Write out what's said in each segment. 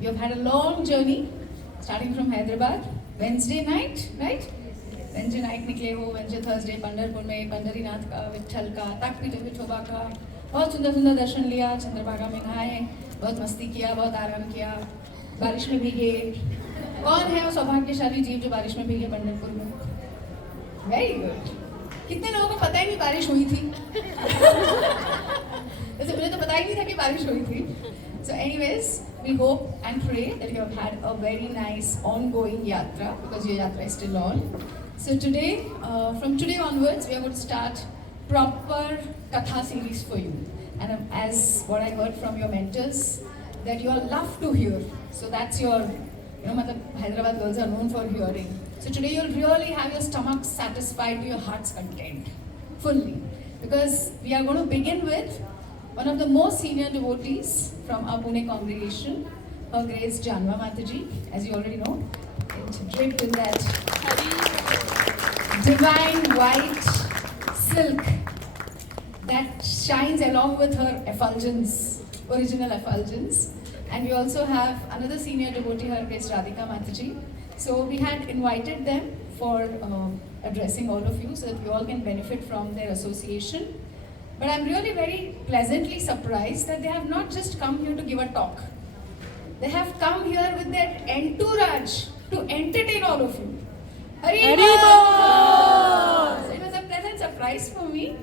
you've had a long journey, starting from Hyderabad, Wednesday night, right? Wednesday night निकले हो, Wednesday Thursday Pandharpur में पंढरीनाथ का, विट्ठल का, ताकपीठ विठोबा का, बहुत सुंदर सुंदर दर्शन लिया, चंद्रभागा में नहाए, बहुत मस्ती किया, बहुत आराम किया, बारिश में भीगे. कौन है वो सौभाग्यशाली जीव जो बारिश में भीगे पंढरपुर में? Very good. कितने लोगों को पता ही नहीं बारिश हुई थी? वैसे मुझे तो पता ही नहीं था कि बारिश हुई थी. So anyways, we hope and pray that you have had a very nice ongoing yatra, because your yatra is still on. So today, from today onwards, we are going to start proper Katha series for you. And as what I heard from your mentors, that you all love to hear. So that's your, Hyderabad girls are known for hearing. So today you'll really have your stomach satisfied to your heart's content, fully. Because we are going to begin with one of the most senior devotees from our Pune congregation, Her Grace Jahnava Mataji, as you already know, draped in that divine white silk that shines along with her effulgence, original effulgence. And we also have another senior devotee, Her Grace Radhika Mataji. So we had invited them for addressing all of you so that you all can benefit from their association. But I'm really very pleasantly surprised that they have not just come here to give a talk. They have come here with their entourage to entertain all of you. Hari Bol! So it was a pleasant surprise for me.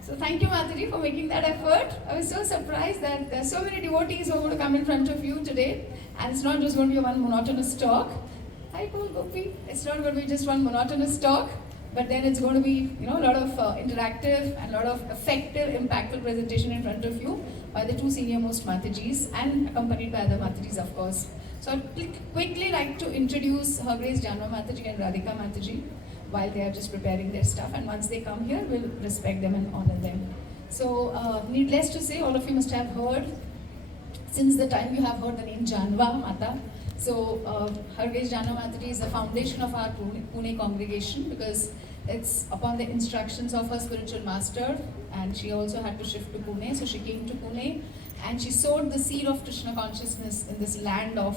So thank you, Mataji, for making that effort. I was so surprised that there are so many devotees who are going to come in front of you today. And it's not just going to be one monotonous talk. Hi, Paul Gopi. It's not going to be just one monotonous talk. But then it's going to be, a lot of interactive and a lot of effective, impactful presentation in front of you by the two senior most Matajis and accompanied by other Matajis, of course. So I'd quickly like to introduce Her Grace Jahnava Mataji and Radhika Mataji while they are just preparing their stuff. And once they come here, we'll respect them and honor them. So needless to say, all of you must have heard, since the time you have heard the name Jahnava Mata. So Her Grace Jahnava Mataji is the foundation of our Pune congregation, because it's upon the instructions of her spiritual master, and she also had to shift to Pune. So she came to Pune and she sowed the seed of Krishna consciousness in this land of,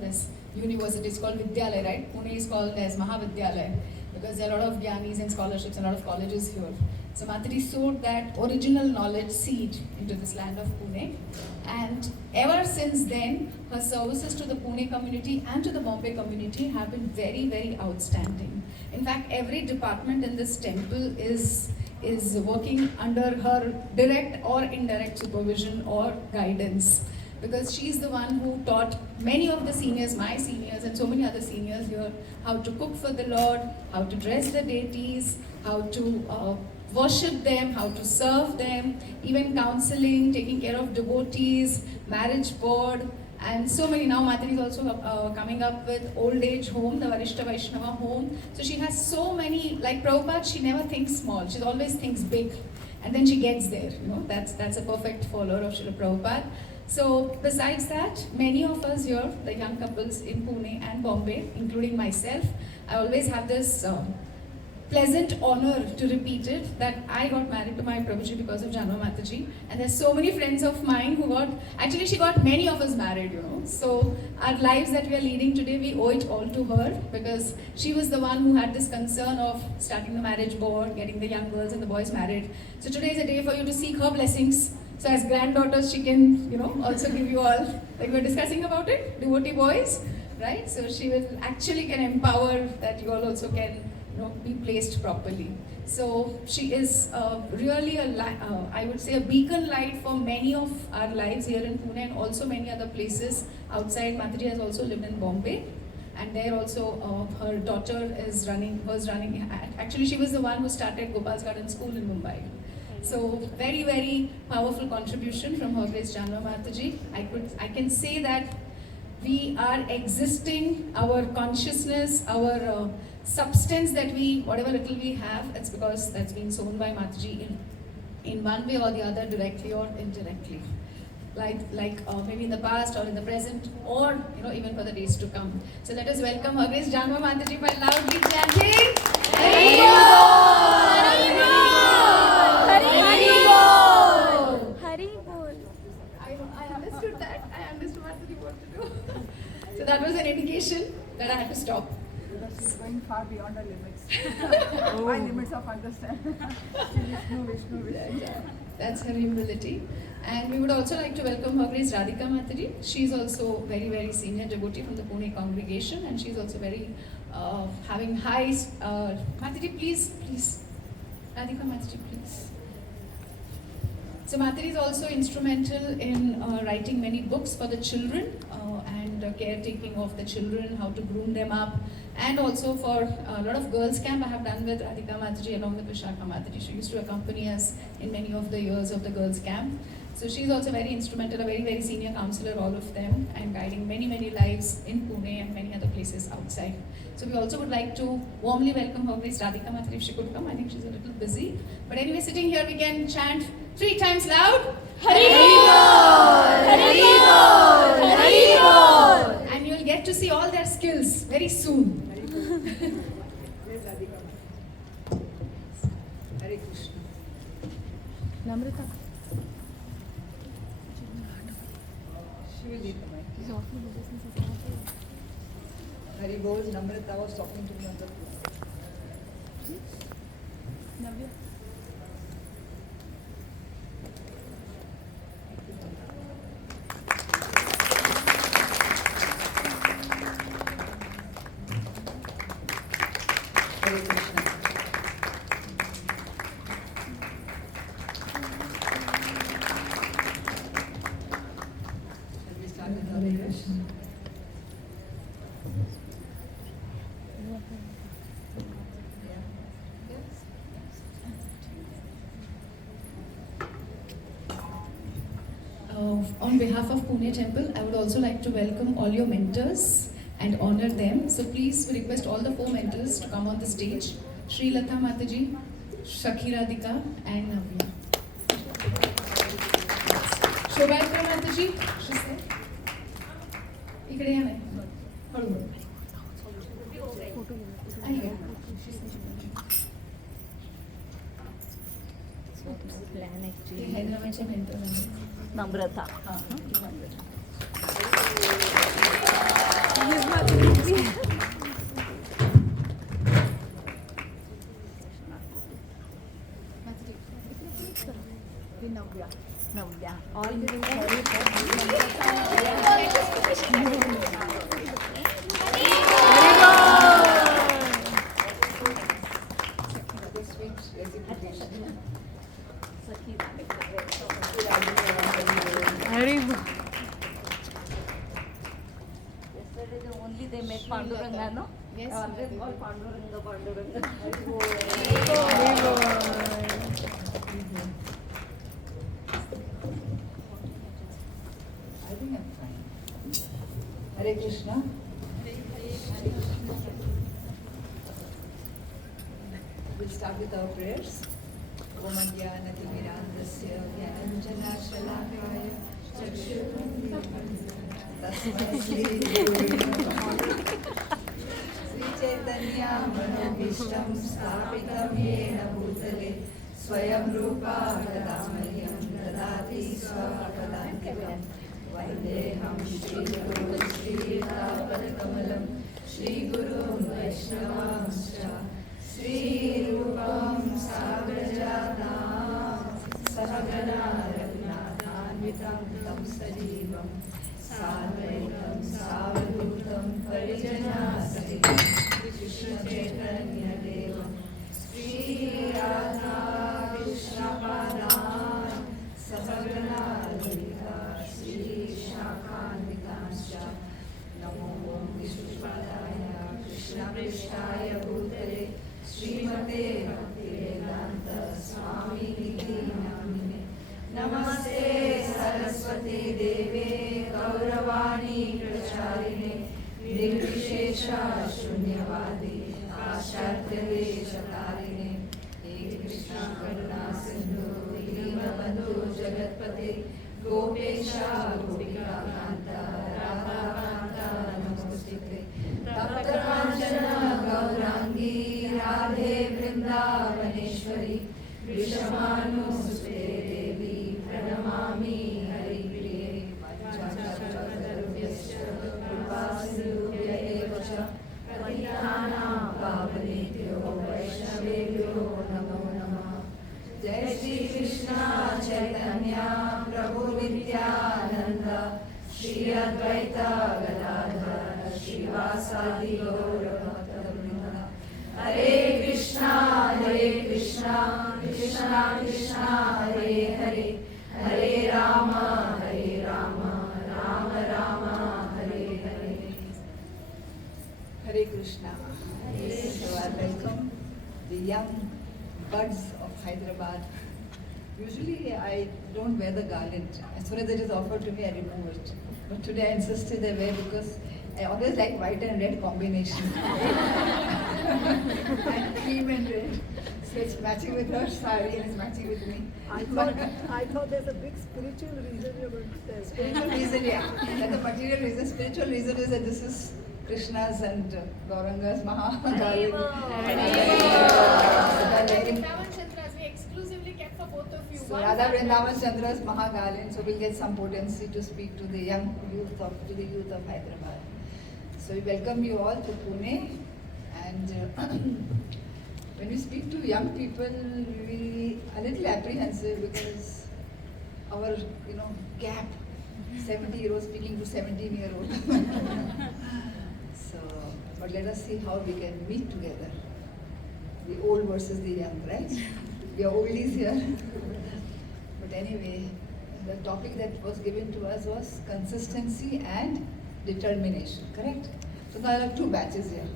this university. It's called Vidyalaya, right? Pune is called as Mahavidyalaya because there are a lot of Gyanis and scholarships and a lot of colleges here. So Mataji sowed that original knowledge seed into this land of Pune. And ever since then, her services to the Pune community and to the Bombay community have been very, very outstanding. In fact, every department in this temple is working under her direct or indirect supervision or guidance, because she's the one who taught many of the seniors, my seniors and so many other seniors here, how to cook for the Lord, how to dress the deities, how to worship them, how to serve them, even counseling, taking care of devotees, marriage board, and so many. Now Mataji is also coming up with old age home, the Varishta Vaishnava home. So she has so many, like Prabhupada, she never thinks small, she always thinks big. And then she gets there, that's a perfect follower of Srila Prabhupada. So besides that, many of us here, the young couples in Pune and Bombay, including myself, I always have this pleasant honor to repeat it, that I got married to my Prabhuji because of Jahnava Mataji. And there's so many friends of mine who she got many of us married, So our lives that we are leading today, we owe it all to her, because she was the one who had this concern of starting the marriage board, getting the young girls and the boys married. So today is a day for you to seek her blessings. So as granddaughters, she can, also give you all, like we're discussing about it, devotee boys, right? So she will actually can empower that you all also can, be placed properly. So she is really I would say a beacon light for many of our lives here in Pune and also many other places outside. Mataji has also lived in Bombay, and there also her daughter was running. Actually, she was the one who started Gopal's Garden School in Mumbai. So very, very powerful contribution from Her Grace Jahnava Mataji. I can say that we are existing, our consciousness, our substance that whatever little we have, it's because that's been sown by Mataji in one way or the other, directly or indirectly. Like maybe in the past or in the present, or even for the days to come. So let us welcome Her Grace Jahnava Mataji by loudly chanting. Hari Bol! Hari Bol! Hari Bol! I understood that. I understood Mataji what to do. So that was an indication that I had to stop. That's going far beyond our limits. My limits of understanding. That's her humility. And we would also like to welcome Her Grace Radhika Mataji. She's also very, very senior devotee from the Pune congregation, and she's also very having high. Mataji, please. Radhika Mataji, please. So Mataji is also instrumental in writing many books for the children and caretaking of the children, how to groom them up, and also for a lot of girls camp I have done with Radhika Mataji along with Vishakha Mataji. She used to accompany us in many of the years of the girls camp. So she's also very instrumental, a very, very senior counselor, all of them, and guiding many, many lives in Pune and many other places outside. So we also would like to warmly welcome Her Grace Radhika Mataji if she could come. I think she's a little busy. But anyway, sitting here we can chant 3 times loud. Hari Bol! Hari Bol! Hari Bol! And you'll get to see all their skills very soon. Hare Krishna. Namrata. She will lead the mic. Hari Bol, Namrata was talking to me on the phone. Navya. Hare Krishna. Shall we start with our prayers? On behalf of Pune Temple, I would also like to welcome all your mentors and honor them. So please we request all the 4 mentors to come on the stage. Sri Latha Mataji, HG Radhika and Navya. Shobhatra Mataji, she's there. इकडे या नाही. हळू. आहे. Plan ते actually. हैदराबादच्या mentor आहेत. Namrata. हां, ती नम्रता. Navya. All giving Yesterday only they met Panduranga, no? Yes, Always Mataji. all Panduranga. I think I'm fine. Hare Krishna. We'll start with our prayers. Om Adhyanathirandasya Jnananjanashalakaya Tasmai Shri Chaitanya Manobhishtam Sthapitam Yena Bhutale Swayam Rupa Kadamahyam Dadati Swapadankam Vandeham Shri Guru Shri Radhakamalam Shri Guru Vaishnavamscha Shri Rupam Sagrajatam Sahagana Raghunathanvitam Tam Sajivam Sadvaitam Savadhutam Parijana Sahitam Krishna Chaitanya Devam Shri Radha Krishna Padan Sahagana Radhika Shri Shakhanvitanscha Namo Vishnupadaya Krishna Prishtaya Bhutale Srimate Bhaktivedanta Swami Niti Namine Namaste Saraswati Deve Gauravani Pracharine Nirvishesha Shunyavadi Paschatya Veshatarine He Krishna Karuna Sindhu Dinabandhu Jagatpate Gopesha Gopika Kanta Radha Kanta Namostite Taptakanchana Gaurangi Radhe Vrindavaneshwari Vishamanu Sute Devi Pranamami Hari Priye Vachachakarubhyascha Hare Krishna. So I welcome the young buds of Hyderabad. Usually I don't wear the garland. As soon as it is offered to me, I remove it. But today I insisted I wear because I always like white and red combination. And cream and red. So it's matching with her sari and it's matching with me. I thought there's a big spiritual reason you're going to tell. Spiritual reason, yeah. That's the material reason. Spiritual reason is that this is Krishna's and Gauranga's Mahagali. Vrindavan Chandras we exclusively kept for both of you. So Radha Vrindavan Chandra's Mahagalin, so we'll get some potency to speak to the young youth of Hyderabad. So we welcome you all to Pune, and when we speak to young people, we are a little apprehensive because our gap, 70-year-old speaking to 17-year-old. So, but let us see how we can meet together. The old versus the young, right? We are oldies here. But anyway, the topic that was given to us was consistency and determination, correct? So now I have two batches here.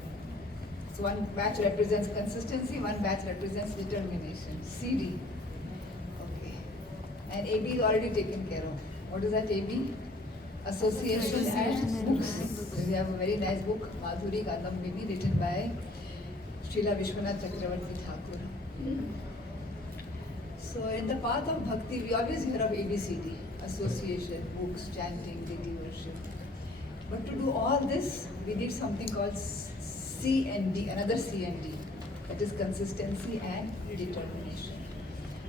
So one batch represents consistency, one batch represents determination. CD. Okay. And AB is already taken care of. What is that AB? Association and books. So we have a very nice book, Madhuri Kadambini, written by Srila Vishwanath Chakravarti Thakur. So in the path of bhakti, we always hear of ABCD, association, books, chanting, deity worship. But to do all this, we did something called C and D, another C and D, that is consistency and determination.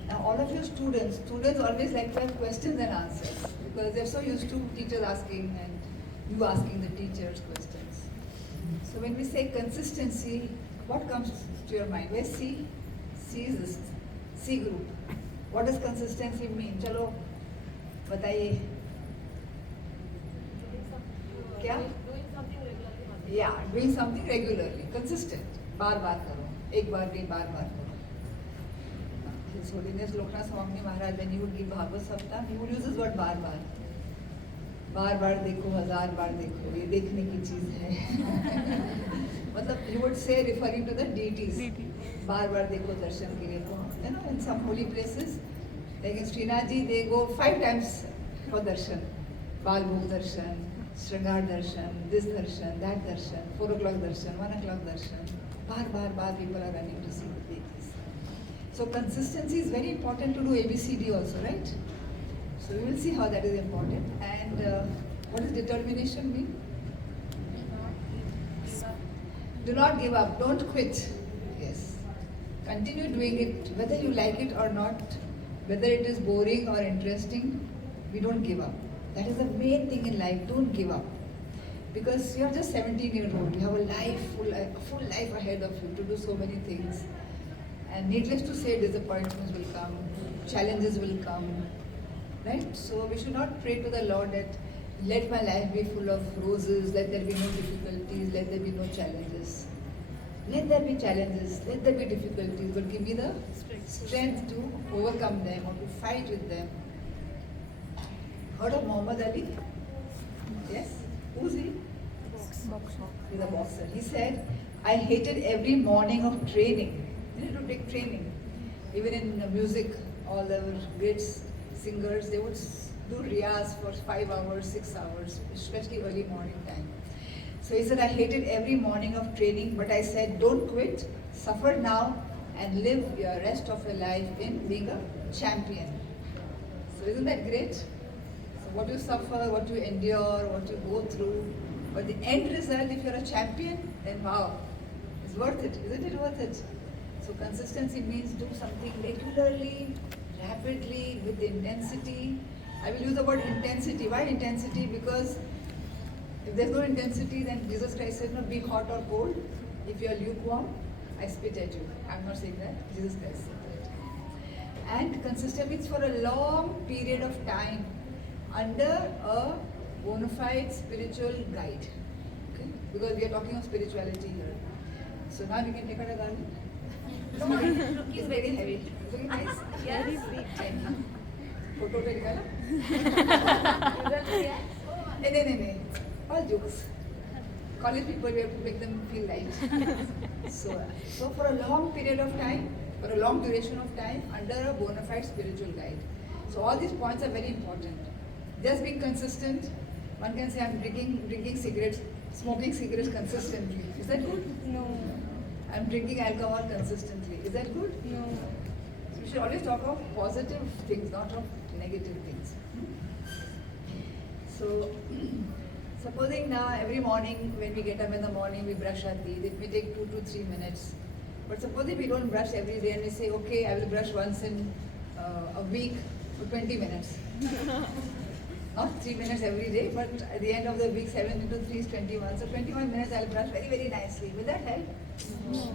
Now all of you students always like to have questions and answers because they're so used to teachers asking and you asking the teachers questions. So when we say consistency, what comes to your mind? Where's C? C is this C group. What does consistency mean? Chalo, bataiye. Kya? Yeah, doing something regularly, consistent. बार बार करो, एक बार नहीं बार बार करो. His Holiness Loknath Swami Maharaj, when he would give Bhagavad Sapta, he would use this word बार बार. बार बार देखो, हजार बार देखो, ये देखने की चीज है. मतलब he would say referring to the deities. बार बार देखो दर्शन के लिए. In some holy places, like in Srinathji, they go 5 times for darshan. Bal Bhog darshan, Shringar darshan, this darshan, that darshan, 4 o'clock darshan, 1 o'clock darshan. Bar people are running to see the deities. So consistency is very important to do ABCD also, right? So we will see how that is important. And what does determination mean? Do not give up. Don't quit. Yes. Continue doing it, whether you like it or not, whether it is boring or interesting, we don't give up. That is the main thing in life. Don't give up. Because you are just 17 years old. You have a full life ahead of you to do so many things. And needless to say, disappointments will come, challenges will come, right? So we should not pray to the Lord that let my life be full of roses, let there be no difficulties, let there be no challenges. Let there be challenges, let there be difficulties, but give me the strength to overcome them or to fight with them. Heard of Muhammad Ali? Yes? Who's he? He's a boxer. He said, I hated every morning of training. You need to take training. Even in music, all the great singers, they would do riyaz for 5 hours, 6 hours, especially early morning time. So he said, I hated every morning of training, but I said, don't quit, suffer now, and live your rest of your life in being a champion. So isn't that great? So what you suffer, what you endure, what you go through, but the end result, if you're a champion, then wow, it's worth it. Isn't it worth it? So consistency means do something regularly, rapidly, with intensity. I will use the word intensity. Why intensity? Because if there's no intensity, then Jesus Christ said, no, be hot or cold. If you're lukewarm, I spit at you. I'm not saying that. Jesus Christ said that. And consistent means for a long period of time under a bona fide spiritual guide. Okay? Because we are talking of spirituality here. So now we can take out a garland. No, it's very heavy. It's very nice. Yes. Photo पे निकाला? नहीं. All jokes. College people, we have to make them feel light. So for a long period of time, for a long duration of time, under a bona fide spiritual guide. So all these points are very important. Just being consistent. One can say I'm drinking cigarettes, smoking cigarettes consistently. Is that good? No. I'm drinking alcohol consistently. Is that good? No. So we should always talk of positive things, not of negative things. So, supposing now every morning when we get up in the morning we brush our teeth, it may take 2 to 3 minutes. But supposing we don't brush every day and we say, okay, I will brush once in a week for 20 minutes. Not 3 minutes every day, but at the end of the week, 7 into 3 is 21. So 21 minutes I will brush very, very nicely. Will that help? No.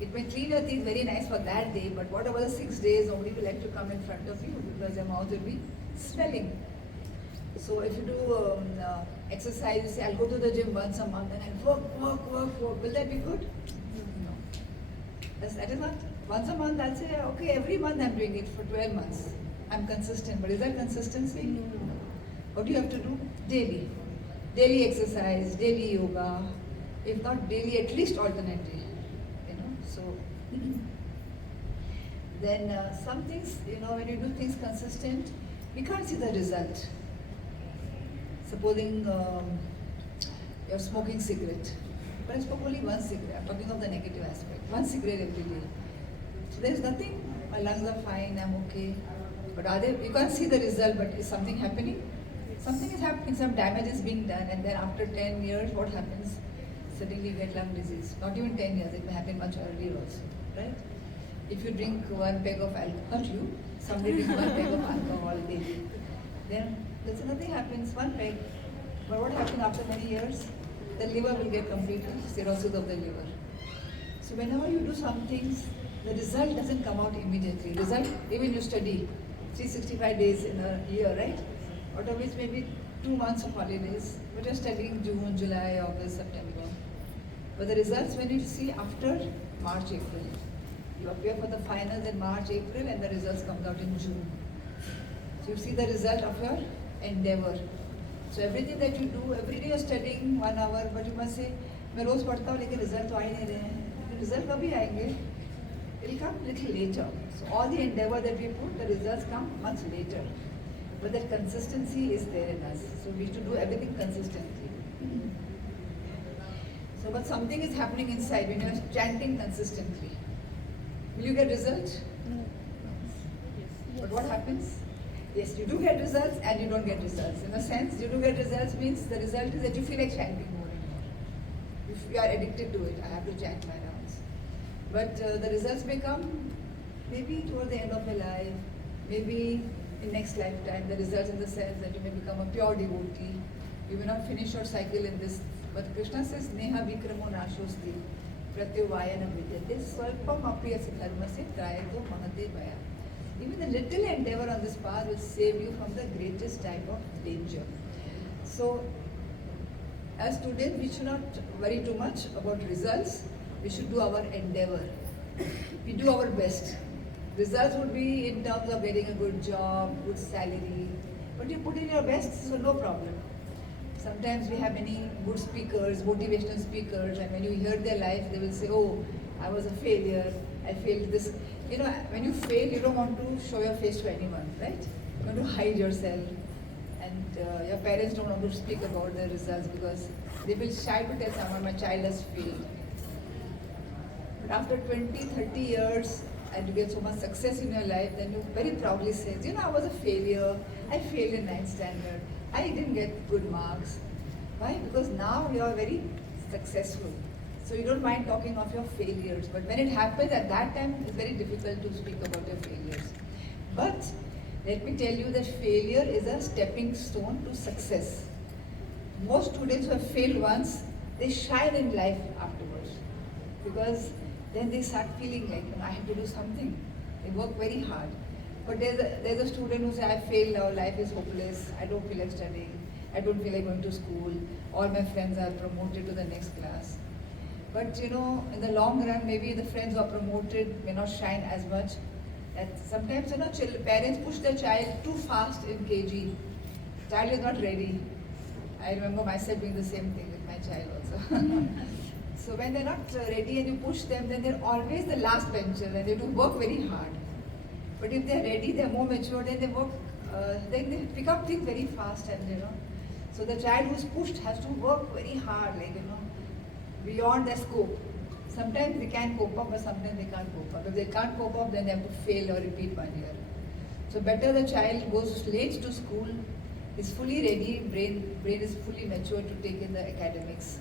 It may clean your teeth very nice for that day, but what about the 6 days? Nobody will like to come in front of you because your mouth will be smelling. So if you do exercise, you say, I'll go to the gym once a month and I'll work. Will that be good? No. That is not. Once a month, I'll say, okay, every month I'm doing it for 12 months. I'm consistent, but is that consistency? No. What do you have to do? Daily. Daily exercise, daily yoga. If not daily, at least alternate day. So then some things, when you do things consistent, we can't see the result. Supposing you're smoking cigarette, but I smoke only one cigarette. I'm talking of the negative aspect. One cigarette every day. So there's nothing. My lungs are fine. I'm okay. But you can't see the result. But is something happening? Something is happening. Some damage is being done, and then after 10 years, what happens? Suddenly you get lung disease. Not even 10 years. It may happen much earlier also, right? If you drink one peg of alcohol, not you. Somebody drinks one peg of alcohol daily. Then there's nothing happens. One peg. But what happens after many years? The liver will get completely cirrhosis of the liver. So whenever you do some things, the result doesn't come out immediately. Result, even you study 365 days in a year, right? Out of which maybe 2 months of holidays. But you're studying June, July, August, September. But the results when you see after March, April. You appear for the finals in March, April, and the results come out in June. So you see the result of your endeavor. So everything that you do, every day you're studying 1 hour, but you must say, मैं रोज पढ़ता हूँ लेकिन result तो आ ही नहीं रहे हैं. Result कभी आएंगे? It will come little later. So all the endeavor that we put, the results come much later. But that consistency is there in us. So we should do everything consistently. So but something is happening inside when you're chanting consistently. Will you get results? No. But what happens? Yes, you do get results and you don't get results. In a sense, you do get results means the result is that you feel like chanting more and more. If you are addicted to it, I have to chant my rounds. But the results may come maybe toward the end of your life, maybe in next lifetime. The results in the sense that you may become a pure devotee. You may not finish your cycle in this. But Krishna says, Neha vikramo nashosti pratyovayana vidyate swalpam apiyasi dharmase trayato mahate vaya. Even a little endeavor on this path will save you from the greatest type of danger. So, as students, we should not worry too much about results. We should do our endeavor. We do our best. Results would be in terms of getting a good job, good salary. But you put in your best, so no problem. Sometimes we have many good speakers, motivational speakers, and when you hear their life, they will say, oh, I was a failure, I failed this. When you fail, you don't want to show your face to anyone, right? You want to hide yourself. And your parents don't want to speak about their results because they will shy to tell someone, my child has failed. But after 20, 30 years, and you get so much success in your life, then you very proudly say, I was a failure, I failed in 9th standard, I didn't get good marks. Why? Because now you are very successful. So you don't mind talking of your failures. But when it happens at that time, it's very difficult to speak about your failures. But let me tell you that failure is a stepping stone to success. Most students who have failed once, they shine in life afterwards. Because then they start feeling like, I have to do something. They work very hard. But there's a student who says, I failed now, life is hopeless, I don't feel like studying. I don't feel like going to school. All my friends are promoted to the next class. But you know, in the long run, maybe the friends who are promoted may not shine as much. And sometimes, you know, parents push their child too fast in KG. Child is not ready. I remember myself doing the same thing with my child also. So when they're not ready and you push them, then they're always the last bencher and they have to work very hard. But if they're ready, they're more mature, then they work, then they pick up things very fast and you know. So the child who's pushed has to work very hard, like you know, beyond their scope. Sometimes they can cope up, but sometimes they can't cope up. If they can't cope up, then they have to fail or repeat 1 year. So better the child goes late to school, is fully ready, brain is fully mature to take in the academics.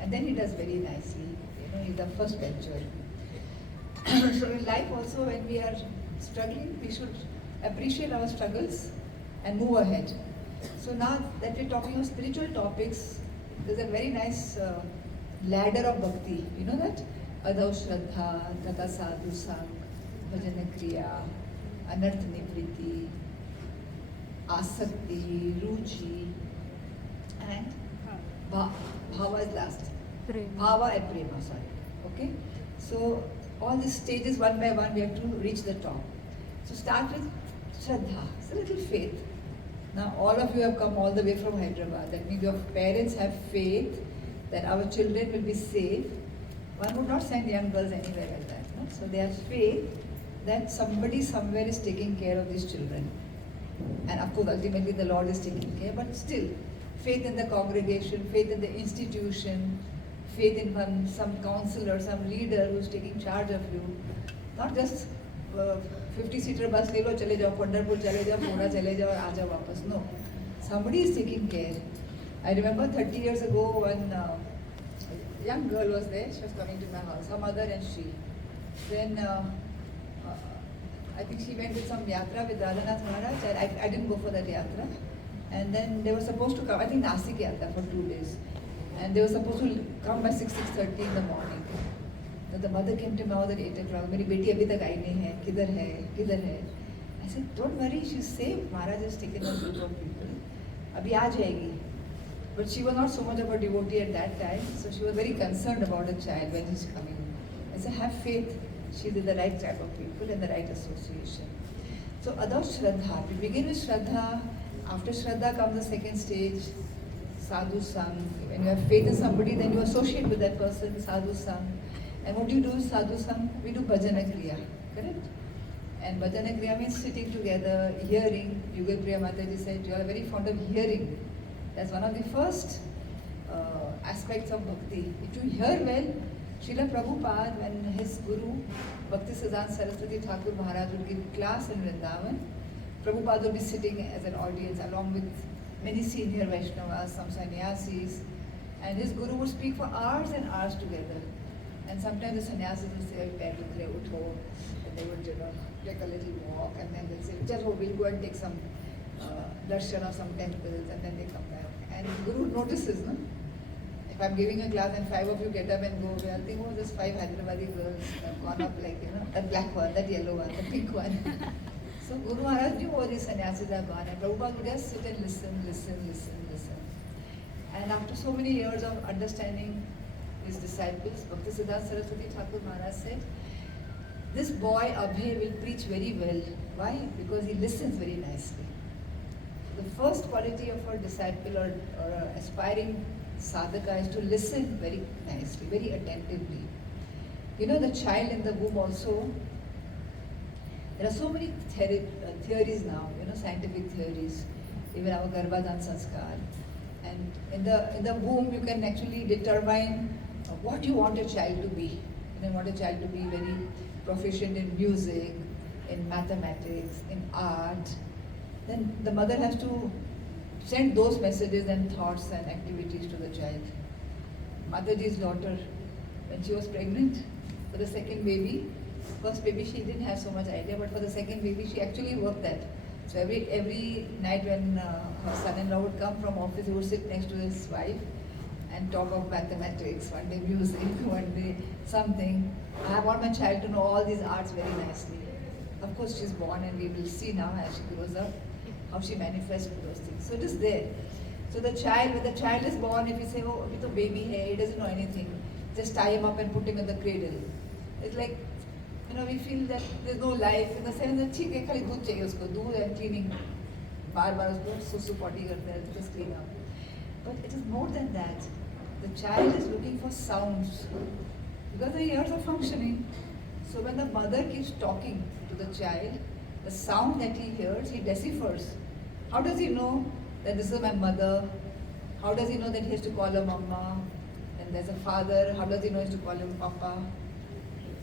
And then he does very nicely. You know, he's the first bencher. So in life also, when we are struggling, we should appreciate our struggles and move ahead. So now that we're talking of spiritual topics, there's a very nice ladder of bhakti. You know that? Adav Shraddha, Tata Sadhu Sang, Bhajana Kriya, Anarth Nivriti, Asakti, Ruchi, and Bhava is last. Bhava and Prema, sorry. Okay? So all these stages one by one we have to reach the top. So start with Shraddha. It's a little faith. Now all of you have come all the way from Hyderabad. That means your parents have faith that our children will be safe. One would not send young girls anywhere like that. No? So they have faith that somebody somewhere is taking care of these children. And of course ultimately the Lord is taking care, but still faith in the congregation, faith in the institution, faith in some counselor, some leader who's taking charge of you. Not just 50-seater bus le lo, chale jao, Padharpur chale jao, Pune chale jao, aa jao wapas. No. Somebody is taking care. I remember 30 years ago when a young girl was there, she was coming to my house, her mother and she. Then I think she went with some yatra with Radhanath Maharaj. I didn't go for that yatra. And then they were supposed to come, I think Nasik yatra for 2 days. And they were supposed to come by 6:30 in the morning. So the mother came to my house at 8 o'clock. मेरी बेटी अभी तक आई नहीं है, किधर है, किधर है? I said, don't worry, she's safe. Maharaj has taken a group of people. अभी आ जाएगी. But she was not so much of a devotee at that time, so she was very concerned about the child when he's coming. I said, have faith. She's in the right type of people and the right association. So Adav Shraddha. We begin with Shraddha. After Shraddha comes the second stage, Sadhu Sang. When you have faith in somebody, then you associate with that person, Sadhu Sang. And what do you do with Sadhu Sang? We do Bhajana Kriya, correct? And Bhajana Kriya means sitting together, hearing. Yugal Priya Mataji said, you are very fond of hearing. That's one of the first aspects of bhakti. If you hear well, Srila Prabhupada, when his guru, Bhakti Siddhanta Saraswati Thakur Maharaj would give class in Vrindavan, Prabhupada would be sitting as an audience along with many senior Vaishnavas, some sannyasis, and his guru would speak for hours and hours together. And sometimes the sannyasis would say, "Pair dukh rahe, utho," and they would, take a little walk, and then they'll say, "Chalo, we'll go and take some darshan of some temples," and then they come back. And guru notices, no? If I'm giving a class and 5 of you get up and go, I'll think, oh, just 5 Hyderabadi girls have gone up like, that black one, that yellow one, the pink one. So Guru Maharaj knew all these sannyasis are gone, and Prabhupada would just sit and listen. And after so many years of understanding his disciples, Bhakti Siddhanta Saraswati Thakur Maharaj said, this boy Abhay will preach very well. Why? Because he listens very nicely. The first quality of a disciple or aspiring sadhaka is to listen very nicely, very attentively. You know, the child in the womb also, there are so many theories now, scientific theories, even our Garbhadan Sanskar. And in the womb, you can actually determine what you want a child to be. You want a child to be very proficient in music, in mathematics, in art. Then the mother has to send those messages and thoughts and activities to the child. Mataji's daughter, when she was pregnant for the second baby, first baby she didn't have so much idea, but for the second baby she actually worked that. So every night when her son-in-law would come from office, he would sit next to his wife and talk of mathematics, one day music, one day something. I want my child to know all these arts very nicely. Of course she's born and we will see now as she grows up how she manifests those things. So it is there. So the child, when the child is born, if you say, oh, with a baby hair, he doesn't know anything, just tie him up and put him in the cradle. It's like, we feel that there's no life in the sense that ठीक है खाली दूध चाहिए उसको, दूध and cleaning, बार उसको सुसु potty करते हैं, just clean up. But it is more than that. The child is looking for sounds because the ears are functioning. So when the mother keeps talking to the child, the sound that he hears, he deciphers. How does he know that this is my mother? How does he know that he has to call her mama? And there's a father, how does he know he has to call him papa?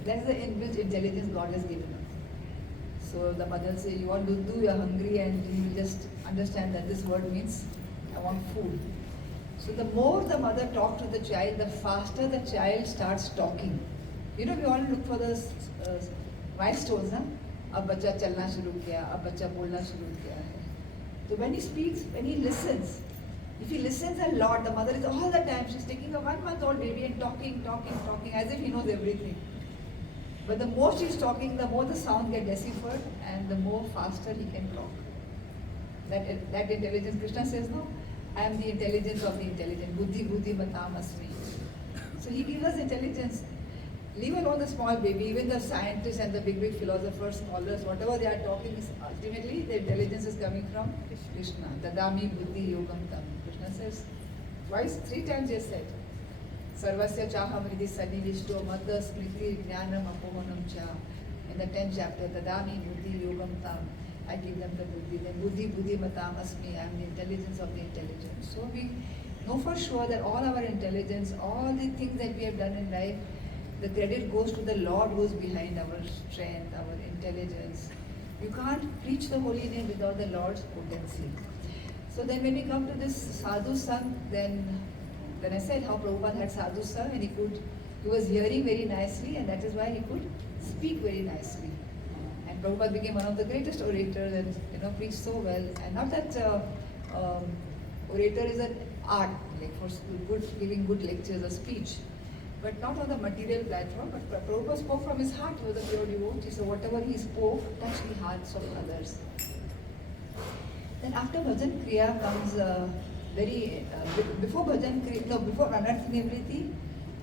That is the inbuilt intelligence God has given us. So the mother will say, you want to do, you're hungry, and he will just understand that this word means, I want food. So the more the mother talks to the child, the faster the child starts talking. We all look for the milestones, huh? अब बच्चा चलना शुरू किया, अब बच्चा बोलना शुरू किया है. So when he speaks, when he listens, if he listens a lot, the mother is all the time, she's taking a 1-month-old baby and talking, as if he knows everything. But the more she's talking, the more the sound gets deciphered and the more faster he can talk. That intelligence, Krishna says, no, I am the intelligence of the intelligent. Buddhi buddhi matam asmi. So he gives us intelligence. Leave alone the small baby, even the scientists and the big philosophers, scholars, whatever they are talking, is ultimately the intelligence is coming from Krishna. Dadami buddhi yogam tam. Krishna says twice, 3 times he has said. Sarvasya chaham hridi sanidishto madda smriti jnanam apohanam cha. In the 10th chapter, Dadami buddhi yogam tam. I give them the buddhi. Then buddhi buddhi matam asmi. I am the intelligence of the intelligent. So we know for sure that all our intelligence, all the things that we have done in life, the credit goes to the Lord who is behind our strength, our intelligence. You can't preach the holy name without the Lord's potency. So then when we come to this sadhu sang, then I said how Prabhupada had sadhu sang, and he was hearing very nicely, and that is why he could speak very nicely. And Prabhupada became one of the greatest orators and preached so well. And not that orator is an art, like for giving good lectures or speech, but not on the material platform. But Prabhupada spoke from his heart. He was a pure devotee, so whatever he spoke touched the hearts of others. Then after Bhajan Kriya comes before Bhajan Kriya, before Anarth Nivriti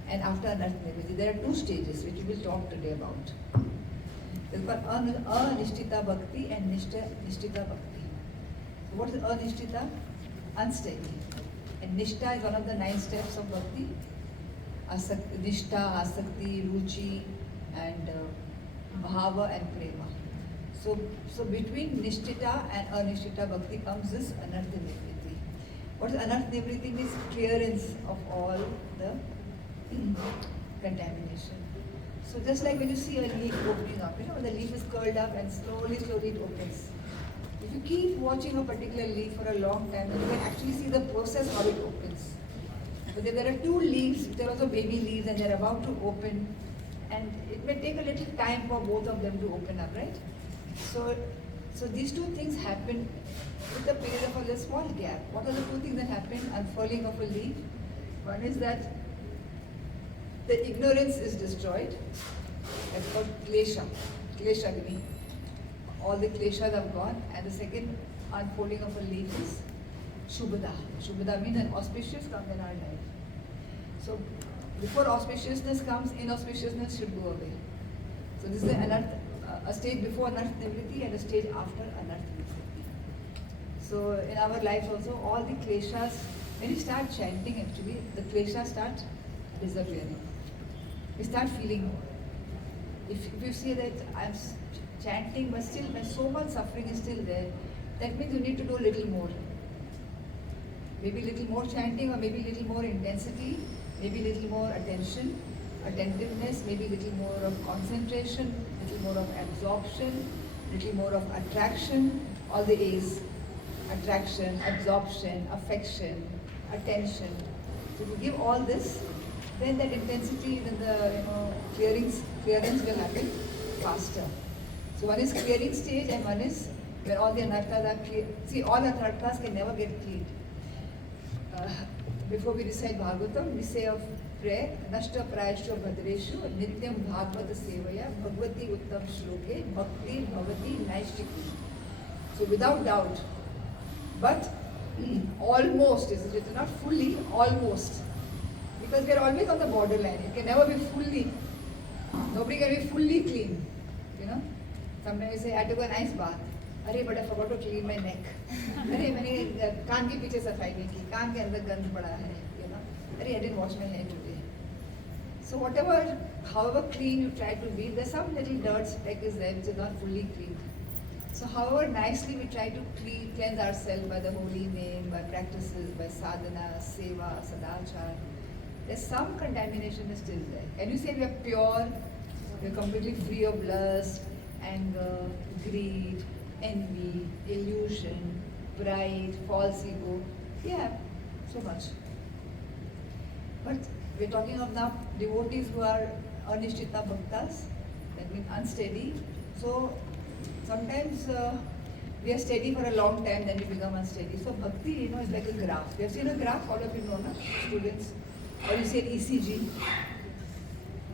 and after Anarth Nivriti, there are 2 stages which we will talk today about. There's called Anishtita Bhakti and Nishtita Bhakti. So what is Anishtita? Unsteady. And Nishta is one of the 9 steps of Bhakti. Nishtha, Asakti, Ruchi, and Bhava and Prema. So between Nishtita and Anishtita Bhakti comes this Anartha Nivriti. What is Anartha Nivriti? Means clearance of all the contamination. So just like when you see a leaf opening up, the leaf is curled up and slowly it opens. If you keep watching a particular leaf for a long time, then you can actually see the process how it opens. But there are 2 leaves, there are also baby leaves, and they're about to open, and it may take a little time for both of them to open up, right? So these 2 things happen with a period of a little small gap. What are the 2 things that happen? Unfurling of a leaf. One is that the ignorance is destroyed. That's called klesha. Kleshagni. All the kleshas have gone. And the second unfolding of a leaf is Shubhada. Shubhada means an auspicious comes in our life. So before auspiciousness comes, inauspiciousness should go away. So this is a stage before Anartha Nivriti and a stage after Anartha Nivriti. So in our lives also, all the kleshas, when you start chanting actually, the kleshas start disappearing. We start feeling. If you see that I'm chanting but still when so much suffering is still there, that means you need to do a little more. Maybe a little more chanting, or maybe a little more intensity, maybe a little more attention, attentiveness, maybe a little more of concentration, a little more of absorption, a little more of attraction, all the A's. Attraction, absorption, affection, attention. So if you give all this, then that intensity, then the clearance will happen faster. So one is clearing stage and one is where all the anarthas are clear. See, all anarthas can never get cleared. Before we recite Bhagavatam, we say of prayer, Nashta Prayashta Bhadreshu, Nityam Bhagavata Sevaya, Bhagavati Uttam Shloke, Bhakti Bhavati Naishtikhi. So without doubt. But almost, is it? Not fully, almost. Because we are always on the borderline. You can never be fully, nobody can be fully clean. You know? Sometimes you say, I took a nice bath. अरे but I forgot to clean my neck. अरे मैंने कान के पीछे सफाई नहीं की, कान के अंदर गंद पड़ा है. You know? अरे I didn't wash my hair today. So whatever, however clean you try to be, there's some little dirt speck is there which is not fully clean. So however nicely we try to cleanse ourselves by the holy name, by practices, by sadhana, seva, sadachar, there's some contamination is still there. Can you say we are pure, we are completely free of lust, anger, greed, envy, illusion, pride, false ego? Yeah, so much. But we're talking of now devotees who are anishtita bhaktas, that means unsteady. So sometimes we are steady for a long time, then we become unsteady. So bhakti, you know, is like a graph. You have seen a graph, all of you know, na? Students. Or you see an ECG. You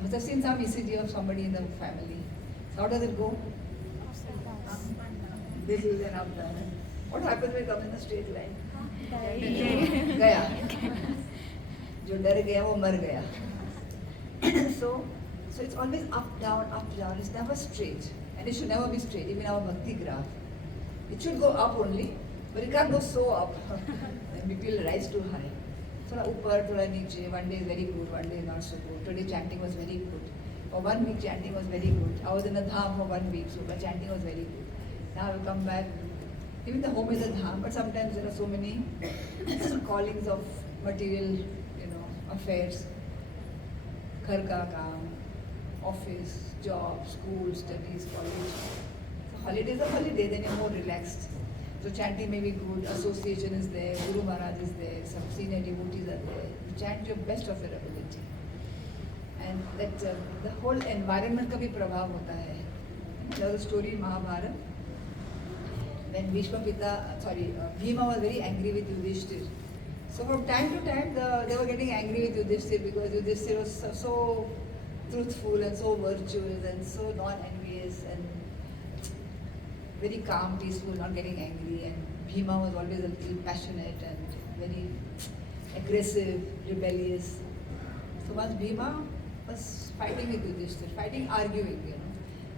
must have seen some ECG of somebody in the family. So how does it go? This is an up down. What happens when it comes in a straight line? Gaya. जो डर गया वो मर गया. So it's always up down. It's never straight, and it should never be straight. Even our bhakti graph, it should go up only, but it can't go so up. Then people will rise too high. थोड़ा ऊपर, थोड़ा नीचे. One day is very good, one day is not so good. Today chanting was very good. For 1 week chanting was very good. I was in a dham for 1 week, so my chanting was very good. Now I will come back. Even the home is a dham, but sometimes there are so many callings of material, affairs, घर का काम, office, job, school, studies, college. So holiday is a holiday, then you're more relaxed. So chanting may be good, association is there, Guru Maharaj is there, some senior devotees are there. You chant your best of your ability. And that the whole environment का भी प्रभाव होता है. There's a story in Mahabharata when Bhima was very angry with Yudhishthir. So from time to time, they were getting angry with Yudhishthir because Yudhishthir was so truthful and so virtuous and so non-envious and very calm, peaceful, not getting angry. And Bhima was always a little passionate and very aggressive, rebellious. So once Bhima was fighting with Yudhishthir, arguing,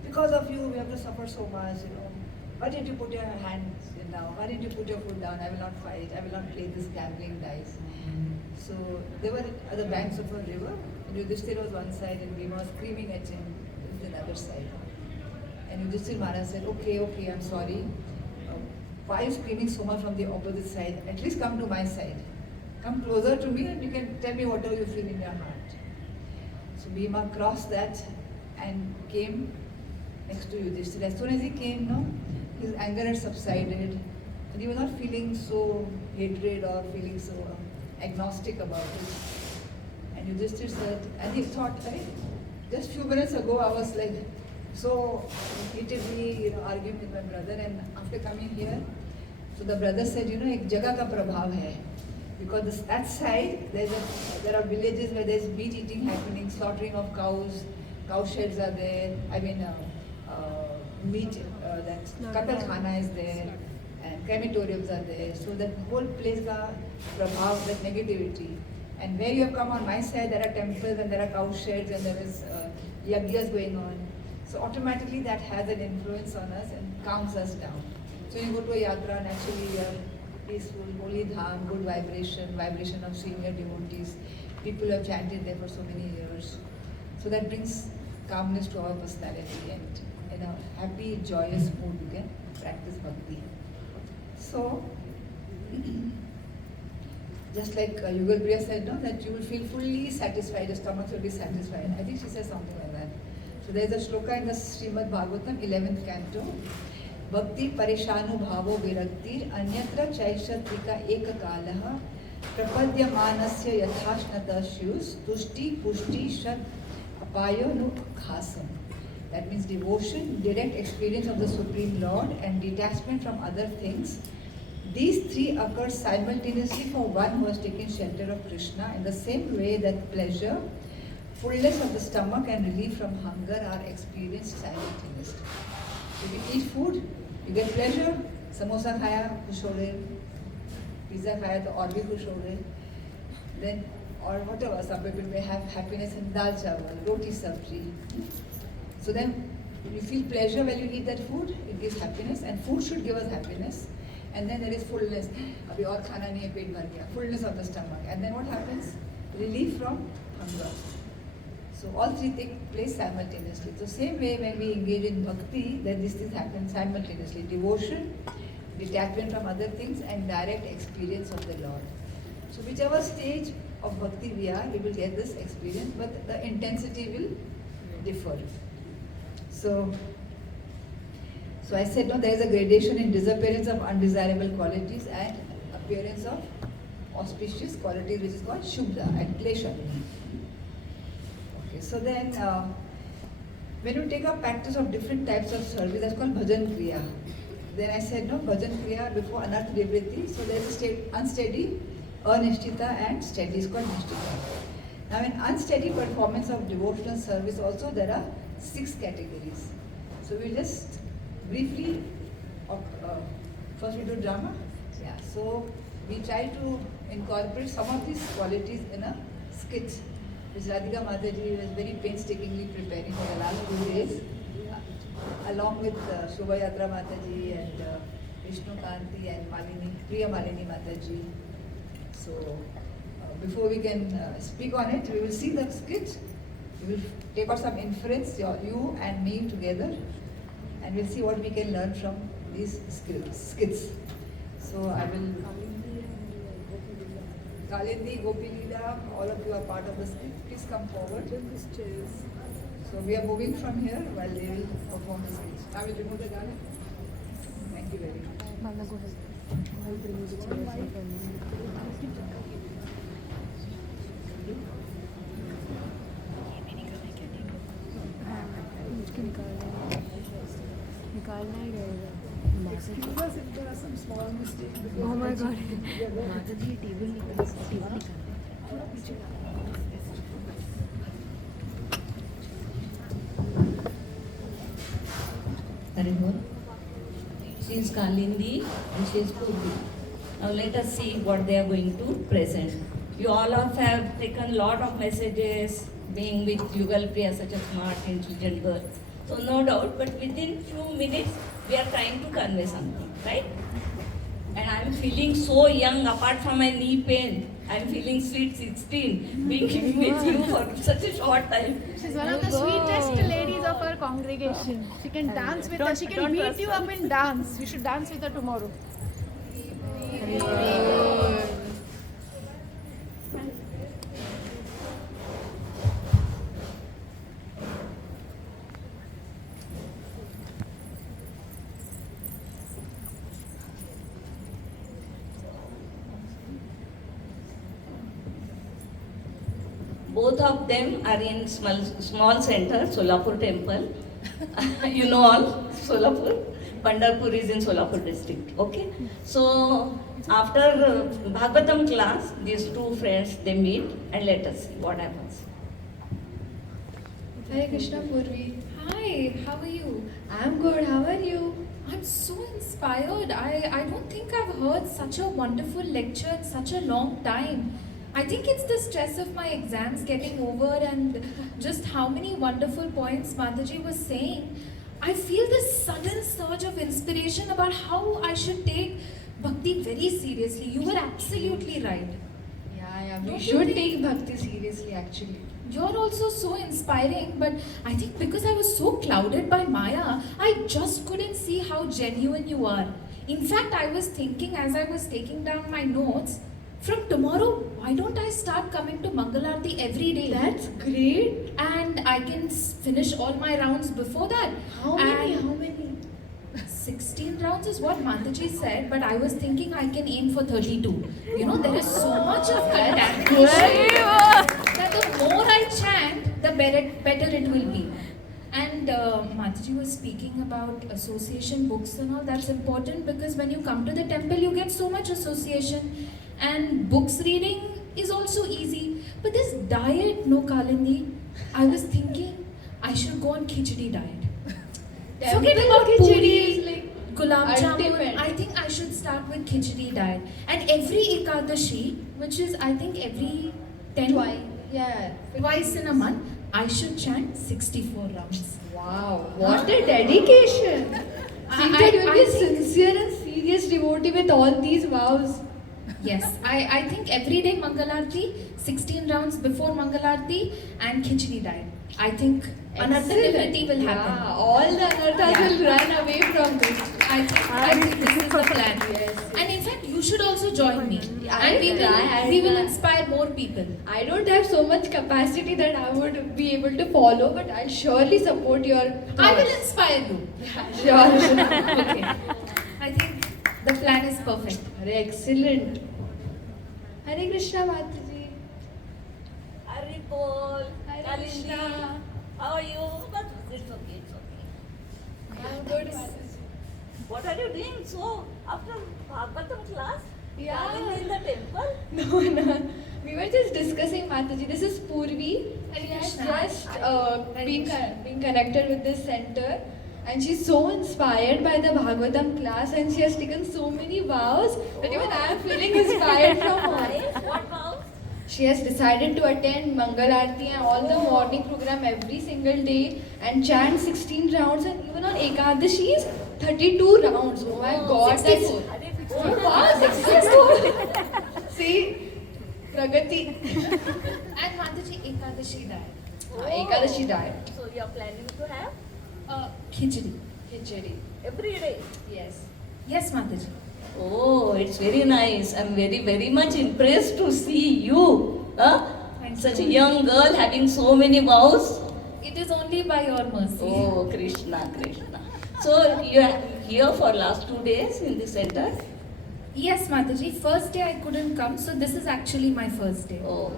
because of you, we have to suffer so much, Why didn't you put your hands down? Why didn't you put your foot down? I will not fight. I will not play this gambling dice. So they were at the banks of a river. And Yudhishthir was one side and Bhima was screaming at him on the other side. And Yudhishthir Maharaj said, okay, I'm sorry. Why are you screaming so much from the opposite side? At least come to my side. Come closer to me and you can tell me whatever you feel in your heart. So Bhima crossed that and came next to Yudhishthir. As soon as he came, his anger had subsided and he was not feeling so hatred or feeling so agnostic about it. And Yudhishthir said, and he thought, just few minutes ago I was like so heatedly arguing with my brother, and after coming here, so the brother said, ek jagah ka prabhav hai. Because that side, there are villages where there's meat eating happening, slaughtering of cows, cow sheds are there, meat, that katal khana is there, and crematoriums are there. So that whole place ka prabhav, that negativity. And where you have come on my side, there are temples and there are cow sheds and there is yajnas going on. So automatically that has an influence on us and calms us down. So you go to a yatra, naturally you are peaceful, holy dham, good vibration of senior devotees. People have chanted there for so many years. So that brings calmness to our personality, and in a happy, joyous mood you can practice bhakti. So, just like Yugal Priya said, that you will feel fully satisfied, your stomach will be satisfied. I think she says something like that. So there is a shloka in the Srimad Bhagavatam, 11th canto. Bhakti parishanu bhavo viraktir anyatra chaishatrika ekakalaha prapadyamanasya yathashnatasyus tushti pushti shat apayo nu khasam. That means devotion, direct experience of the Supreme Lord, and detachment from other things. These three occur simultaneously for one who has taken shelter of Krishna, in the same way that pleasure, fullness of the stomach and relief from hunger are experienced simultaneously. If you eat food, you get pleasure. Samosa khaya, kush ho rahe. Pizza खाया तो और भी खुश हो गए. Then, or whatever, some people may have happiness in dal chawal, roti sabji. So then, you feel pleasure when you eat that food, it gives happiness, and food should give us happiness. And then there is fullness. Abhi aur khana nahi hai, pet bhar gaya. Fullness of the stomach. And then what happens? Relief from hunger. So all three take place simultaneously. So same way when we engage in bhakti, then these things happen simultaneously. Devotion, detachment from other things, and direct experience of the Lord. So whichever stage of bhakti we are, we will get this experience, but the intensity will differ. So I said, no, there is a gradation in disappearance of undesirable qualities and appearance of auspicious qualities, which is called Shubha and Klesha. Okay, so then when you take up practice of different types of service, that's called Bhajan Kriya. Then I said, no, Bhajan Kriya before Anartha Nivritti, so there is a state unsteady, Anishtita and steady is called Nishtita. Now in unsteady performance of devotional service also there are 6 categories. So we'll just briefly, first we do drama. Yeah, so we try to incorporate some of these qualities in a skit, which Radhika Mataji was very painstakingly preparing for the last 2 days, along with Shobha Yatra Mataji and Vishnu Kanti and Priya Malini Mataji. So before we can speak on it, we will see the skit. We will take out some inference, you and me together, and we'll see what we can learn from these skits. So I will. Kalindi, Gopi Leela, all of you are part of the skit. Please come forward. So we are moving from here while they will perform the skit. I will remove the garland. Thank you very much. निकालना ही रहेगा. Because if there are some small mistakes. Oh my God. माताजी table निकाल. थोड़ा पीछे. She is Kalindi and she is Purvi. Now let us see what they are going to present. You all of have taken a lot of messages, being with Yugal Priya, such a smart, intelligent girl. So no doubt, but within few minutes, we are trying to convey something, right? And I am feeling so young, apart from my knee pain. I am feeling sweet 16, being with you for such a short time. She's one of the sweetest ladies of our congregation. She can dance with us. She can beat you up in dance. We should dance with her tomorrow. Both of them are in small center, Solapur temple. You know all, Solapur. Padharpur is in Solapur district, okay? So, after Bhagavatam class, these two friends, they meet and let us see what happens. Hare Krishna Purvi. Hi, how are you? I'm good, how are you? I'm so inspired. I don't think I've heard such a wonderful lecture in such a long time. I think it's the stress of my exams getting over and just how many wonderful points Mataji was saying. I feel this sudden surge of inspiration about how I should take Bhakti very seriously. You were absolutely right. Yeah, we Don't you should think- take Bhakti seriously actually. You're also so inspiring, but I think because I was so clouded by Maya, I just couldn't see how genuine you are. In fact, I was thinking as I was taking down my notes, from tomorrow, why don't I start coming to Mangalarti every day? That's great. And I can finish all my rounds before that. How many? And How many? 16 rounds is what Mataji said, but I was thinking I can aim for 32. You know, there is so much of contamination that the more I chant, the better it will be. And Mataji was speaking about association books and all. That's important because when you come to the temple, you get so much association. And books reading is also easy. But this diet, no Kalindi, I was thinking I should go on khichdi diet. Forget about khichdi puri. is like gulab jamun. Ultimate. I think I should start with khichdi diet. And every Ekadashi, which is I think every 10 twice in a month, I should chant 64 rounds. Wow, what a dedication! Seems that you'll be a sincere and serious devotee with all these vows. Yes, I think every day Mangalarti, 16 rounds before Mangalarti and khichdi diet. I think another liberty will happen. Yeah, all the anarthas will run away from this. I think this is the plan. Yes. And in fact, you should also join me. I And we will try. inspire more people. I don't have so much capacity that I would be able to follow, but I'll surely support your I will thoughts. inspire you. Sure. Okay. I think the plan is perfect. Excellent. Hare Krishna Mataji. Hari Bol, Hare Kalindi, Krishna. how are you? But it's okay, it's okay. I'm good Mataji. What are you doing so after Bhagavatam class? Yeah. Kalindi in the temple? No. We were just discussing Mataji. This is Purvi. She has Krishna. just been connected with this center. And she's so inspired by the Bhagavatam class and she has taken so many vows that even I am feeling inspired from her. What vows? She has decided to attend Mangal Aarti and all the morning program every single day and chant 16 rounds and even on Ekadashis 32 rounds. Oh my god, 64. that's... Oh wow, 64! See, Pragati. And Mataji Ekadashi diet. Ekadashi diet. So you are planning to have Khichdi. Khichdi. every day? Yes. Yes, Mataji. Oh, it's very nice. I'm very much impressed to see you. Huh? Thank Such you. a young girl having so many vows. It is only by your mercy. Oh, Krishna. So you are here for last 2 days in the center? Yes, Mataji. First day I couldn't come, so this is actually my first day. Oh,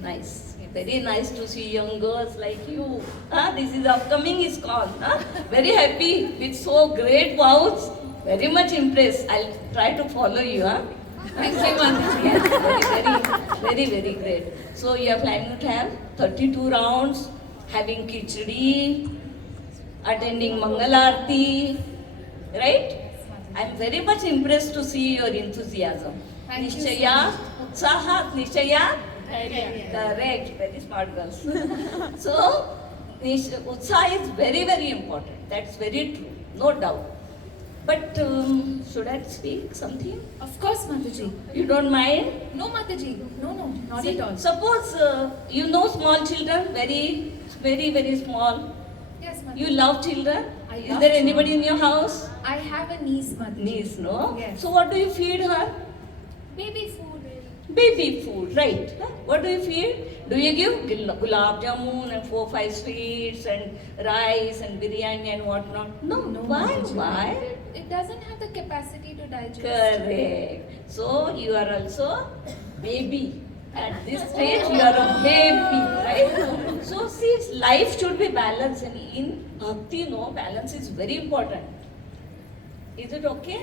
nice. Very nice to see young girls like you. This is upcoming ISKCON. Very happy with so great vows. Very much impressed. I'll try to follow you. Thank you, Mataji. Yes, very great. So you are planning to have 32 rounds, having khichdi, attending Mangal Aarti, right? I'm very much impressed to see your enthusiasm. Thank you so Nishchaya, much. Utsaha, Nishchaya. Correct, very smart girls. So, Utsaha is very important. That's very true, no doubt. But should I speak something? Of course, Mataji. You don't mind? No, Mataji. No, not See, at all. Suppose you know small children, very small. Yes, Mataji. You love children. I Is love there children. anybody in your house? I have a niece, Mataji. Niece, no? Yes. So what do you feed her? Baby food. Baby food, right? What do you feed? Do you give gulab jamun and 4-5 sweets and rice and biryani and whatnot? No. Why? Mataji. Why? It doesn't have the capacity to digest. Correct. So you are also baby. At this stage you are a baby, right? So see, life should be balanced and in bhakti, no, balance is very important. Is it okay?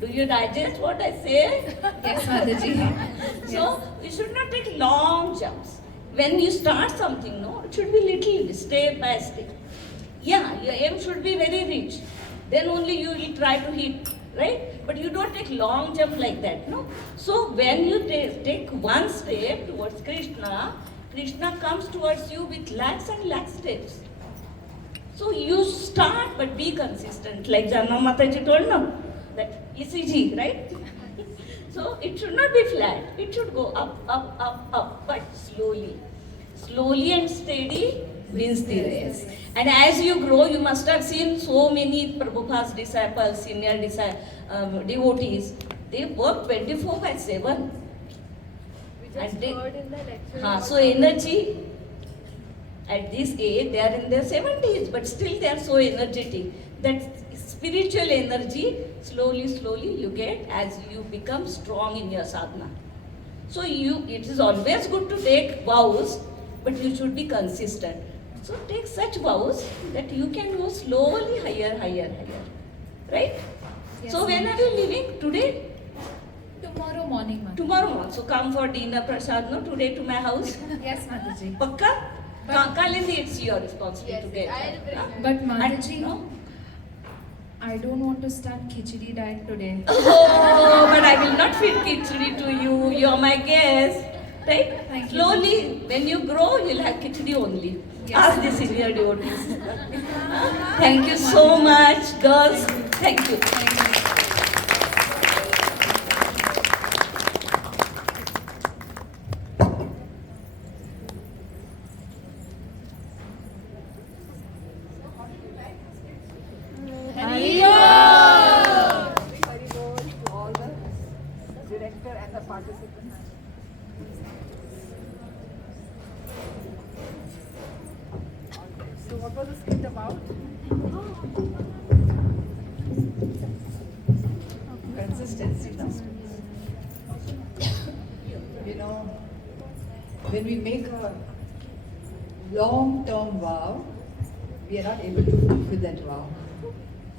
Do you digest what I say? Yes, Mataji. So you should not take long jumps. When you start something, no, it should be little, step by step. Yeah, your aim should be very rich. Then only you will try to hit, right? But you don't take long jump like that, no? So when you take one step towards Krishna, Krishna comes towards you with lakhs and lakhs steps. So you start but be consistent. Like Jahnava Mataji told, no? That ECG, right? So it should not be flat. It should go up, but slowly. Slowly and steady wins the race. And as you grow, you must have seen so many Prabhupada's disciples, senior devotees. They work 24/7. We just And they- heard in the lecture. So energy, at this age, they are in their 70s, but still they are so energetic. That spiritual energy, slowly you get as you become strong in your sadhana. So it is always good to take vows, but you should be consistent. So take such vows that you can go slowly higher. Right? Yes, So when are you leaving? Today? Tomorrow morning, Mataji. Tomorrow morning. So come for dinner prasad, no? Today to my house. Yes, Mataji. Pakka? Kalindi, it's your responsibility to get. I'll bring Huh? her. But Mataji, No? I don't want to start khichdi diet today. Oh, but I will not feed khichdi to you. You are my guest. Right? Thank you. Slowly, when you grow, you'll have khichdi only. Yes. Ask the senior devotees. Thank you so much, girls. Thank you. Thank you. Very good to all the director and the participants. So what was the skit about? Consistency. No? You know, when we make a long-term vow, we are not able to fulfill that vow.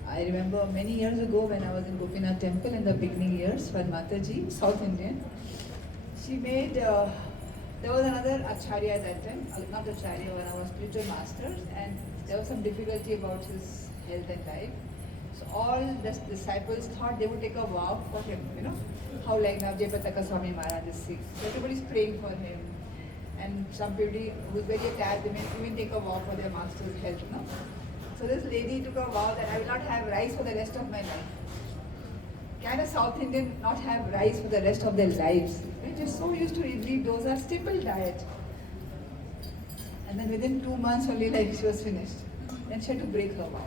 I remember many years ago when I was in Gopinath temple in the beginning years for Mataji, South Indian, she made, there was another Acharya at that time, not Acharya, one of our spiritual masters, and there was some difficulty about his health and life. So all the disciples thought they would take a vow for him, you know, how like Navjayapataka Swami Maharaj is sick. So everybody's praying for him. And somebody who is very attached, they may even take a vow for their master's health, no? So this lady took a vow that I will not have rice for the rest of my life. Can a South Indian not have rice for the rest of their lives? We're just so used to idli, dosa, staple diet. And then within 2 months only, like she was finished. Then she had to break her vow.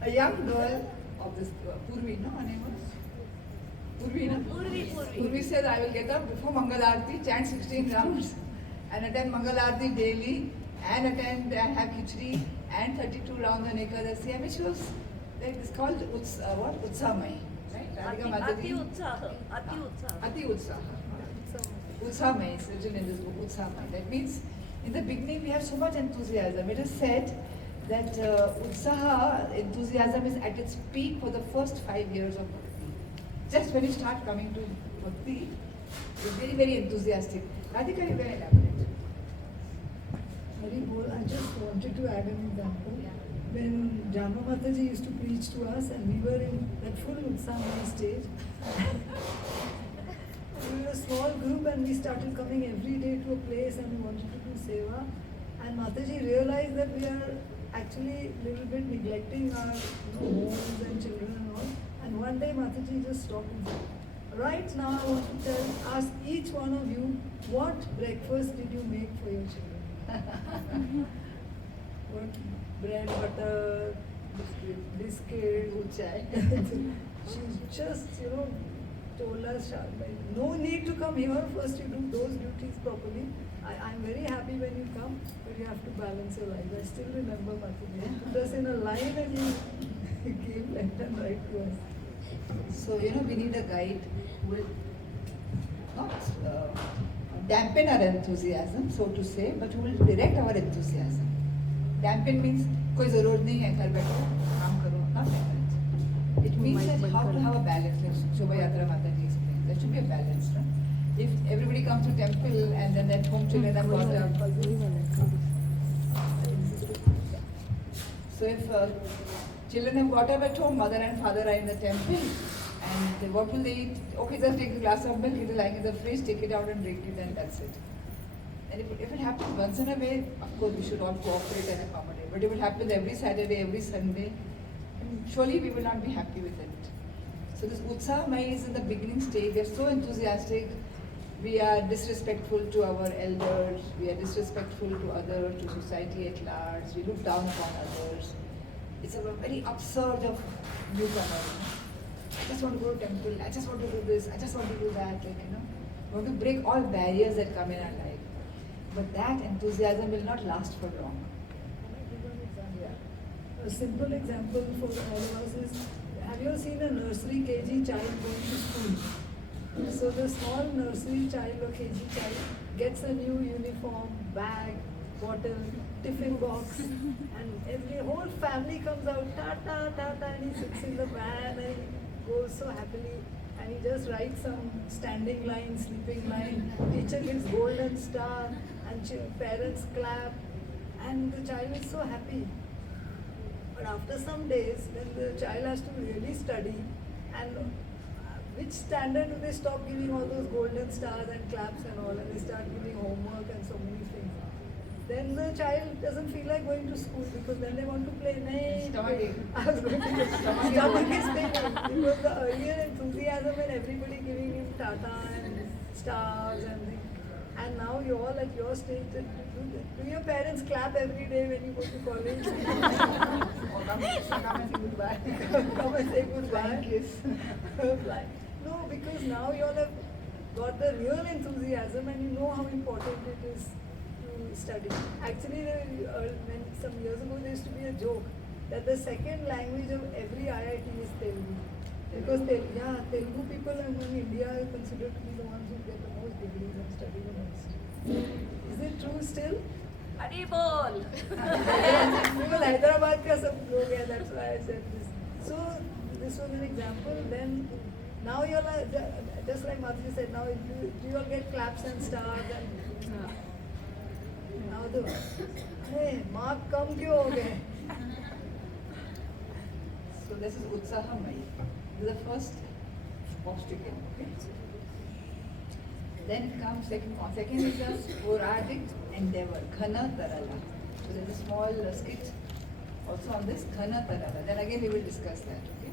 A young girl of this, Purvi, no, her name was? Purvi, no? Purvi said, I will get up before Mangal Aarti, chant 16 rounds, and attend Mangal Aarti daily, and attend and have khichdi, and 32 rounds on Ekadasi. I mean, she was, like, it's called Utsamai, right? Radhika Mataji. Ati Utsaha. Utsamai is written in this book, Utsamai. That means, in the beginning, we have so much enthusiasm. It is said that Utsaha, enthusiasm, is at its peak for the first 5 years of Bhakti. Just when you start coming to Bhakti, you're very, very enthusiastic. Radhika, you can elaborate. Very good. I just wanted to add an example. When Jahnava Mataji used to preach to us and we were in that full Utsamaya stage, we were a small group and we started coming every day to a place and we wanted to do seva. And Mataji realized that we are actually a little bit neglecting our homes and children and all. And one day Mataji just stopped and said, right now I want to ask each one of you, what breakfast did you make for your children? What bread, butter, biscuit, chai. She just, told us, no need to come here, first you do those duties properly. I'm very happy when you come, but you have to balance your life. I still remember Mataji put us in a line and he came left and right to us. So, we need a guide who will not dampen our enthusiasm, so to say, but who will direct our enthusiasm. Dampen means, koi zarorat nahi hai, ghar baitho, kaam karo, not like that. It means that how to have a balance, like Shobha Yatra Mataji explained. There should be a balance, no? If everybody comes to temple and then at home children are brought up. So if children have got up at home, mother and father are in the temple, and what will they eat? Okay, just take a glass of milk, it is lying in the fridge, take it out and drink it, and that's it. And if it happens once in a way, of course we should all cooperate and accommodate. But if it happens every Saturday, every Sunday, surely we will not be happy with it. So this Utsaha Mai is in the beginning stage. We are so enthusiastic. We are disrespectful to our elders. We are disrespectful to others, to society at large. We look down upon others. It's a very absurd of newcomers. I just want to go to temple. I just want to do this. I just want to do that. We want to break all barriers that come in our life. But that enthusiasm will not last for long. A simple example for all of us is, have you ever seen a nursery KG child going to school? So the small nursery child or KG child gets a new uniform, bag, bottle, tiffin box, and every whole family comes out, ta-ta, ta-ta, and he sits in the van and he goes so happily. And he just writes some standing line, sleeping line, teacher gives golden star, and parents clap, and the child is so happy. But after some days, when the child has to really study, and which standard do they stop giving all those golden stars and claps and all, and they start giving homework and so many things? Then the child doesn't feel like going to school because then they want to play. Stomachache. I was going to say, stomach is paining because the earlier enthusiasm and everybody giving him tata and stars and things. And now you're all at your stage. Do your parents clap every day when you go to college? Or come and say goodbye. Come and say goodbye. Flying kiss. No, because now you all have got the real enthusiasm and you know how important it is to study. Actually, when some years ago there used to be a joke that the second language of every IIT is Telugu. Because Telugu people in India are considered to be the ones who get the most degrees and study the most. Is it true still? Hari bol. Because Hyderabad ka sab log hai, that's why I said this. So this was an example. Then now you're like, just like Mataji said, now do you all get claps and stars and now the hey, mark kam kyun ho gaye? So this is Utsahamai. This is the first obstacle. Okay? Then it comes second is the sporadic endeavor, Ghana Tarala. So there's a small skit also on this Ghana Tarala. Then again we will discuss that. Okay?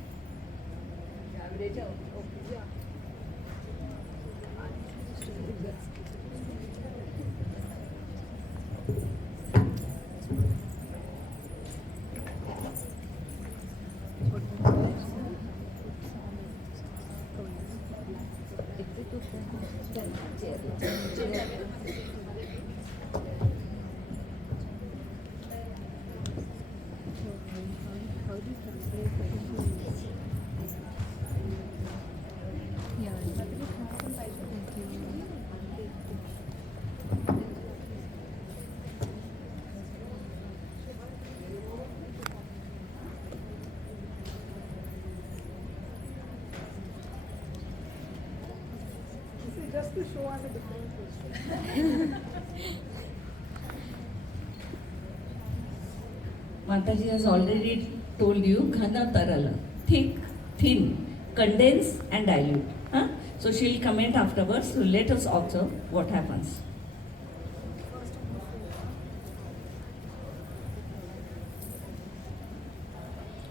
Yeah, Rachel. Okay, yeah. Just to show us a different question. Mataji has already told you Ghana Tarala, thick, thin, condense and dilute. Huh? So she'll comment afterwards. So let us observe what happens.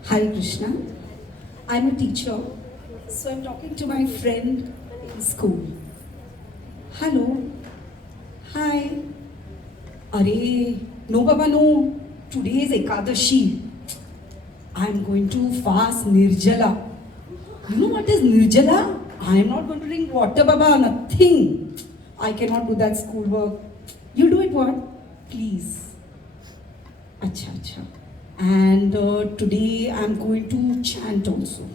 Hare Krishna. I'm a teacher, so I'm talking to my friend in school. Hello. Hi. Arey, no Baba, no. Today is Ekadashi. I'm going to fast Nirjala. You know what is Nirjala? I am not going to drink water, Baba, nothing. I cannot do that schoolwork. You do it what? Please. Acha, acha. And today I'm going to chant also.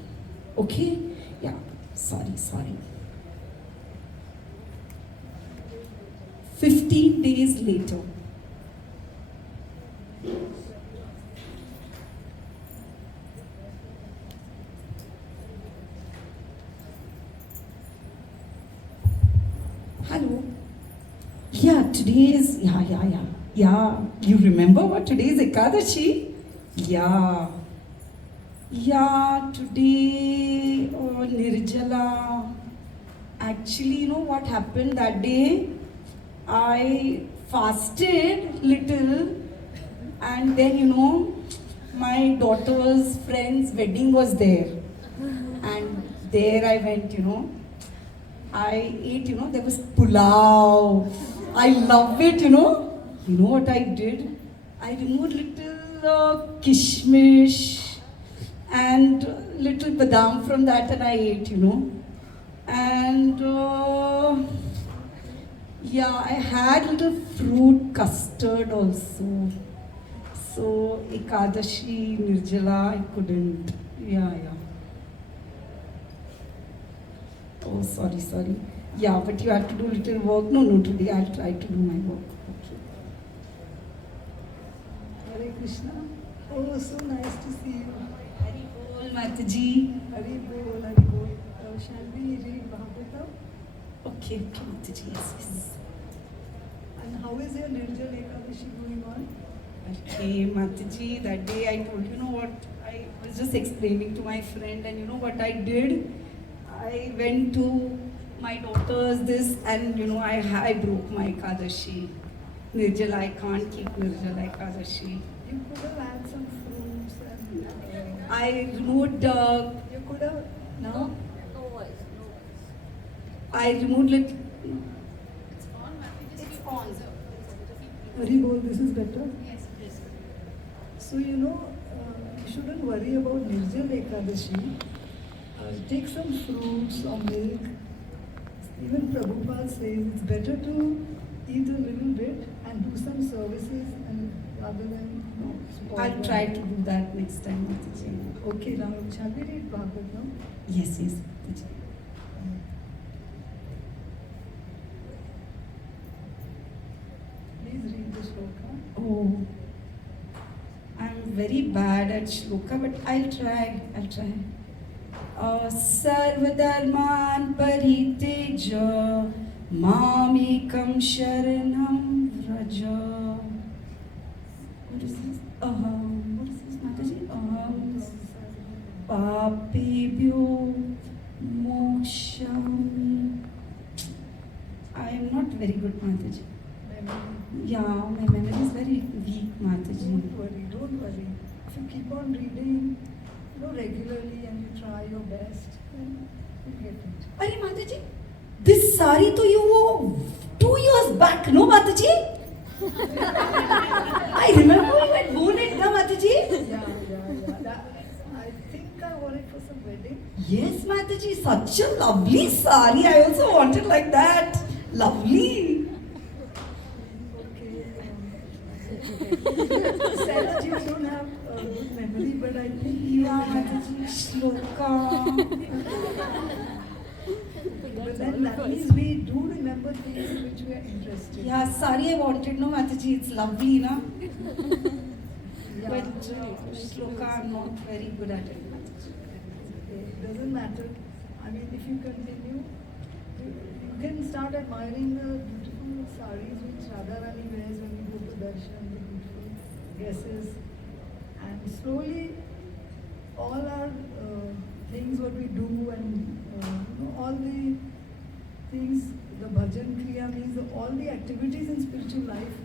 Okay? Yeah, sorry. 15 days later. Hello. Yeah, today is, yeah. You remember what today is Ekadashi? Yeah, today, Nirjala. Actually, you know what happened that day? I fasted little and then, you know, my daughter's friend's wedding was there. And there I went, you know. I ate, you know, there was pulao. I love it, you know. You know what I did? I removed little kishmish and little badam from that and I ate, you know. And I had little fruit custard also. So Ekadashi, Nirjala, I couldn't. Yeah. Oh, sorry. Yeah, but you have to do little work. No, today I'll try to do my work. Okay. Hare Krishna. Oh, so nice to see you. Hari Bol, Mataji. Hari Bol. Shall we read Bhagavatam? Okay, Mataji, yes. And how is your Nirjala Ekadashi going on? Okay, Mataji, that day I told you know what, I was just explaining to my friend, and you know what I did? I went to my daughter's this, and you know I broke my Ekadashi. Nirjala, I can't keep Nirjala Ekadashi. You could have had some fruits and I removed, you could have no? I removed it. It's on, Matthew. It's on. Haribol, this is better. Yes, yes. So you shouldn't worry about Nirjal Ekadashi. Take some fruits or milk. Even Prabhupada says it's better to eat a little bit and do some services and rather than spoil I'll them. try to do that next time, Mataji. Okay, now shall we read Bhagavad now? Yes, yes, Mataji. Please read the shloka. Oh, I'm very bad at shloka, but I'll try. Sarvadharman pariteja mamekam sharanam vraja. What is this? What is this, Mataji? Papebhyo mokshami. I am not very good, Mataji. Yeah, my memory is very weak, Mataji. Don't worry. If you keep on reading, regularly and you try your best, then you'll get it. Are Mataji, this sari to you wore 2 years back, no Mataji? I remember you had worn it, no Mataji? Yeah. I think I wore it for some wedding. Yes, Mataji, such a lovely sari. I also wanted like that. Lovely. Okay. Sarah, you don't have good memory, but I think Yeah, Mataji, shloka. but then that means we do remember things which we are interested in. Yeah, sari I wanted, no Mataji, it's lovely, na? Yeah. But shloka, I'm not very good at it, Mataji. It doesn't matter. I mean, if you continue, you can start admiring the beautiful saris which Radharani wears when we go to darshan, the beautiful dresses. And slowly, all our things what we do and all the things, the bhajan kriya means all the activities in spiritual life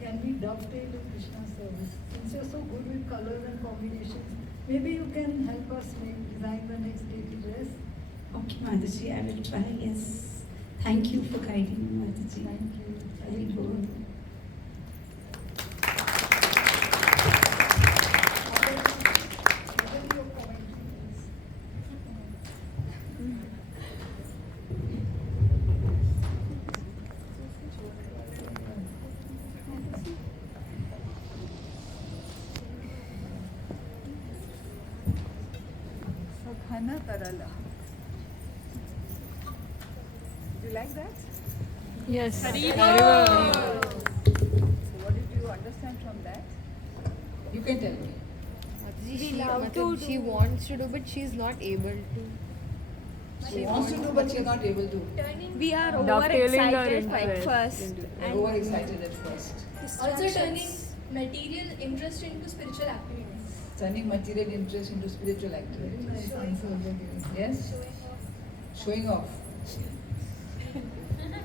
can be dovetailed in Krishna's service. Since you're so good with colors and combinations, maybe you can help us design the next daily dress. Okay, Mataji, I will try, yes. Thank you for guiding me, Mataji. Thank you. Very good. What are your commentaries? Sakhana Tarala. Do you like that? Yes. So what did you understand from that? You can tell me. She wants to do, but she's not able to. She wants to do, but she's not able to. We are Dovetailing her overexcited at interest first. You're overexcited at first. Also turning material interest into spiritual activities. Turning material interest into spiritual Very activity. nice answer you're giving. Yes? Showing off.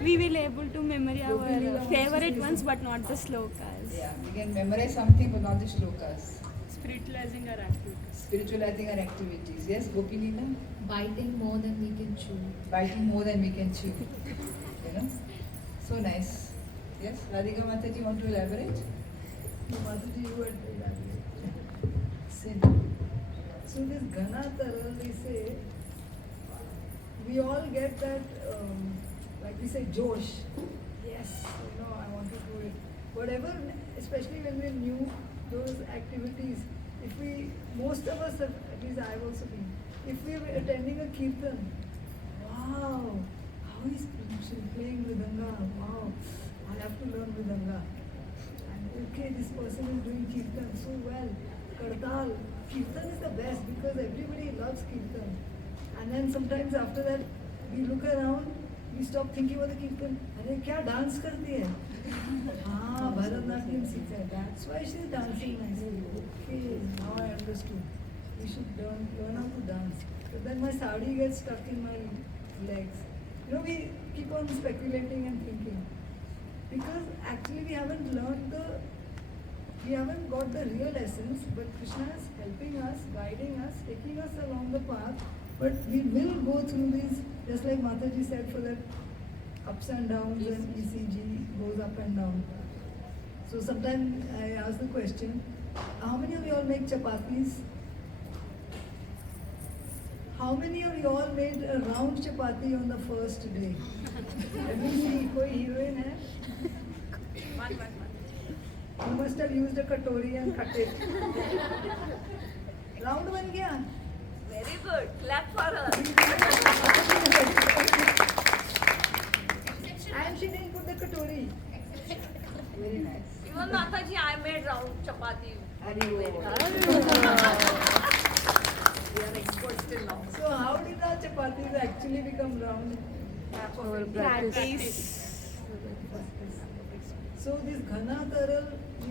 We will able to memorize Gopinila our wants to favorite say ones, something. but not the slokas. Yeah, we can memorize something but not the shlokas. Spiritualizing our activities. Spiritualizing our activities. Yes, Gopinila? Biting more than we can chew. Biting more than we can chew. You know? So nice. Yes, Radhika Mataji, want to elaborate? No, Mataji, you had elaborate. Sin. So this Ghana Taral, they say, we all get that, like we say, Josh. Yes, I want to do it. Whatever, especially when we're new, those activities, if we, most of us, have, at least I've also been, if we're attending a kirtan, wow, how is playing Mridanga? Wow, I have to learn Mridanga. And okay, this person is doing kirtan so well. Kartal, kirtan is the best because everybody loves kirtan. And then sometimes after that, we look around, we stop thinking about the kirtan. अरे क्या dance करती है? Bharatanatyam Sita. That's why she's dancing nicely. Okay, now I understood. We should learn how to dance. But then my sari gets stuck in my legs. We keep on speculating and thinking. Because actually we haven't got the real essence, but Krishna is helping us, guiding us, taking us along the path. But we will go through these, just like Mataji said, for that ups and downs, and ECG goes up and down. So sometimes I ask the question, how many of you all make chapatis? How many of you all made a round chapati on the first day? Have you seen koi heroine hai? You must have used a katori and cut it. Round ban gaya? Very good. Clap for her. And she didn't put the katori. Very nice. Even Mataji, I made round chapati. We are experts till now. So how did our chapatis actually become round? Practice. So this ghana taral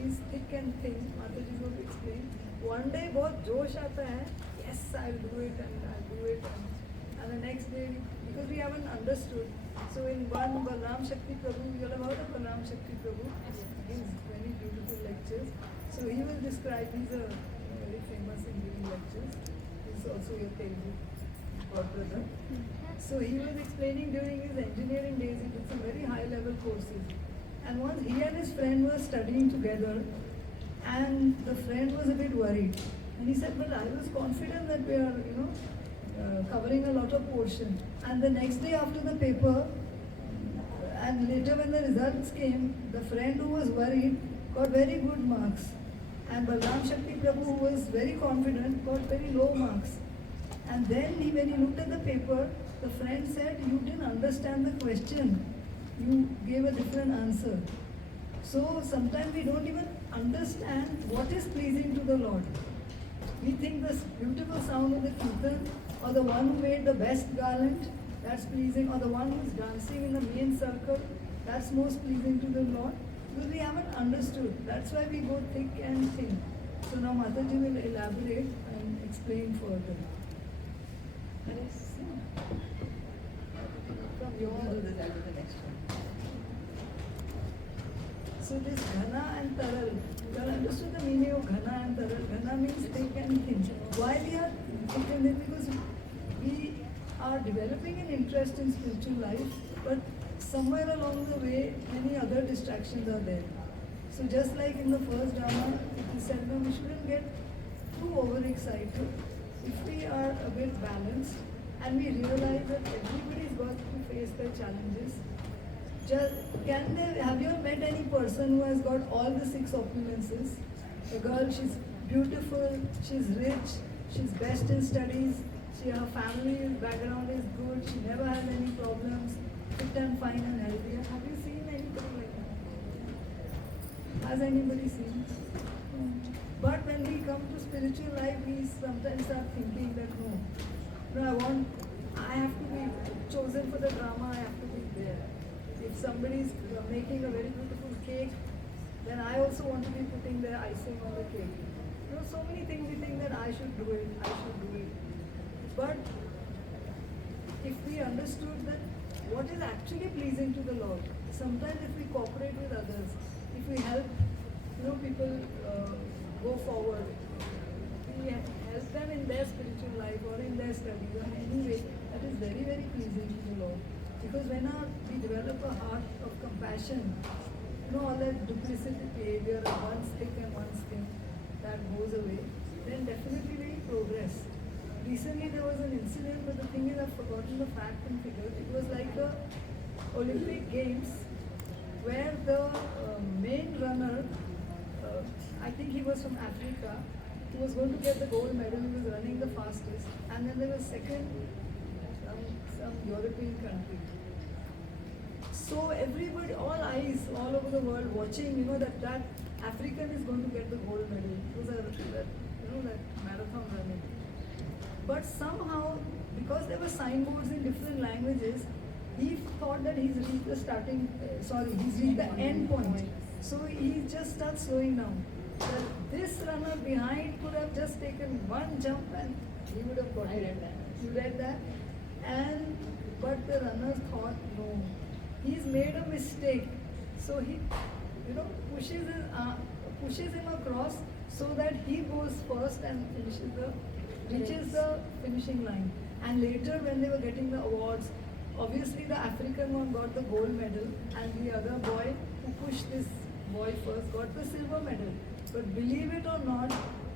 is thick and thin. Mataji will explain. One day बहुत जोश आता है. Yes, I'll do it and the next day, because we haven't understood. So in one Balram Shakti Prabhu, you all have heard of Balram Shakti Prabhu? He gives very beautiful lectures. So he will describe, he's a very famous in giving lectures. He's also your Telugu brother. So he was explaining during his engineering days, he did some very high level courses. And once he and his friend were studying together, and the friend was a bit worried. And he said, but I was confident that we are, covering a lot of portion. And the next day after the paper, and later when the results came, the friend who was worried got very good marks. And Balram Shakti Prabhu, who was very confident, got very low marks. And then when he looked at the paper, the friend said, you didn't understand the question. You gave a different answer. So sometimes we don't even understand what is pleasing to the Lord. We think this beautiful sound of the kirtan, or the one who made the best garland, that's pleasing, or the one who's dancing in the main circle, that's most pleasing to the Lord. Because we haven't understood. That's why we go thick and thin. So now Mataji will elaborate and explain further. From your I'll do the next one. So this ghana and taral, you have understood the meaning of ghana and taral. Ghana means thick and thin. Why we are thick and thin? Because we are developing an interest in spiritual life, but somewhere along the way, many other distractions are there. So just like in the first drama, it is said, no, we shouldn't get too overexcited. If we are a bit balanced and we realize that everybody's got to face their challenges, have you ever met any person who has got all the 6 opulences? A girl, she's beautiful, she's rich, she's best in studies, her family background is good, she never has any problems, fit and fine and healthy. Have you seen anybody like that? Has anybody seen? But when we come to spiritual life, we sometimes start thinking that no, I have to be chosen for the drama, I have to be there. If somebody is making a very beautiful cake, then I also want to be putting the icing on the cake. So many things we think that I should do it. But if we understood that what is actually pleasing to the Lord, sometimes if we cooperate with others, if we help people go forward, we help them in their spiritual life or in their studies or in any way, that is very, very pleasing to the Lord. Because when we develop a heart of compassion, all that duplicity behavior of one's thick and one's thin, that goes away, then definitely we progress. Recently there was an incident, but the thing is I've forgotten the fact and figure. It was like the Olympic Games where the main runner, I think he was from Africa, he was going to get the gold medal, he was running the fastest, and then there was second, some European country. So everybody, all eyes all over the world watching, that African is going to get the gold medal. It was that marathon running. But somehow, because there were signboards in different languages, he thought that he's reached the end point. So he just starts slowing down. This runner behind could have just taken one jump and he would have got it. You read that? And but the runner thought, no, he's made a mistake. So he, pushes him across so that he goes first and reaches the finishing line. And later, when they were getting the awards, obviously the African one got the gold medal, and the other boy who pushed this boy first got the silver medal. But believe it or not,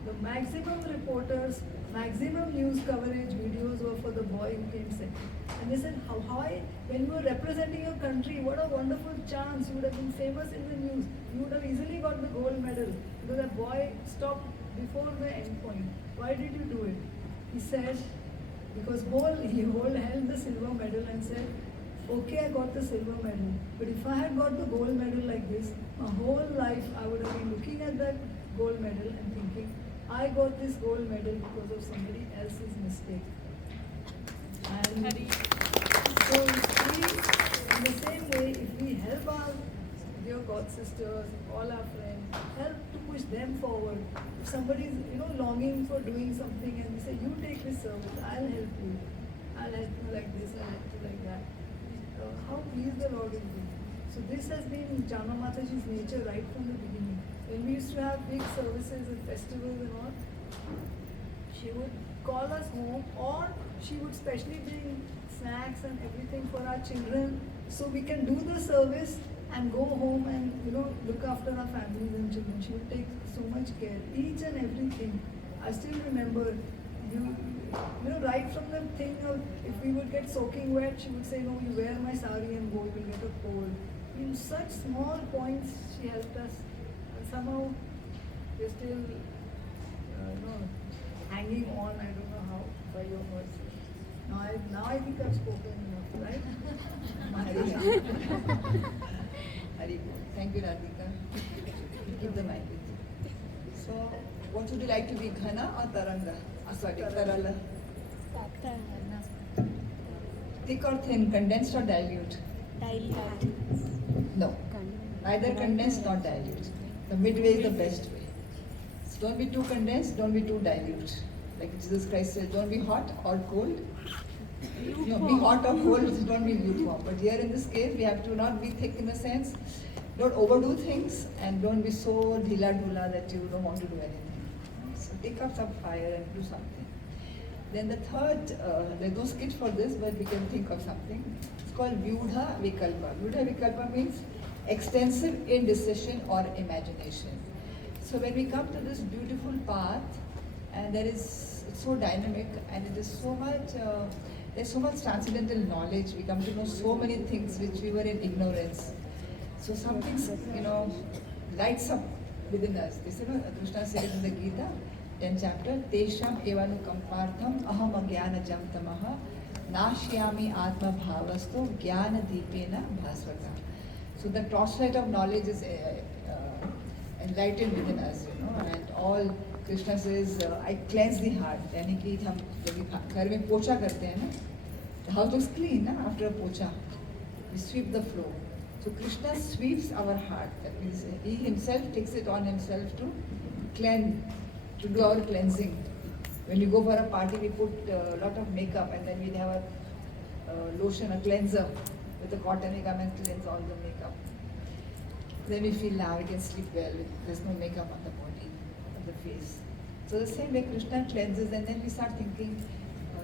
the maximum reporters, maximum news coverage videos were for the boy who came second. And they said, how high, when you were representing your country, what a wonderful chance, you would have been famous in the news. You would have easily got the gold medal. Because that boy stopped before the end point. Why did you do it? He said, because he held the silver medal and said, okay, I got the silver medal. But if I had got the gold medal like this, my whole life I would have been looking at that gold medal and thinking, I got this gold medal because of somebody else's mistake. And so in the same way, if we help our dear God sisters, all our friends, help to push them forward. If somebody is longing for doing something and we say, you take this service, I'll help you. I'll help you like this, I'll help you like that. How pleased the Lord will be. So this has been Jahnava Mataji's nature right from the beginning. When we used to have big services and festivals and all, she would call us home, or she would specially bring snacks and everything for our children so we can do the service and go home and look after our families and children. She would take so much care, each and everything. I still remember, right from the thing of if we would get soaking wet, she would say, no, you wear my sari and go, you'll get a cold. In such small points, she helped us. And somehow, we're still, hanging on, I don't know how, by your mercy. Now I think I've spoken enough, right? Hari Bol. Thank you, Radhika. Keep the mic with you. So, what would you like to be, Ghana or Taranga? Sorry, Tarala. Thick or thin, condensed or dilute? No. Neither condensed nor dilute. The midway is the best way. So don't be too condensed, don't be too dilute. Like Jesus Christ said, don't be hot or cold. No, be hot or cold, don't be lukewarm. But here in this case, we have to not be thick in a sense. Don't overdo things and don't be so dhila dhula that you don't want to do anything. So take up some fire and do something. Then the third, there's no skit for this, but we can think of something. It's called Vyudha Vikalpa. Vyudha Vikalpa means extensive indecision or imagination. So when we come to this beautiful path, and it's so dynamic, and it is so much, there's so much transcendental knowledge. We come to know so many things which we were in ignorance. So something, lights up within us. This is what Krishna says in the Gita, 10th chapter, Tesham evanu kampartham aham agyana jam tamaha nashyami atma bhavasto jnana deepena bhasvata. So the torchlight of knowledge is enlightened within us, and all Krishna says, I cleanse the heart. यानी कि हम जब घर में पोछा करते हैं ना, the house looks clean ना after a pocha. We sweep the floor. So Krishna sweeps our heart. That means he himself takes it on himself to cleanse, to do our cleansing. When you go for a party, we put a lot of makeup and then we have a lotion, a cleanser with a cotton we come and cleanse all the makeup. Then we feel now we can sleep well. There's no makeup on the body, on the face. So the same way Krishna cleanses, and then we start thinking,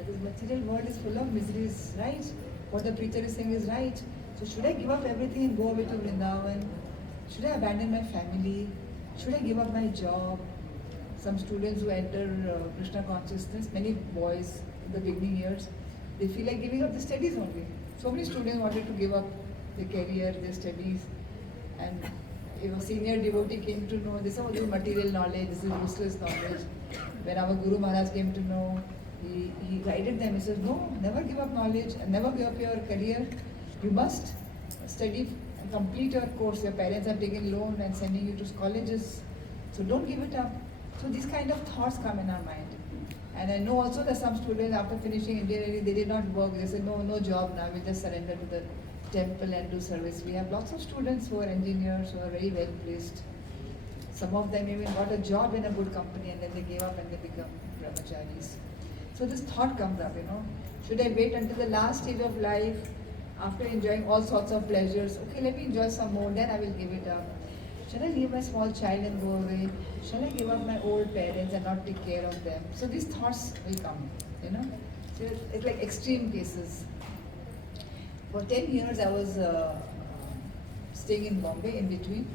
this material world is full of miseries, right? What the preacher is saying is right. So should I give up everything and go away to Vrindavan? Should I abandon my family? Should I give up my job? Some students who enter Krishna consciousness, many boys in the beginning years, they feel like giving up the studies only. So many students wanted to give up their career, their studies. And if a senior devotee came to know, this is all this material knowledge, this is useless knowledge. When our Guru Maharaj came to know, he guided them. He says, no, never give up knowledge and never give up your career. You must study and complete your course. Your parents have taken loan and sending you to colleges. So don't give it up. So these kind of thoughts come in our mind. And I know also that some students after finishing engineering, they did not work. They said, no job now, we just surrender to the temple and do service. We have lots of students who are engineers, who are very well placed. Some of them even got a job in a good company and then they gave up and they become brahmacharis. So this thought comes up, should I wait until the last stage of life, after enjoying all sorts of pleasures? Okay, let me enjoy some more, then I will give it up. Shall I leave my small child and go away? Shall I give up my old parents and not take care of them? So these thoughts will come, So it's like extreme cases. For 10 years I was staying in Bombay in between.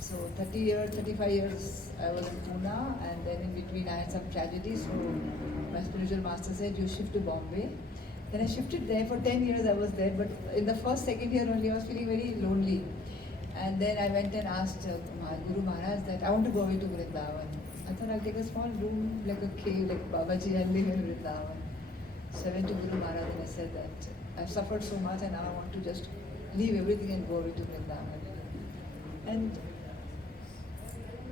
So 35 years I was in Pune, and then in between I had some tragedies. So my spiritual master said, you shift to Bombay. Then I shifted there. For 10 years I was there, but in the second year only I was feeling very lonely. And then I went and asked Guru Maharaj that I want to go away to Vrindavan. I thought I'll take a small room, like a cave, like Babaji, and live in Vrindavan. So I went to Guru Maharaj and I said that I've suffered so much and now I want to just leave everything and go away to Vrindavan. And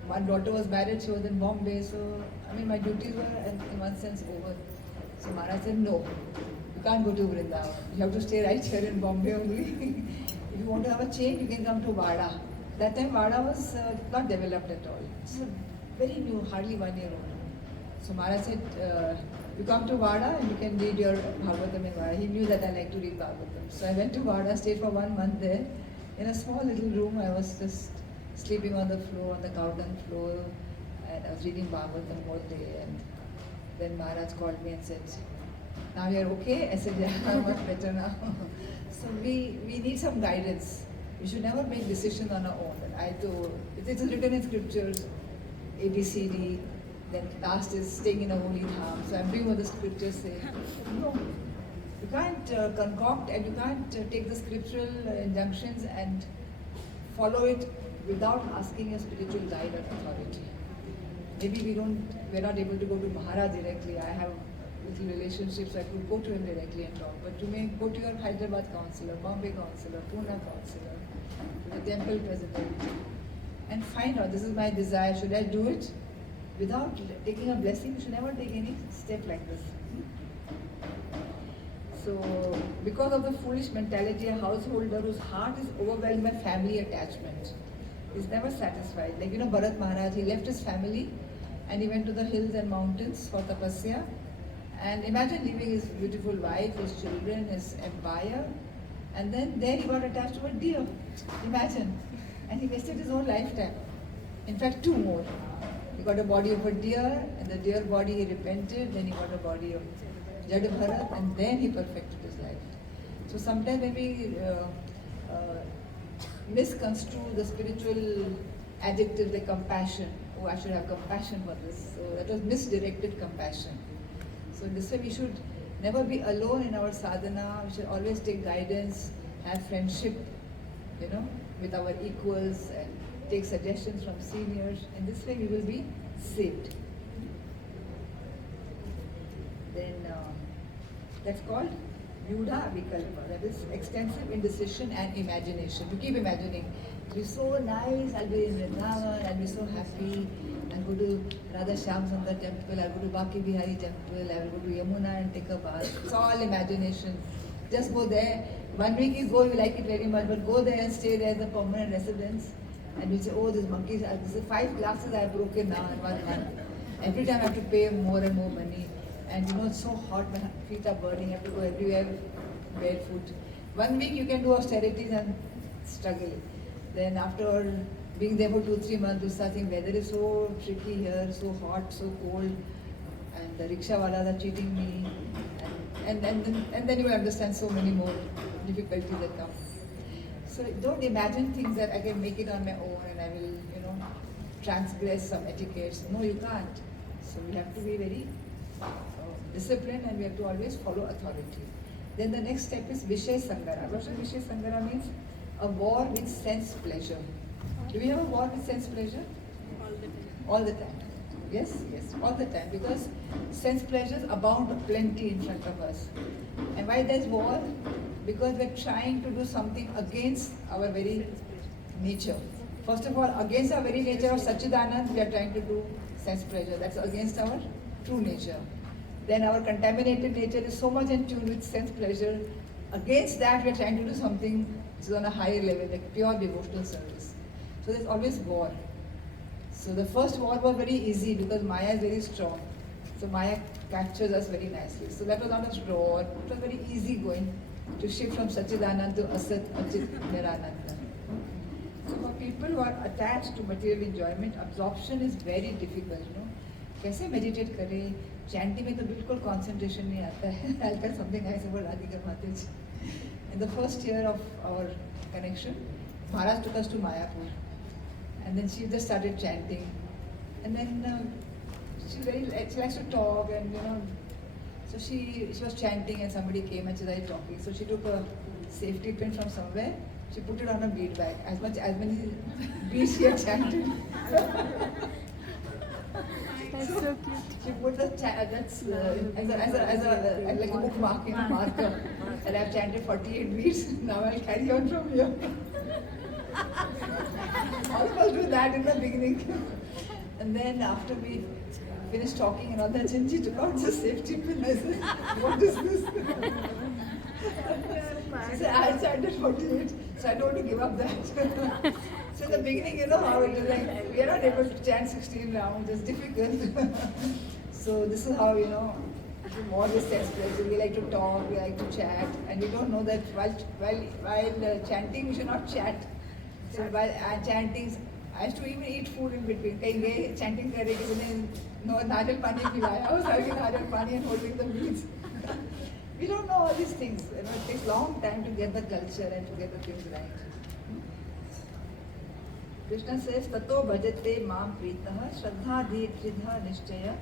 my daughter was married, she was in Bombay, so my duties were in one sense over. So Maharaj said, no, you can't go to Vrindavan. You have to stay right here in Bombay only. If you want to have a change, you can come to Vada. That time Vada was not developed at all. It's very new, hardly 1 year old. So Maharaj said, you come to Vada and you can read your Bhagavatam in Vada. He knew that I like to read Bhagavatam. So I went to Vada, stayed for 1 month there. In a small little room, I was just sleeping on the floor, on the cow-dung floor, and I was reading Bhagavatam all day. And then Maharaj called me and said, now you're okay? I said, yeah, I'm much better now. So we need some guidance. We should never make decisions on our own. It is written in scriptures, A, B, C, D. Then last is staying in a holy dham. So I'm doing what the scriptures say. No, you can't concoct and you can't take the scriptural injunctions and follow it without asking a spiritual guide or authority. Maybe we're not able to go to Maharaj directly. I have little relationships, I could go to him directly and talk. But you may go to your Hyderabad counselor, Bombay counselor, Pune counselor, to the temple president, and find out, this is my desire, should I do it? Without taking a blessing, you should never take any step like this. So, because of the foolish mentality, a householder whose heart is overwhelmed by family attachment is never satisfied. Like, Bharat Maharaj, he left his family and he went to the hills and mountains for tapasya. And imagine leaving his beautiful wife, his children, his empire, and then there he got attached to a deer. Imagine. And he wasted his whole lifetime. In fact, 2 more. He got a body of a deer, and the deer body he repented, then he got a body of Jad Bharat, and then he perfected his life. So sometimes when we misconstrue the spiritual adjective like compassion, oh, I should have compassion for this. So that was misdirected compassion. So in this way, we should never be alone in our sadhana. We should always take guidance, have friendship, with our equals, and take suggestions from seniors. In this way, we will be saved. Then that's called Vyudha Vikalpa. That is extensive indecision and imagination. You keep imagining, it'll be so nice, I'll be in Vrindavan, I'll be so happy. I'll go to Radha Shyam Sundar temple, I'll go to Baki Bihari temple, I will go to Yamuna and take a bath. It's all imagination. Just go there. 1 week you go, you like it very much, but go there and stay there as a permanent residence. And you say, oh, these monkeys, this is 5 glasses I have broken now in 1 month. Every time I have to pay more and more money. And it's so hot, my feet are burning, I have to go everywhere barefoot. 1 week you can do austerities and struggle. Then after being there for 2-3 months, you start saying, weather is so tricky here, so hot, so cold, and the rickshawalas are cheating me, and then you will understand so many more difficulties that come. So don't imagine things that I can make it on my own and I will, transgress some etiquettes. No, you can't. So we have to be very disciplined and we have to always follow authority. Then the next step is Vishay Sangara. What Vishay Sangara means? A war with sense pleasure. Do we have a war with sense pleasure? All the time. All the time. Yes, all the time. Because sense pleasures abound plenty in front of us. And why there's war? Because we're trying to do something against our very nature. First of all, against our very nature of Satchidanand, we are trying to do sense pleasure. That's against our true nature. Then our contaminated nature is so much in tune with sense pleasure against that, we're trying to do something which is on a higher level, like pure devotional service. So there's always war. So the first war was very easy because Maya is very strong. So Maya captures us very nicely. So that was not a war. It was very easy going to shift from Sachidanand to Asat, Achit, Nirananda. So for people who are attached to material enjoyment, absorption is very difficult. कैसे meditate करें? Chanting में तो बिल्कुल concentration नहीं आता है. I'll tell something I said about Radhika Mataji. In the first year of our connection, Maharaj took us to Mayapur. And then she just started chanting. And then she likes to talk and so she was chanting and somebody came and she started talking. So she took a safety pin from somewhere, she put it on a bead bag, as many beads she had chanted. That's so cute. She put the as like a bookmark, marker. And I've chanted 48 beads, now I'll carry on from here. All of us do that in the beginning. And then after we finished talking and all that, Jinji took out the safety pin. I said, what is this? She said, I chanted 48, so I don't want to give up that. So in the beginning, you know how it is like, we are not able to chant 16 rounds, it's difficult. So this is how, more this sense pleasure. We like to talk, we like to chat, and we don't know that while chanting, we should not chat. So while chanting, I used to even eat food in between. कहीं गए chanting कर रहे किसी ने नारियल पानी पिलाया, I was having नारियल पानी and holding the beads. We don't know all these things. It takes long time to get the culture and to get the things right. Krishna says, "Tato bhajate mam pritah shraddha dhitridha nishchaya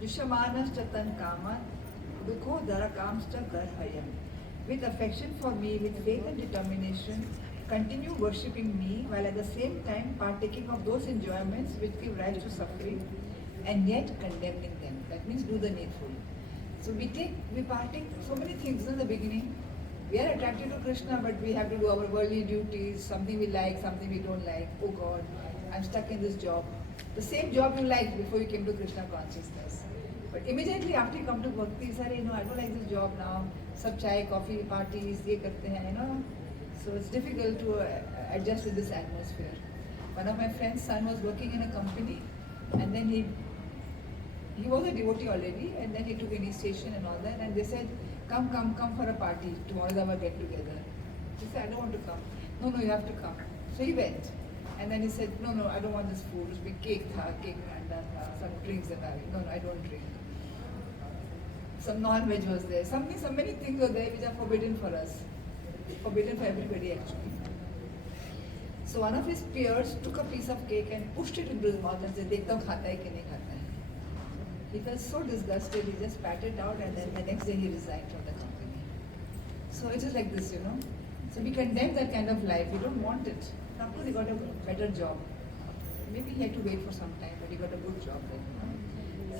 yushamanas tan kaman dukho darakamsta garhayam." With affection for me, with faith and determination, continue worshipping me while at the same time partaking of those enjoyments which give rise to suffering and yet condemning them. That means do the needful. So we partake so many things in the beginning. We are attracted to Krishna, but we have to do our worldly duties, something we like, something we don't like. Oh God, I'm stuck in this job. The same job you liked before you came to Krishna consciousness. But immediately after you come to Bhakti, you say, I don't like this job now. Sab chai, coffee, parties, ye karte hain, So it's difficult to adjust with this atmosphere. One of my friend's son was working in a company, and then he was a devotee already, and then he took initiation and all that, and they said, come for a party, tomorrow is our get together. He said, I don't want to come. No, you have to come. So he went, and then he said, no, I don't want this food. It was cake and some drinks and no, I don't drink. Some non-veg was there. So many things were there which are forbidden for us. Forbidden for everybody actually. So one of his peers took a piece of cake and pushed it into his mouth and said, "Dekhta hu khata hai ki nahi khata hai." He felt so disgusted, he just spat it out, and then the next day he resigned from the company. So it is like this, So we condemn that kind of life, we don't want it. Of course he got a better job. Maybe he had to wait for some time, but he got a good job then.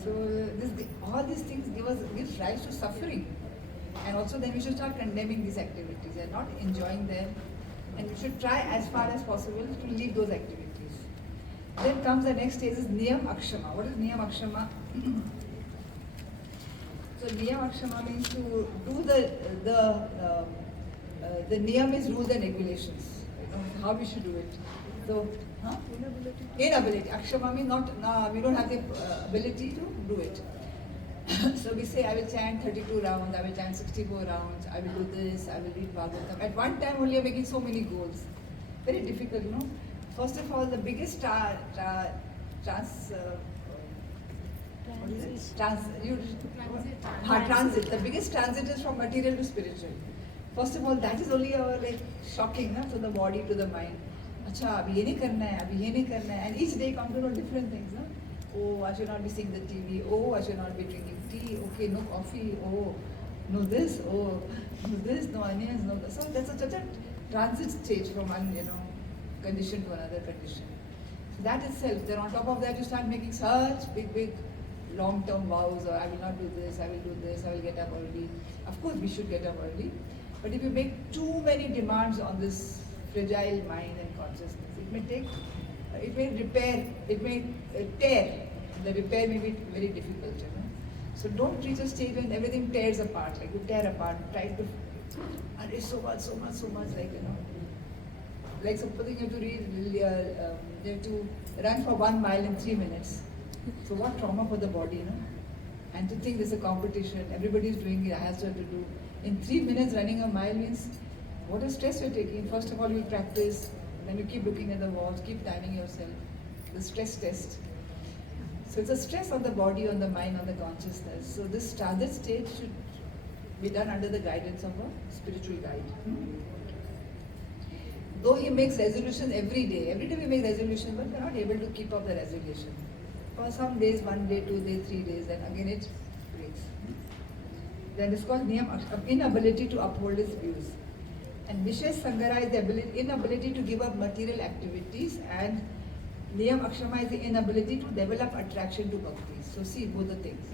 So all these things gives rise to suffering. And also then we should start condemning these activities and not enjoying them. And we should try as far as possible to leave those activities. Then comes the next stage is Niyam Akshama. What is Niyam Akshama? So Niyam Akshama means to do the Niyam is rules and regulations. How we should do it. So, inability. Akshama means we don't have the ability to do it. So we say, I will chant 32 rounds, I will chant 64 rounds, I will do this, I will read Bhagavatam. At one time only, you're making so many goals. Very difficult, First of all, the biggest transit. The biggest transit is from material to spiritual. First of all, that is only our shocking, to the body, to the mind. Acha, abhi ye nahi karna hai, and each day comes to know different things, Oh, I should not be seeing the TV. Oh, I should not be drinking tea. Okay, no coffee. Oh, no this. Oh, no this, no onions, no this. So that's such a transit stage from one, condition to another condition. So that itself, then on top of that, you start making such big, long-term vows, or I will not do this, I will do this, I will get up early. Of course, we should get up early. But if you make too many demands on this fragile mind and consciousness, it may tear. The repair may be very difficult, So don't reach a stage when everything tears apart, like you tear apart, try to And it's so much, like, like supposing you have to you have to run for 1 mile in 3 minutes. So what trauma for the body, And to think there's a competition, everybody is doing it, I have to do. In 3 minutes running a mile means what a stress you're taking. First of all, you practice, then you keep looking at the walls, keep timing yourself. The stress test. So it's a stress on the body, on the mind, on the consciousness. So this transit state should be done under the guidance of a spiritual guide. Though he makes resolutions every day we make resolutions, but we're not able to keep up the resolution. For some days, 1 day, 2 days, 3 days, and again it breaks. Then it's called inability to uphold his views. And Vishesh Sangara is the inability to give up material activities, and Niyam Akshama is the inability to develop attraction to bhakti. So see both the things,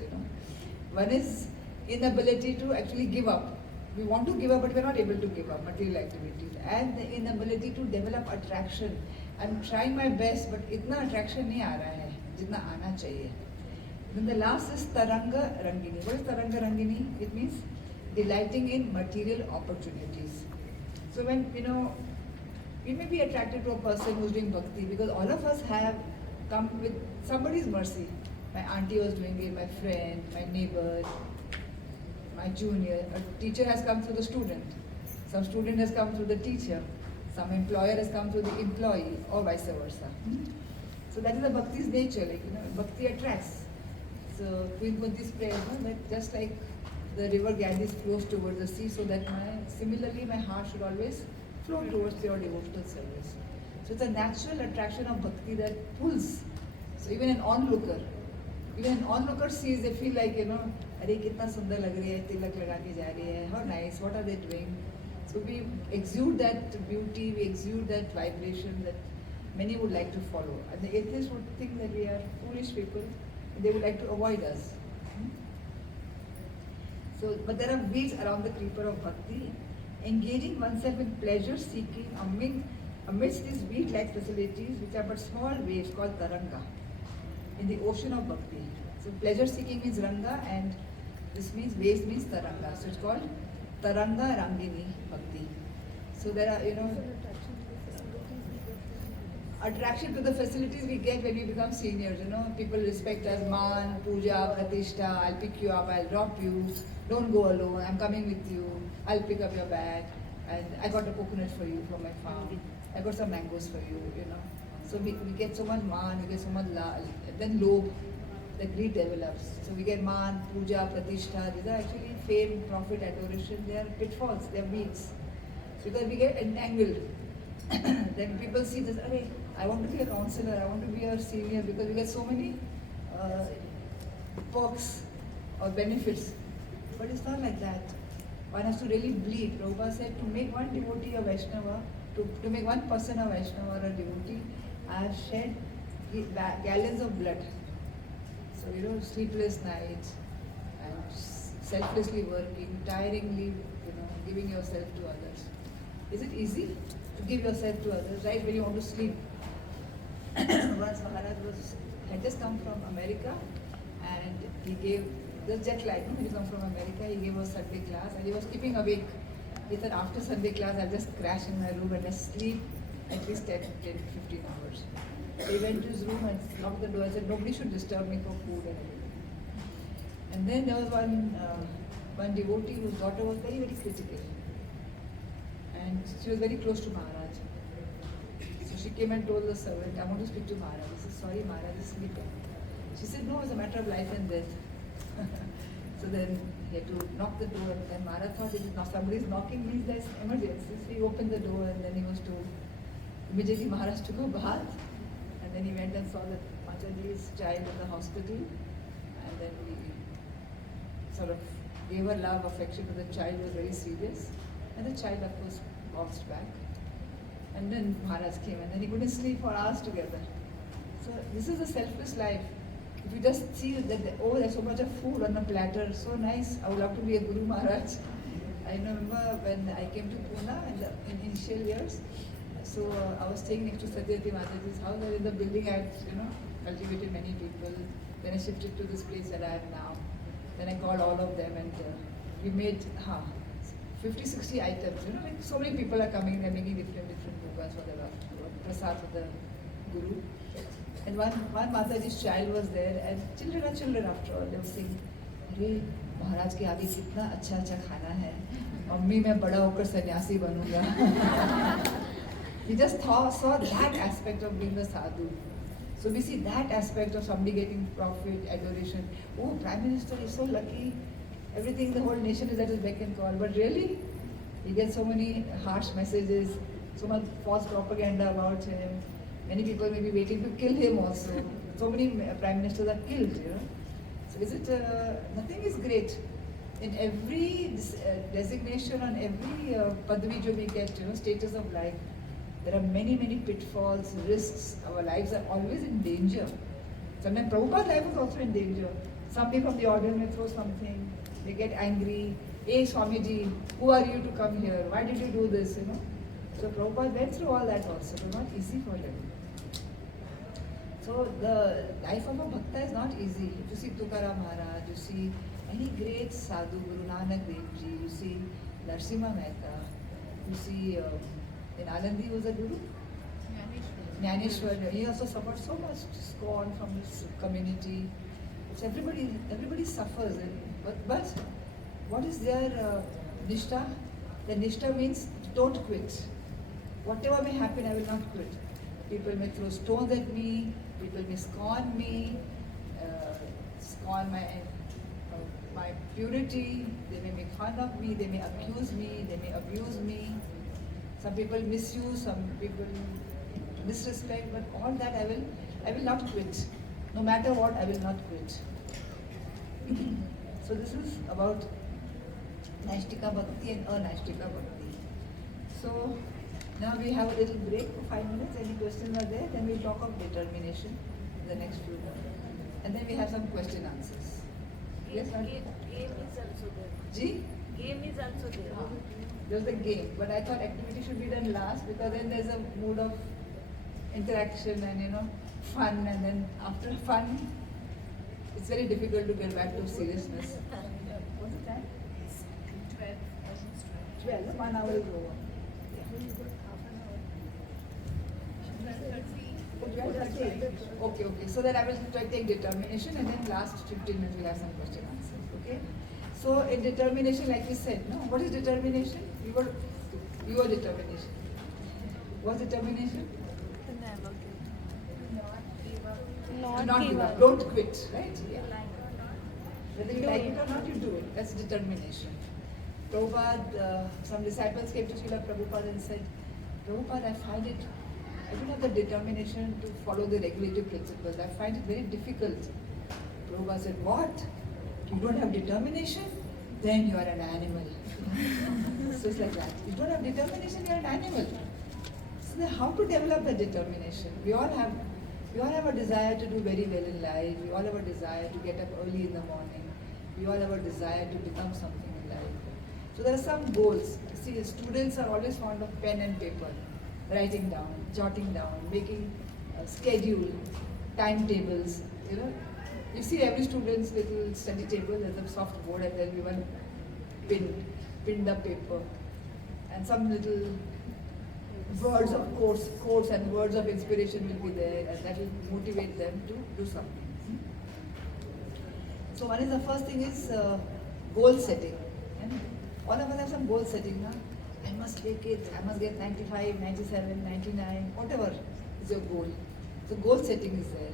One is inability to actually give up. We want to give up, but we're not able to give up material activities. And the inability to develop attraction. I'm trying my best, but itna attraction nahi aa raha hai, jitna aana chahiye. Then the last is Taranga Rangini. What is Taranga Rangini? It means delighting in material opportunities. So when, we may be attracted to a person who's doing bhakti because all of us have come with somebody's mercy. My auntie was doing it, my friend, my neighbor, my junior. A teacher has come through the student. Some student has come through the teacher. Some employer has come through the employee, or vice versa. So that is the bhakti's nature. Bhakti attracts. So Queen Kunti's prayer, that just like the river Ganges flows towards the sea, so that similarly my heart should always flow towards your devotional service. So it's a natural attraction of bhakti that pulls. So even an onlooker sees, they feel like, Arey kitna sundar lag rahi hai, tilak laga ke ja rahi hai, how nice, what are they doing? So we exude that beauty, we exude that vibration that many would like to follow. And the atheists would think that we are foolish people, and they would like to avoid us. So, but there are weeds around the creeper of bhakti. Engaging oneself in pleasure seeking amidst these weed-like facilities, which are but small waves called taranga, in the ocean of bhakti. So pleasure seeking means ranga, and this means waves means taranga. So it's called taranga rangini bhakti. So there are, attraction to the facilities we get when we become seniors. People respect us, man, puja, pratishtha, I'll pick you up, I'll drop you, don't go alone, I'm coming with you, I'll pick up your bag, and I got a coconut for you from my farm, I got some mangoes for you, So we get so much man, we get so much then lobh, the greed develops. So we get man, puja, pratishtha, these are actually fame, profit, adoration, they are pitfalls, they are weeds. Because we get entangled. Then people see this, Arey, I want to be a counselor, I want to be a senior, because we get so many perks or benefits. But it's not like that. One has to really bleed. Prabhupada said to make one devotee a Vaishnava, to make one person a Vaishnava or a devotee, I have shed gallons of blood. So, sleepless nights and selflessly working, tiringly, giving yourself to others. Is it easy to give yourself to others, right when you want to sleep? Once Maharaj had just come from America, and he gave the jet lag. He come from America, he gave us Sunday class, and he was keeping awake. He said, after Sunday class, I'll just crash in my room and just sleep at least 10, 15 hours. So he went to his room and locked the door and said, nobody should disturb me for food and everything. And then there was one devotee whose daughter was very, very critical. And she was very close to Maharaj. So she came and told the servant, I want to speak to Maharaj. He said, sorry, Maharaj is sleeping. She said, no, it's a matter of life and death. So then he had to knock the door, and then Maharaj thought, if somebody is knocking, means there's emergency. So he opened the door, and then he was told, immediately Maharaj took a bath, and then he went and saw that Mataji's child in the hospital, and then we sort of gave her love, affection to the child, was very serious, and the child of course bounced back. And then Maharaj came, and then he couldn't sleep for hours together. So this is a selfless life. If you just see that, there's so much of food on a platter, so nice, I would love to be a Guru Maharaj. I remember when I came to Pune in the initial years, so I was staying next to Satyavati Mataji's house, and in the building I had, cultivated many people. Then I shifted to this place that I am now. Then I called all of them, and we made 50 50, 60 items. You know, like so many people are coming, they're making different bhukas for the prasad for the guru. And one Mataji's child was there, and children are children after all. They were saying, "Arey, Maharaj के आगे कितना अच्छा अच्छा खाना है. Mummy मैं बड़ा होकर सन्यासी बनूंगा." We just saw that aspect of being a sadhu. So we see that aspect of somebody getting profit, adoration. Oh, Prime Minister is so lucky. Everything, the whole nation is at his beck and call. But really, he gets so many harsh messages, so much false propaganda about him. Many people may be waiting to kill him also. So many prime ministers are killed, you know. So is it, nothing is great. In every designation, on every padvi jo we get, you know, status of life, there are many, many pitfalls, risks. Our lives are always in danger. Sometimes Prabhupada's life is also in danger. Somebody from the audience may throw something, they get angry. Hey Swamiji, who are you to come here? Why did you do this, you know? So Prabhupada went through all that also. It was not easy for him. So the life of a bhakta is not easy. You see Tukaram Maharaj, you see any great sadhu, Guru Nanak Dev Ji, you see Narsimha Mehta, you see in Anandi was a guru? Jnaneshwar. He also suffered so much scorn from his community. So everybody suffers. But what is their nishtha? The nishtha means don't quit. Whatever may happen, I will not quit. People may throw stones at me, people may scorn me, scorn my purity, they may make fun of me, they may accuse me, they may abuse me. Some people misuse, some people disrespect, but all that I will not quit. No matter what, I will not quit. So this is about Naishtika Bhakti and Anaishtika Bhakti. So now we have a little break for 5 minutes. Any questions are there? Then we'll talk of determination in the next few minutes. And then we have some question answers. Yes, Game is also there. G? Game is also there. There's the game, but I thought activity should be done last because then there's a mood of interaction and, you know, fun, and then after fun, it's very difficult to get back to seriousness. What's the time? 12. 1 hour is over. Okay. So then I will take determination, and then last 15 minutes we have some question answers. Okay. So in determination, like we said, no, what is determination? Your determination. What's determination? Not give up. Don't quit, right? Yeah. Whether you like it or not, you do it. That's determination. Prabhupada, some disciples came to Srila Prabhupada and said, Prabhupada, I don't have the determination to follow the regulative principles. I find it very difficult. Prabhupada said, what? You don't have determination? Then you are an animal. So it's like that. You don't have determination, you are an animal. So then how to develop the determination? We all have a desire to do very well in life. We all have a desire to get up early in the morning. We all have a desire to become something in life. So there are some goals. See, students are always fond of pen and paper, writing down, jotting down, making a schedule, timetables, you know. You see every student's little study table, there's a soft board and then we will pin the paper. And some little words of quotes and words of inspiration will be there, and that will motivate them to do something. So one is, the first thing is goal setting. And all of us have some goal setting. Huh? I must make it, I must get 95, 97, 99, whatever is your goal. So goal setting is there.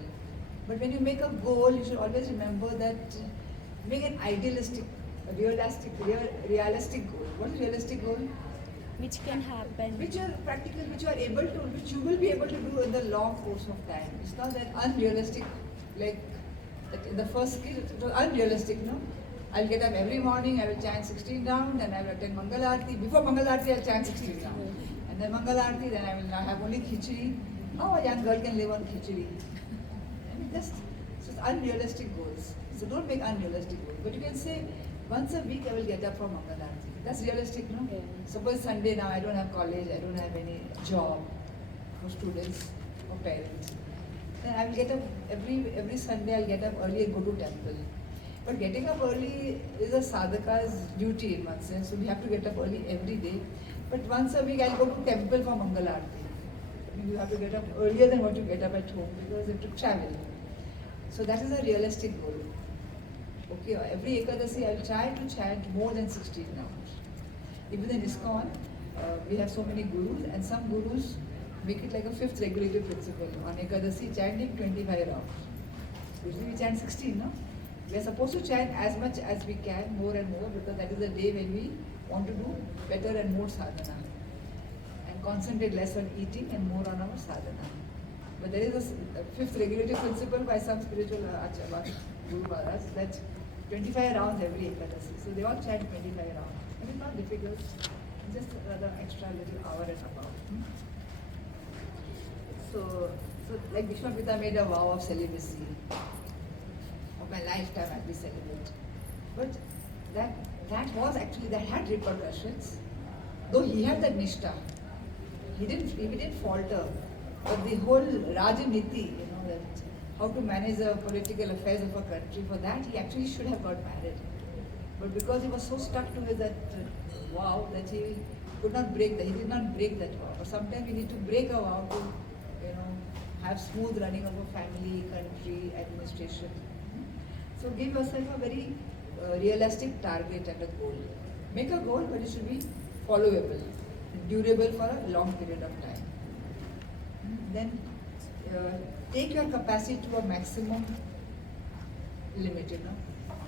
But when you make a goal, you should always remember that make an idealistic, realistic goal. What is realistic goal? Which can happen. Which are practical, which you are able to, which you will be able to do in the long course of time. It's not that unrealistic, like in the first skill, it was unrealistic, no? I'll get up every morning, I will chant 16 rounds, then I will attend Mangal Aarti. Before Mangal Aarti, I'll chant 16 rounds. And then Mangal Aarti, then I will now have only khichdi. How a young girl can live on khichdi? So it's unrealistic goals. So don't make unrealistic goals. But you can say, once a week I will get up for Mangal Aarti. That's realistic, no? Yeah. Suppose Sunday now I don't have college, I don't have any job for students or parents. Then I will get up every Sunday. I'll get up early and go to temple. But getting up early is a sadhaka's duty in one sense. So we have to get up early every day. But once a week I'll go to temple for Mangal Aarti. I mean, you have to get up earlier than what you get up at home because you have to travel. So that is a realistic goal. Okay, every Ekadasi I'll try to chant more than 16 rounds. Even in ISKCON, we have so many gurus, and some gurus make it like a fifth regulative principle. On Ekadasi, chanting 25 rounds. Usually we chant 16, no? We are supposed to chant as much as we can, more and more, because that is the day when we want to do better and more sadhana. And concentrate less on eating and more on our sadhana. But there is a fifth regulative principle by some spiritual Guru Maharaj that 25 rounds every Ekadasi. So they all chant 25 rounds. And it's not difficult, just another extra little hour and above. So like Bhishma made a vow of celibacy. Of my lifetime I'll be celibate. But that had repercussions. Though he had that nishtha, he didn't falter. But the whole Rajaniti, that how to manage the political affairs of a country, for that he actually should have got married. But because he was so stuck to that vow that he could not break that, he did not break that vow. But sometimes we need to break a vow to, have smooth running of a family, country, administration. So give yourself a very realistic target and a goal. Make a goal, but it should be followable, durable for a long period of time. Then take your capacity to a maximum limit,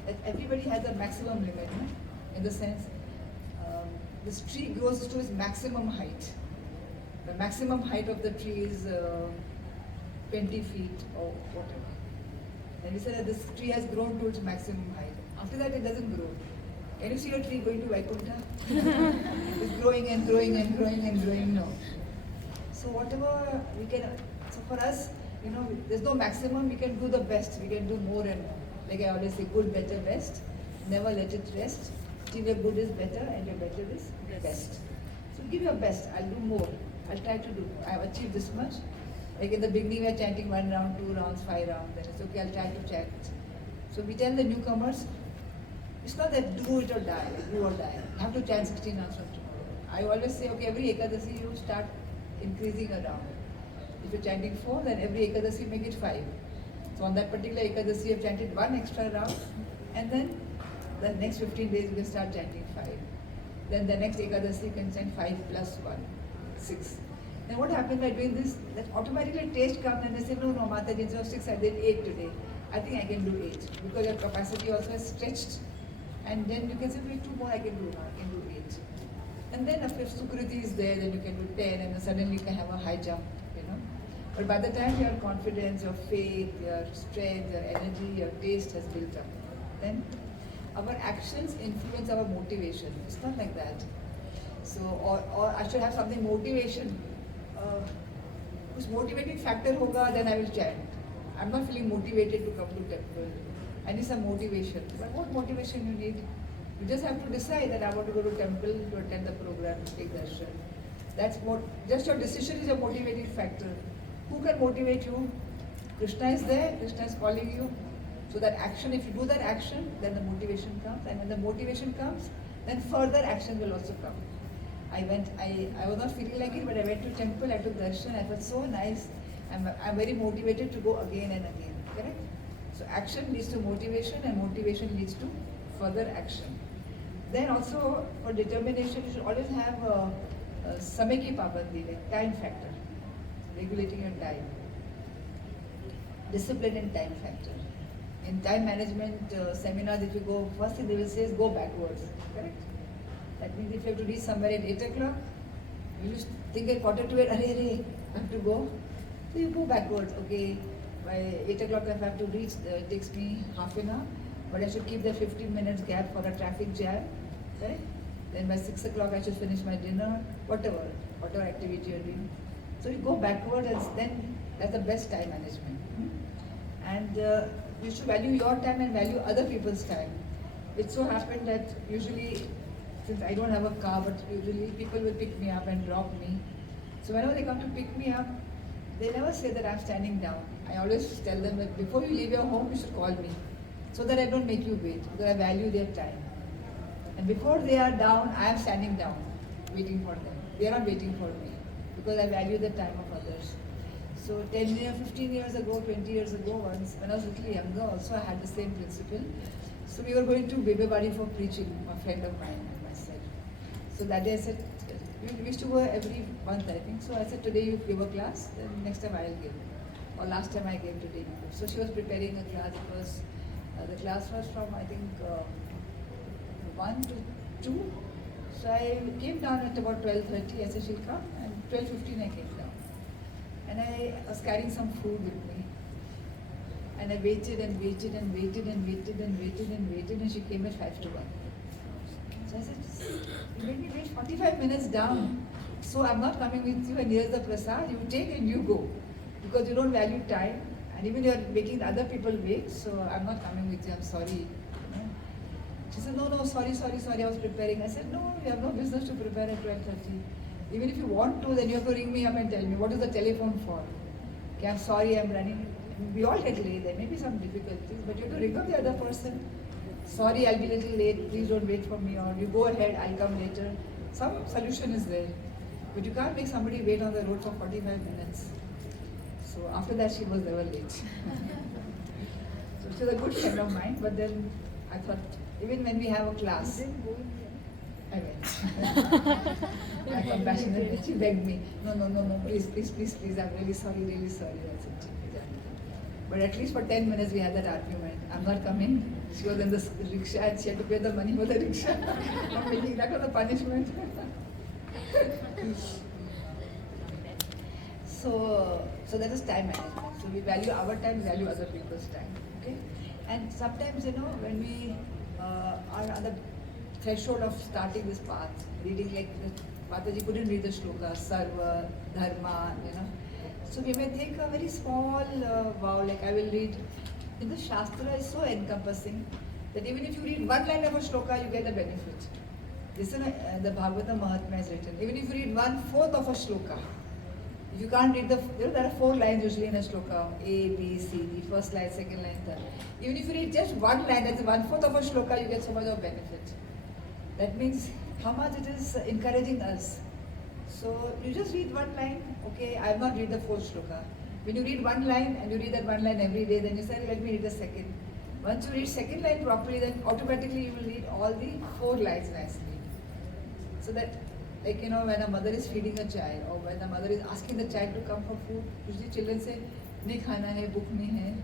That everybody has a maximum limit, in the sense, this tree grows to its maximum height. The maximum height of the tree is 20 feet or whatever. And we said that this tree has grown to its maximum height. After that, it doesn't grow. Can you see a tree going to Vaikuntha? It's growing and growing and growing and growing now. So whatever we can, so for us, there's no maximum, we can do the best, we can do more and more. Like I always say, good, better, best. Never let it rest. Till your good is better and your better is best. So give your best, I'll do more. I'll try to do, I've achieved this much. Like in the beginning we are chanting 1 round, 2 rounds, 5 rounds, then it's okay, I'll try to chant. So we tell the newcomers, it's not that do it or die, do or die. You have to chant 16 rounds from tomorrow. I always say, okay, every Ekadasi you start increasing a round. If you're chanting 4, then every Ekadasi make it 5. So on that particular Ekadasi you've chanted 1 extra round, and then the next 15 days you can start chanting 5. Then the next Ekadasi you can chant 5 plus 1, 6. Then what happens by doing this, that automatically taste comes and they say, no, Mataji, instead of 6 I did 8 today. I think I can do 8 because your capacity also is stretched. And then you can say, 2 more I can do now, I can do 8. And then if Sukriti is there, then you can do 10 and then suddenly you can have a high jump, But by the time your confidence, your faith, your strength, your energy, your taste has built up, then our actions influence our motivation. It's not like that. So, or I should have something motivation. Whose motivating factor hoga, then I will chant. I'm not feeling motivated to come to temple. I need some motivation. But what motivation you need? You just have to decide that I want to go to temple to attend the program, to take darshan. That's what, just your decision is a motivating factor. Who can motivate you? Krishna is there, Krishna is calling you. So that action, if you do that action, then the motivation comes. And when the motivation comes, then further action will also come. I was not feeling like it, but I went to temple, I took darshan, I felt so nice. I'm very motivated to go again and again, correct? So action leads to motivation and motivation leads to further action. Then also for determination, you should always have samay ki pabandi, like time factor, regulating your time. Discipline and time factor. In time management seminars, if you go, first thing they will say is go backwards, correct? That means if you have to reach somewhere at 8 o'clock, you just think at 7:45, I have to go. So you go backwards, okay, by 8 o'clock if I have to reach, it takes me half an hour, but I should keep the 15 minutes gap for a traffic jam, correct? Then by 6 o'clock I should finish my dinner, whatever activity you're doing. So you go backward and then that's the best time management. And you should value your time and value other people's time. It so happened that usually, since I don't have a car, but usually people will pick me up and drop me. So whenever they come to pick me up, they never say that I'm standing down. I always tell them that before you leave your home, you should call me. so that I don't make you wait, because I value their time. And before they are down, I am standing down, waiting for them. They are not waiting for me, because I value the time of others. So 10 years, 15 years ago, 20 years ago, once, when I was a little younger, also I had the same principle. So we were going to Bebebadi for preaching, a friend of mine and myself. So that day I said, we used to go every month, I think. So I said, today you give a class, then next time I'll give. Or last time I gave, today you give. So she was preparing a class. It was, the class was from, I think, 1 to 2. So I came down at about 12:30. I said, she'll come. And 12:15 I came down. And I was carrying some food with me. And I waited and waited and waited and waited and waited and waited, and she came at 5 to 1. So I said, you made me wait 45 minutes down. So I'm not coming with you, and here's the prasad. You take and you go. Because you don't value time, and even you're making the other people wait, so I'm not coming with you, I'm sorry. She said, no, sorry, I was preparing. I said, no, you have no business to prepare at 12:30. Even if you want to, then you have to ring me up and tell me, what is the telephone for? Okay, I'm sorry, I'm running. We all get late, there may be some difficulties, but you have to ring up the other person. Sorry, I'll be a little late, please don't wait for me, or you go ahead, I'll come later. Some solution is there. But you can't make somebody wait on the road for 45 minutes. So after that, she was never late. So she was a good friend of mine, but then I thought, even when we have a class, I went. My compassionate, she begged me, no, please, I'm really sorry. I said, "Okay." But at least for 10 minutes we had that argument. I'm not coming. She was in the rickshaw and she had to pay the money for the rickshaw. Not making that was a punishment. So that is time management. So we value our time, we value other people's time. Okay? And sometimes, when we are on the threshold of starting this path, reading like Mataji couldn't read the shloka, Sarva, Dharma, So we may take a very small vow, like I will read. In the Shastra is so encompassing that even if you read one line of a shloka, you get a benefit. This is the Bhagavatam Mahatmya is written. Even if you read 1/4 of a shloka, if you can't read there are 4 lines usually in a shloka, A, B, C, D, first line, second line, third. Even if you read just one line, that's 1/4 of a shloka, you get so much of benefit. That means how much it is encouraging us. So you just read one line, okay, I have not read the 4th shloka. When you read one line and you read that one line every day, then you say, let me read the second. Once you read second line properly, then automatically you will read all the 4 lines nicely. So that, like, when a mother is feeding a child, or when a mother is asking the child to come for food, usually children say, nahi khana hai, bhuk nahi hai.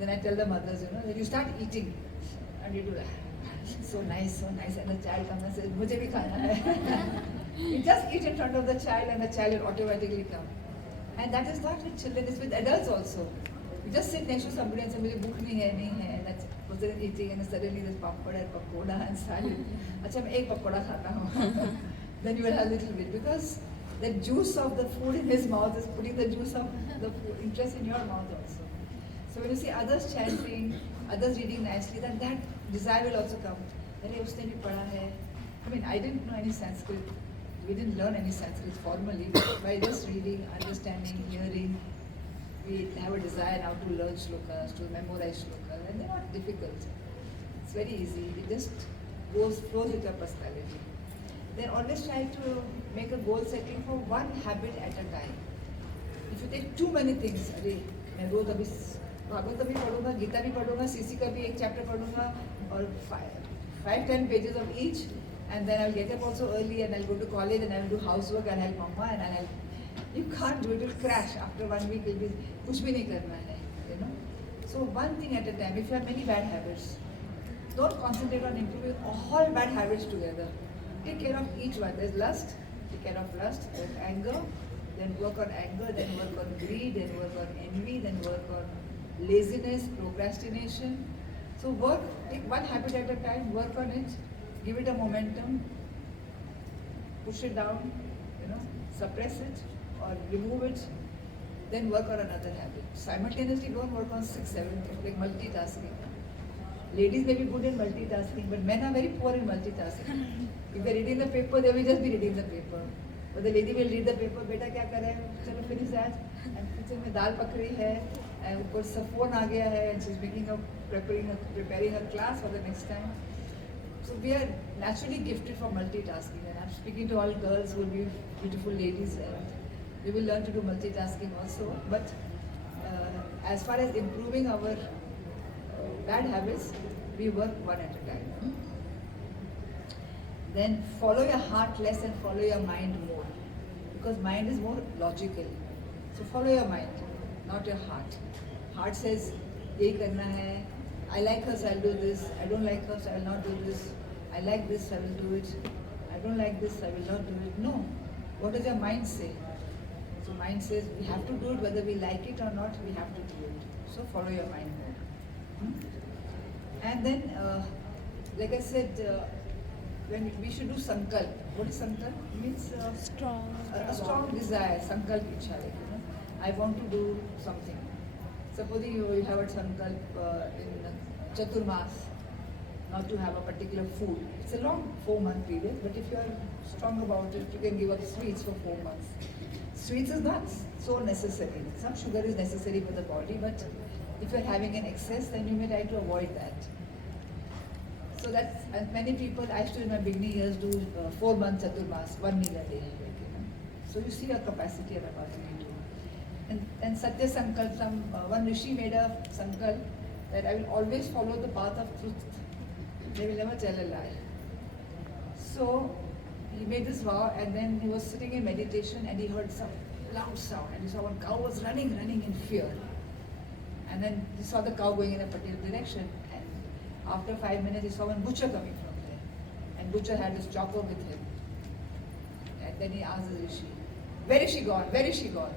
Then I tell the mothers, that you start eating, and you do that. So nice, and the child comes and says, mujhe bhi khana hai. You just eat in front of the child, and the child will automatically come. And that is not with children, it's with adults also. You just sit next to somebody and say, mujhe bhuk nahi hai, and that's person eating, and suddenly there's papad and pakoda and salad. Acha, main ek pakoda khata hu. Then you will have a little bit, because the juice of the food in his mouth is putting the juice of the food, interest in your mouth also. So when you see others chanting, others reading nicely, then that desire will also come. Arey, usne bhi padha hai. I mean, I didn't know any Sanskrit. We didn't learn any Sanskrit formally, but by just reading, understanding, hearing, we have a desire now to learn shlokas, to memorize shlokas, and they're not difficult. It's very easy. It just flows with your personality. Then always try to make a goal setting for one habit at a time. If you take too many things, अरे मैं रोज अभी भागवत भी पढ़ूंगा, गीता भी पढ़ूंगा, CC का भी एक चैप्टर पढ़ूंगा, और 5-10 pages of each, and then I'll get up also early and I'll go to college and I'll do housework and help mama and I'll. You can't do it. It will crash after 1 week. It'll be कुछ भी नहीं करना है, So one thing at a time. If you have many bad habits, don't concentrate on improving all bad habits together. Take care of each one. There's lust, take care of lust. There's anger, then work on anger, then work on greed, then work on envy, then work on laziness, procrastination. So take one habit at a time, work on it, give it a momentum, push it down, suppress it or remove it, then work on another habit. Simultaneously don't work on 6-7, like multitasking. Ladies may be good in multitasking, but men are very poor in multitasking. If they're reading the paper, they will just be reading the paper. But the lady will read the paper, beta kya kar rahe hai? Chalo finish that. And kitchen mein dal pakri hai. And of course, her phone aa gaya hai, and she's preparing a class for the next time. So we are naturally gifted for multitasking, and I'm speaking to all girls who will be beautiful ladies, and we will learn to do multitasking also. But as far as improving our bad habits, we work one at a time. Then follow your heart less and follow your mind more, because mind is more logical. So follow your mind, not your heart. Heart says, "Ye karna hai. I like her, so I'll do this. I don't like her, so I will not do this. I like this, so I will do it. I don't like this, so I will not do it." No. What does your mind say? So mind says we have to do it whether we like it or not. We have to do it. So follow your mind more. And then, like I said, when we should do sankalp. What is sankalp? It means a strong desire. Sankalp ichha. I want to do something. Supposing you have a sankalp in Chaturmas, not to have a particular food. It's a long 4-month period, but if you are strong about it, you can give up sweets for 4 months. Sweets is not so necessary. Some sugar is necessary for the body, but if you are having an excess, then you may try to avoid that. So that's, and many people, I used to in my beginning years do 4 months Chaturmas, 1 meal a day. So you see your capacity and ability to. And Satya Sankalp, one Rishi made a Sankalp that I will always follow the path of truth. They will never tell a lie. So he made this vow, and then he was sitting in meditation and he heard some loud sound, and he saw one cow was running in fear. And then he saw the cow going in a particular direction, and after 5 minutes he saw one butcher coming from there, and butcher had his chopper with him. And then he asked the Rishi, "Where is she gone? Where is she gone?"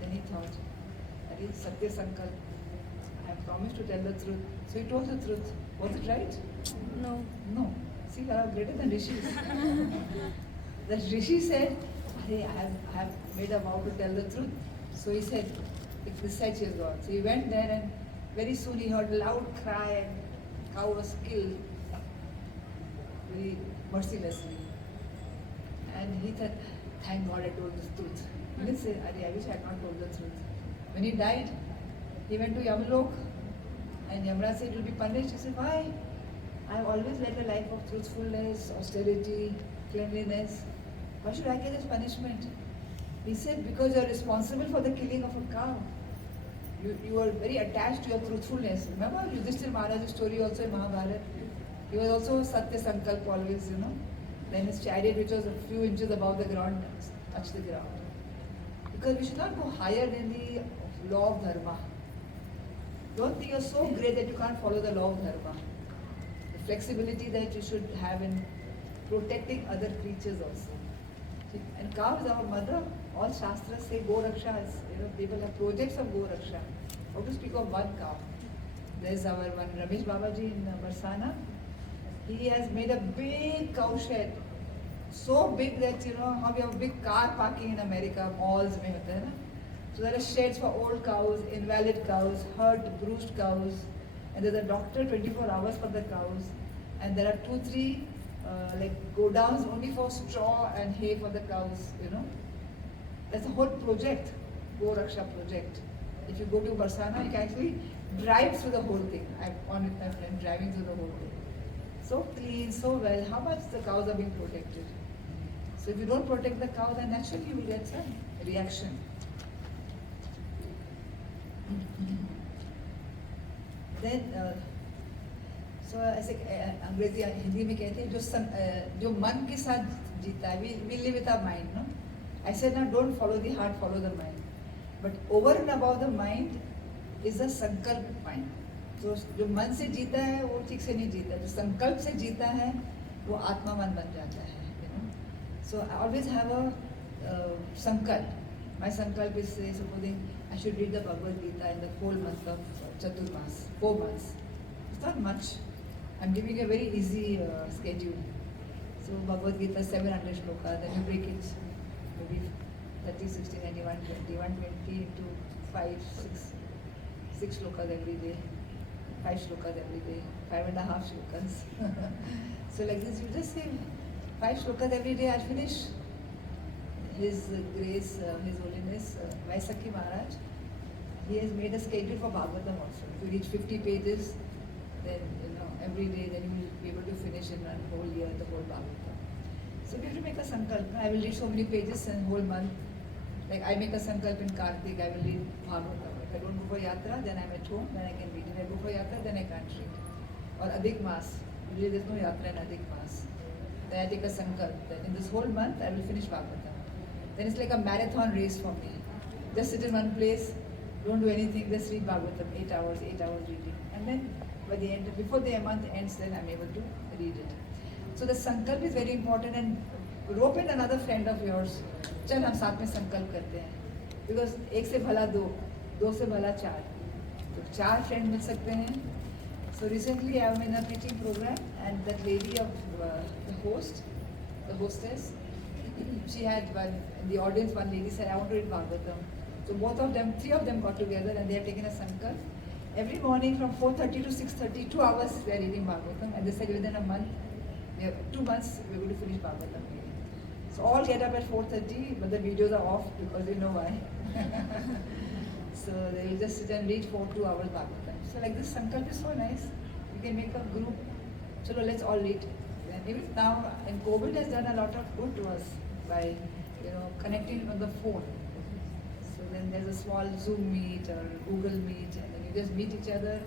Then he thought, that is Satya Sankalp. I have promised to tell the truth. So he told the truth. Was it right? No. No. See, you are greater than rishis. The rishi said, "Hey, I have made a vow to tell the truth." So he said, "This side she is gone." So he went there, and very soon he heard a loud cry, and cow was killed very mercilessly. And he said, "Thank God I told this truth." He didn't say, "I wish I had not told the truth." When he died, he went to Yamalok, and Yamraj said, "You'll be punished." He said, "Why? I have always led a life of truthfulness, austerity, cleanliness. Why should I get this punishment?" He said, "Because you are responsible for the killing of a cow. You are very attached to your truthfulness." Remember Yudhishthir Maharaj's story also in Mahabharata? He was also Satya Sankalp always, Then his chariot, which was a few inches above the ground, touched the ground. Because we should not go higher than the law of dharma. Don't think you're so great that you can't follow the law of dharma. The flexibility that you should have in protecting other creatures also. And cow is our mother. All shastras say Go Raksha is, people have projects of Go Raksha. How to speak of one cow? There's our one Ramesh Babaji in Barsana. He has made a big cow shed. So big that, how we have big car parking in America, malls mein hota hai na? So there are sheds for old cows, invalid cows, hurt, bruised cows, and there's a doctor 24 hours for the cows, and there are 2-3 go-downs only for straw and hay for the cows, That's a whole project, Go Raksha project. If you go to Barsana, you can actually drive through the whole thing. I've gone with my friend driving through the whole thing. So clean, so well, how much the cows are being protected. So if you don't protect the cow, then naturally you will get some reaction. Then, so ऐसे अंग्रेजी हिंदी में कहते हैं जो मन के साथ जीता है, we live with our mind, no? I said now don't follow the heart, follow the mind. But over and above the mind is the sankalp mind. तो जो मन से जीता है वो ठीक से नहीं जीता, जो संकल्प से जीता है वो आत्मा मन बन जाता है. So I always have a sankalp. My sankalp is supposing I should read the Bhagavad Gita in the whole month of Chaturmas, 4 months. It's not much. I'm giving a very easy schedule. So Bhagavad Gita 700 shloka, then you break it maybe 30, 60, 90, 120, 120 into 5, 6 shlokas every day. 5 shlokas every day, 5.5 shlokas. So like this, you just say 5 shlokas every day, I'll finish. His Grace, His Holiness, Vaisakhi Maharaj, he has made a schedule for Bhagavatam also. If you reach 50 pages, then every day, then you will be able to finish in one whole year the whole Bhagavatam. So we have to make a sankalpa. I will read so many pages in a whole month. Like I make a sankalp in Kartik, I will read Bhagavatam. If I don't go for yatra, then I'm at home, then I can read. If I go for yatra, then I can't read. Or Adhik Mas. Usually there's no yatra in Adhik Mas. Then I take a sankalp. Then in this whole month, I will finish Bhagavatam. Then it's like a marathon race for me. Just sit in one place, don't do anything, just read Bhagavatam, 8 hours reading. And then by the end, before the month ends, then I'm able to read it. So the sankalp is very important, and rope in another friend of yours. चल हम साथ में संकल्प करते हैं. Because एक से भला दो, दो से भला चार. तो 4 friends मिल सकते हैं. So recently I am in a preaching program, and that lady of the hostess, she had one, in the audience one lady said, I want to read Bhagavatam. So both of them, 3 of them got together and they have taken a sankalp. Every morning from 4:30 to 6:30, 2 hours they are reading Bhagavatam, and they said within a month, 2 months we are going to finish Bhagavatam. So all get up at 4:30, but the videos are off because you know why. So they will just sit and read for 2 hours Bhagavatam. So like this sankalp is so nice. You can make a group. So let's all read. And even now, and COVID has done a lot of good to us by connecting on the phone. So then there's a small Zoom meet or Google meet, and then you just meet each other,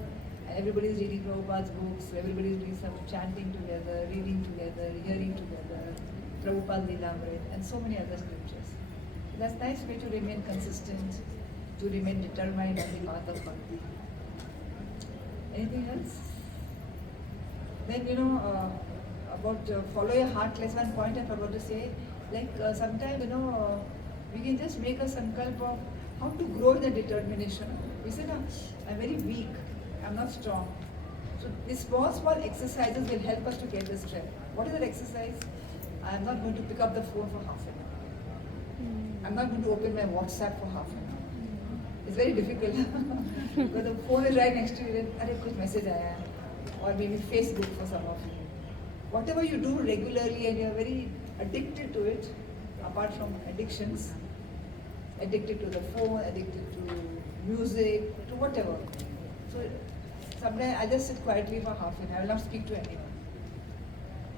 and everybody is reading Prabhupada's books. So everybody is doing some chanting together, reading together, hearing together, Prabhupada Leelamrit, and so many other scriptures. So that's a nice way to remain consistent, to remain determined on the path of bhakti. Anything else? Then about follow your heart. There's one point I forgot to say. Like sometimes we can just make a sankalp of how to grow in the determination. We say, no, I'm very weak, I'm not strong. So these small exercises will help us to get the strength. What is that exercise? I'm not going to pick up the phone for half an hour. I'm not going to open my WhatsApp for half an hour. It's very difficult because the phone is right next to you. Then, a quick message aaya, or maybe Facebook for some of you. Whatever you do regularly and you're very addicted to it, apart from addictions, addicted to the phone, addicted to music, to whatever. So sometimes I just sit quietly for half an hour. I will not speak to anyone.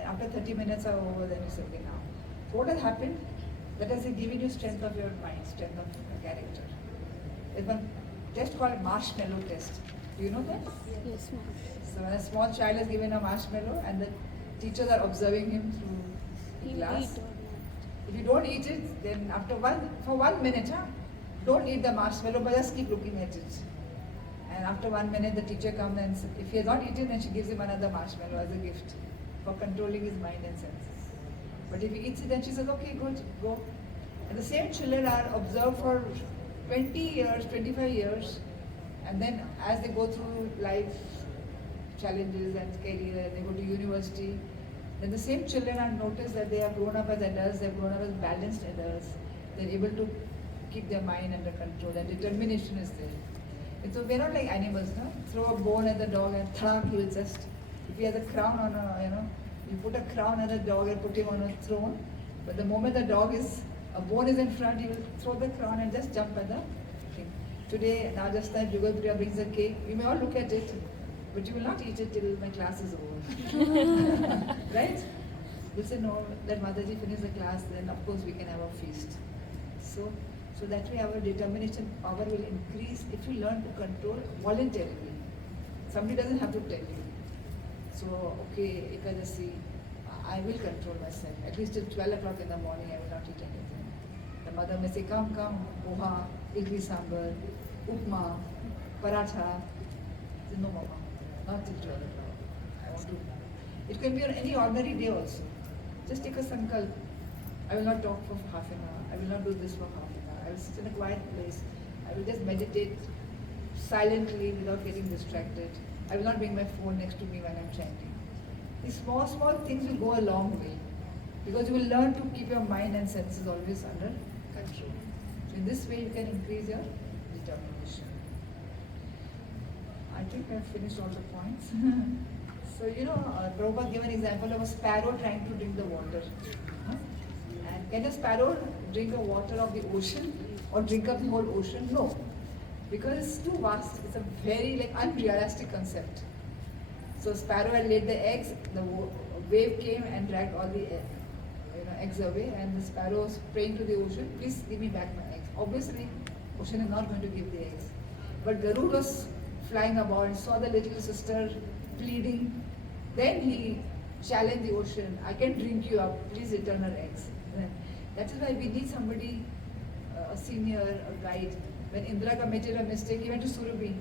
After 30 minutes are over, then you say, okay, now. So what has happened? That has given you strength of your mind, strength of your character. There's one test called marshmallow test. Do you know that? Yes, ma'am. So when a small child is given a marshmallow and the teachers are observing him through the glass. If you don't eat it, then for 1 minute, don't eat the marshmallow, but just keep looking at it. And after 1 minute, the teacher comes and if he has not eaten, then she gives him another marshmallow as a gift for controlling his mind and senses. But if he eats it, then she says, okay, good, go. And the same children are observed for 20 years, 25 years, and then as they go through life challenges and career, and they go to university, then the same children are noticed that they have grown up as adults, they have grown up as balanced adults, they're able to keep their mind under control, and determination is there. And so we're not like animals, no? Throw a bone at the dog and thunk, he will just, if he has a crown on a, you put a crown on a dog and put him on a throne, but the moment the dog is, a bone is in front, he will throw the crown and just jump at the thing. Today, now just like Yugal Priya brings a cake, you may all look at it, but you will not eat it till my class is over. Right? You'll say, no, let Mataji finish the class, then of course we can have a feast. So that way our determination power will increase if you learn to control voluntarily. Somebody doesn't have to tell you. So, okay, Ekadasi, I will control myself. At least till 12 o'clock in the morning, I will not eat anything. The mother may say, come, poha, idli sambar, upma, paratha. I say, no, mama, not till 12 o'clock. I want to. It can be on any ordinary day also. Just take a sankalp. I will not talk for half an hour. I will not do this for half an hour. I will sit in a quiet place. I will just meditate silently without getting distracted. I will not bring my phone next to me when I'm chanting. These small things will go a long way because you will learn to keep your mind and senses always under control. So in this way you can increase your determination. I think I've finished all the points. So Prabhupada gave an example of a sparrow trying to drink the water. And can a sparrow drink the water of the ocean or drink up the whole ocean? No. because it's too vast. It's a very like unrealistic concept. So sparrow had laid the eggs, the wave came and dragged all the eggs away, and the sparrow was praying to the ocean, please give me back my eggs. Obviously, ocean is not going to give the eggs. But Garud was flying about, saw the little sister pleading. Then he challenged the ocean, I can drink you up, please return her eggs. That is why we need somebody, a senior, a guide. When Indira committed a mistake, he went to Surabhi.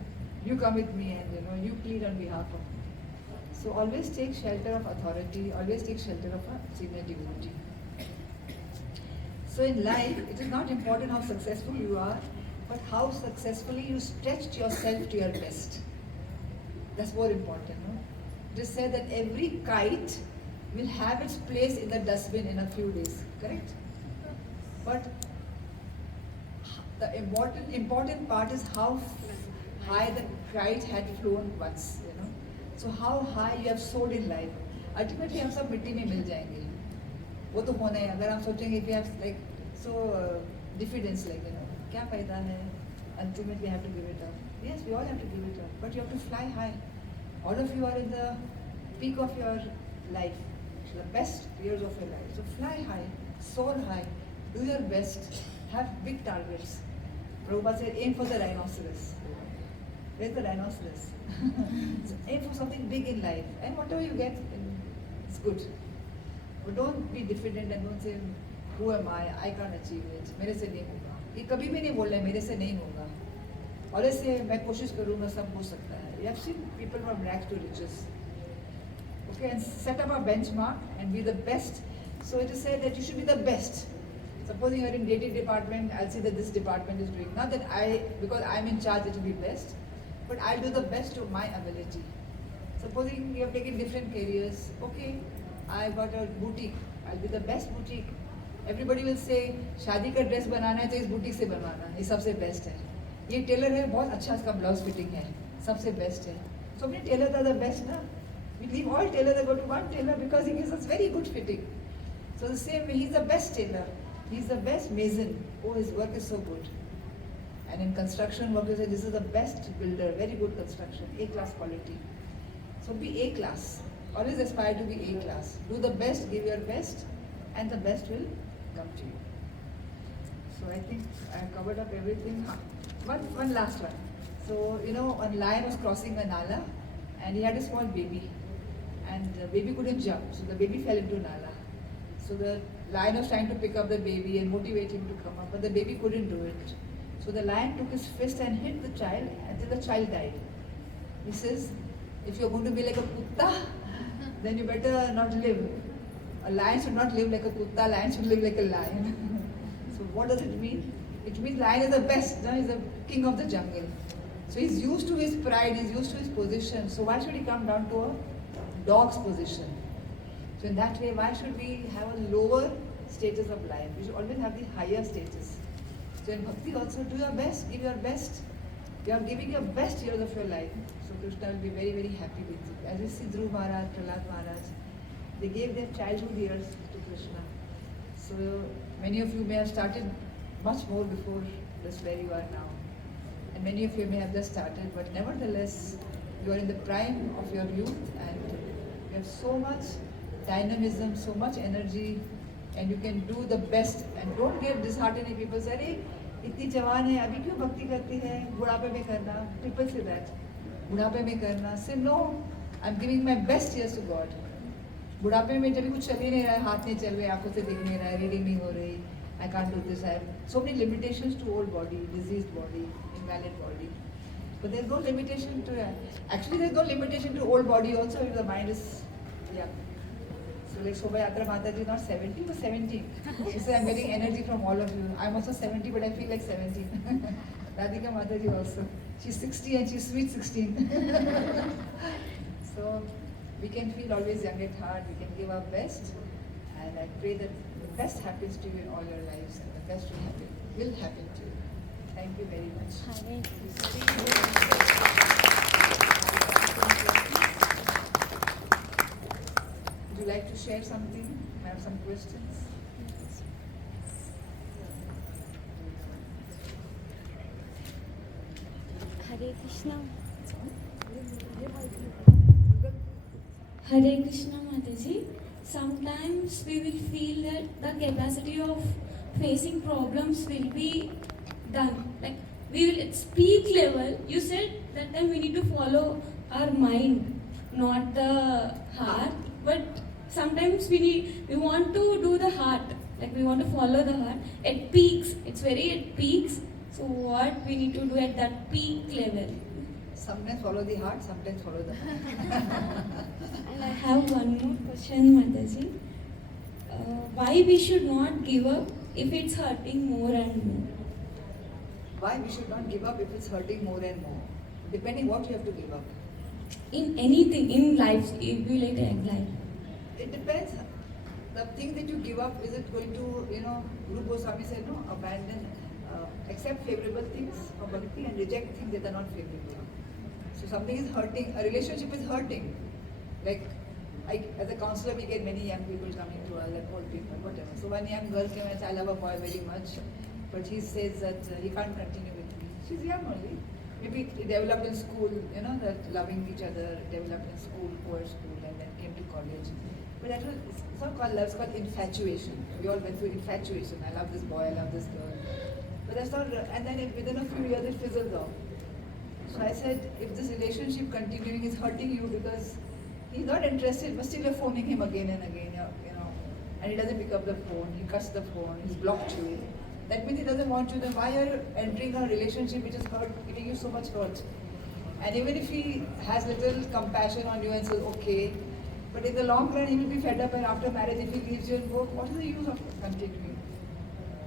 You come with me and you plead on behalf of me. So always take shelter of authority, always take shelter of a senior devotee. So in life, it is not important how successful you are, but how successfully you stretched yourself to your best. That's more important. No? It is said that every kite will have its place in the dustbin in a few days, correct? But the important part is how high the kite had flown once. So how high you have soared in life. Ultimately, हम सब मिट्टी में मिल जाएंगे. वो तो होना है. अगर हम सोचेंगे if you have like so diffidence like क्या फायदा है? Ultimately, we have to give it up. Yes, we all have to give it up, but you have to fly high. All of you are in the peak of your life, the best years of your life. So fly high, soar high, do your best, have big targets. Prabhupada said, aim for the rhinoceros. Where's the rhinoceros? So aim for something big in life, and whatever you get, it's good. But don't be diffident and don't say, who am I can't achieve it. मेरे से नहीं होगा. ये कभी भी नहीं बोल रहे मेरे से नहीं होगा. और ऐसे मैं कोशिश करूँगा सब हो सकता है. You have seen people from rags to riches. Okay, and set up a benchmark and be the best. So it is said that you should be the best. Supposing you are in dating department, I'll see that this department is doing. Not that because I'm in charge, it will be best. But I'll do the best of my ability. Supposing you have taken different careers, okay, I've got a boutique, I'll be the best boutique. Everybody will say, शादी का dress बनाना है तो इस boutique से बनवाना, ये सबसे best है. ये टेलर है, बहुत अच्छा इसका ब्लाउज फिटिंग है, सबसे बेस्ट है. So many tailors are the best, na? We leave all tailors and go to one tailor because he gives us very good fitting. So the same way, he's the best tailor, he's the best mason. Oh, his work is so good. And in construction work, you say this is the best builder, very good construction, A-class quality. So be A-class. Always aspire to be A-class. Do the best, give your best, and the best will come to you. So I think I have covered up everything. One last one. So, a lion was crossing a nala, and he had a small baby. And the baby couldn't jump, so the baby fell into nala. So the lion was trying to pick up the baby and motivate him to come up, but the baby couldn't do it. So the lion took his fist and hit the child until the child died. He says, if you're going to be like a kutta, then you better not live. A lion should not live like a kutta, lion should live like a lion. So what does it mean? It means lion is the best, he's the king of the jungle. So he's used to his pride, he's used to his position. So why should he come down to a dog's position? So in that way, why should we have a lower status of life? We should always have the higher status. So in bhakti also, do your best, give your best. You are giving your best years of your life. So Krishna will be very, very happy with you. As you see Dhruv Maharaj, Prahlad Maharaj, they gave their childhood years to Krishna. So many of you may have started much more before this where you are now. And many of you may have just started, but nevertheless, you are in the prime of your youth and you have so much dynamism, so much energy, and you can do the best. And don't get disheartened if people say, "Hey, इतनी जवान है, अभी क्यों भक्ति करती है? बुढ़ापे में करना." People say that. बुढ़ापे में करना. Say no, I'm giving my best years to God. बुढ़ापे में जब कुछ चल ही नहीं रहा है, हाथ नहीं चल रहे, आंखों से दिख नहीं रहा है, रीडिंग नहीं हो रही, I can't do this. I have so many limitations to old body, diseased body, invalid body. But there's no limitation to actually there's no limitation to old body also if the mind is young. So like Shobha Yatra Mataji, not 70 but 17. She said, I'm getting energy from all of you. I'm also 70 but I feel like 17. Radhika Mataji also. She's 60 and she's sweet 16. So we can feel always young at heart, we can give our best. And I pray that the best happens to you in all your lives and the best will happen to you. Thank you very much. Would you like to share something? Have some questions? Hare Krishna. Hare Krishna Mataji. Sometimes we will feel that the capacity of facing problems will be done. Like we will at peak level. You said that time we need to follow our mind, not the heart. But sometimes we want to do the heart. Like we want to follow the heart at peaks. It's very at peaks. So what we need to do at that peak level? Sometimes follow the heart, sometimes follow the mind. And I have one more question, Mataji. Why we should not give up if it's hurting more and more? Why we should not give up if it's hurting more and more? Depending what you have to give up. In anything, in life, if you like life. It depends. The thing that you give up, is it going to, Guru Goswami said, no, abandon, accept favorable things from bhakti and reject things that are not favorable. So something is hurting, a relationship is hurting. Like, as a counselor, we get many young people coming to us, like old people, whatever. So one young girl came and said, I love a boy very much, but he says that he can't continue with me. She's young only. Maybe it developed in school, that loving each other, developed in school, co-ed school, and then came to college. But that was, it's not called love, it's called infatuation. We all went through infatuation. I love this boy, I love this girl. But that's not, and then within a few years it fizzles off. So I said, if this relationship continuing is hurting you because he's not interested, but still you're phoning him again and again, and he doesn't pick up the phone, he cuts the phone, he's blocked you. That means he doesn't want you, then why are you entering a relationship which is giving you so much hurt? And even if he has little compassion on you and says, okay, but in the long run he will be fed up, and after marriage if he leaves you and goes, what is the use of continuing?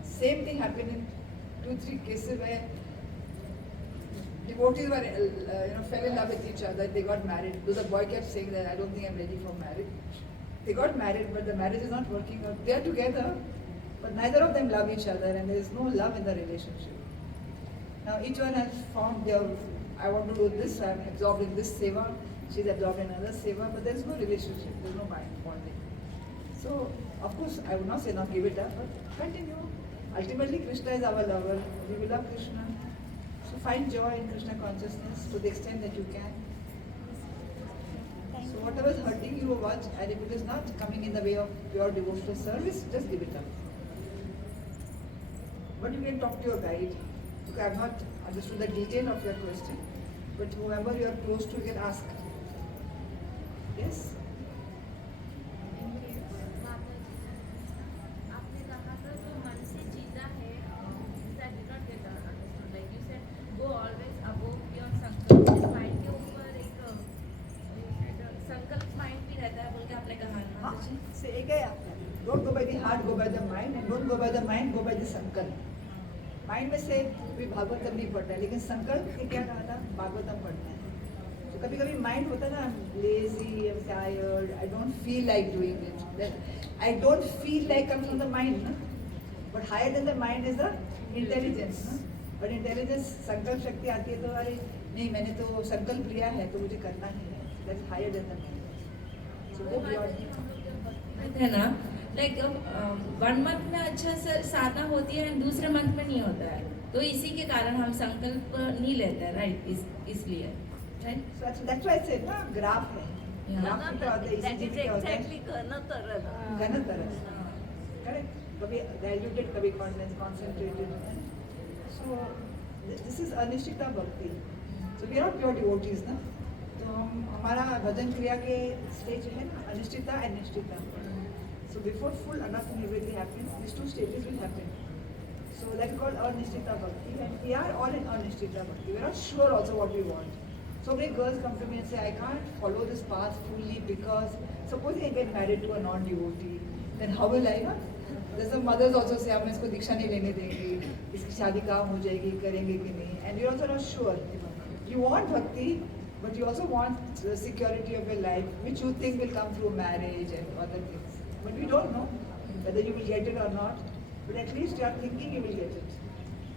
Same thing happened in 2-3 cases where devotees were, fell in love with each other, they got married. Though the boy kept saying that, I don't think I'm ready for marriage. They got married, but the marriage is not working out. They are together, but neither of them love each other, and there is no love in the relationship. Now each one has found I want to do this, I'm absorbed in this seva, she's absorbed in another seva, but there is no relationship, there is no bonding. So, of course, I would not say not give it up, but continue. Ultimately, Krishna is our lover. We will love Krishna. So find joy in Krishna consciousness to the extent that you can. So whatever is hurting you, watch, and if it is not coming in the way of pure devotional service, just give it up. But you can talk to your guide. Okay, I have not understood the detail of your question, but whoever you are close to, you can ask. Yes? Don't go by the heart, go by the mind, and don't go by the mind, go by the sankalp. Mind में से कोई भागवतम नहीं पढ़ता है, लेकिन संकल्प के क्या कहा था, भागवतम पढ़ना है. तो कभी कभी माइंड होता है ना, lazy, I'm tired, I don't feel like doing it. I don't feel like comes from the mind, na? But higher than the mind is the intelligence. Na? But intelligence, संकल्प शक्ति आती है तो अरे नहीं मैंने तो संकल्प लिया है तो मुझे करना ही है. That's higher than the mind. So go beyond. है ना, लाइक 1 मंथ में अच्छा से साधना होती है एंड दूसरे मंथ में नहीं होता है, तो इसी के कारण हम संकल्प नहीं लेते हैं, राइट? इसलिए right. So that's why I said ना ग्राफ है. ग्राफ में क्या होता है, इसी क्या होता है, घन तरस. करेक्ट. कभी diluted, कभी concentrated. So this is अनिश्चितता भक्ति. So we are not pure devotees ना. तो हमारा भजन क्रिया के स्टेज है ना, अनिश्चितता and निश्चितता. So before full unavailability happens, these 2 stages will happen. So that's called Anishtita Bhakti, and we are all in Anishtita Bhakti. We are not sure also what we want. So many girls come to me and say, I can't follow this path fully because suppose I get married to a non-devotee, then how will I? There's some mothers also say, हम इसको दीक्षा नहीं लेने देंगे, इसकी शादी कहाँ हो जाएगी, करेंगे कि नहीं, and you're also not sure. You want bhakti, but you also want the security of your life, which you think will come through marriage and other things. But we don't know whether you will get it or not, but at least you are thinking you will get it.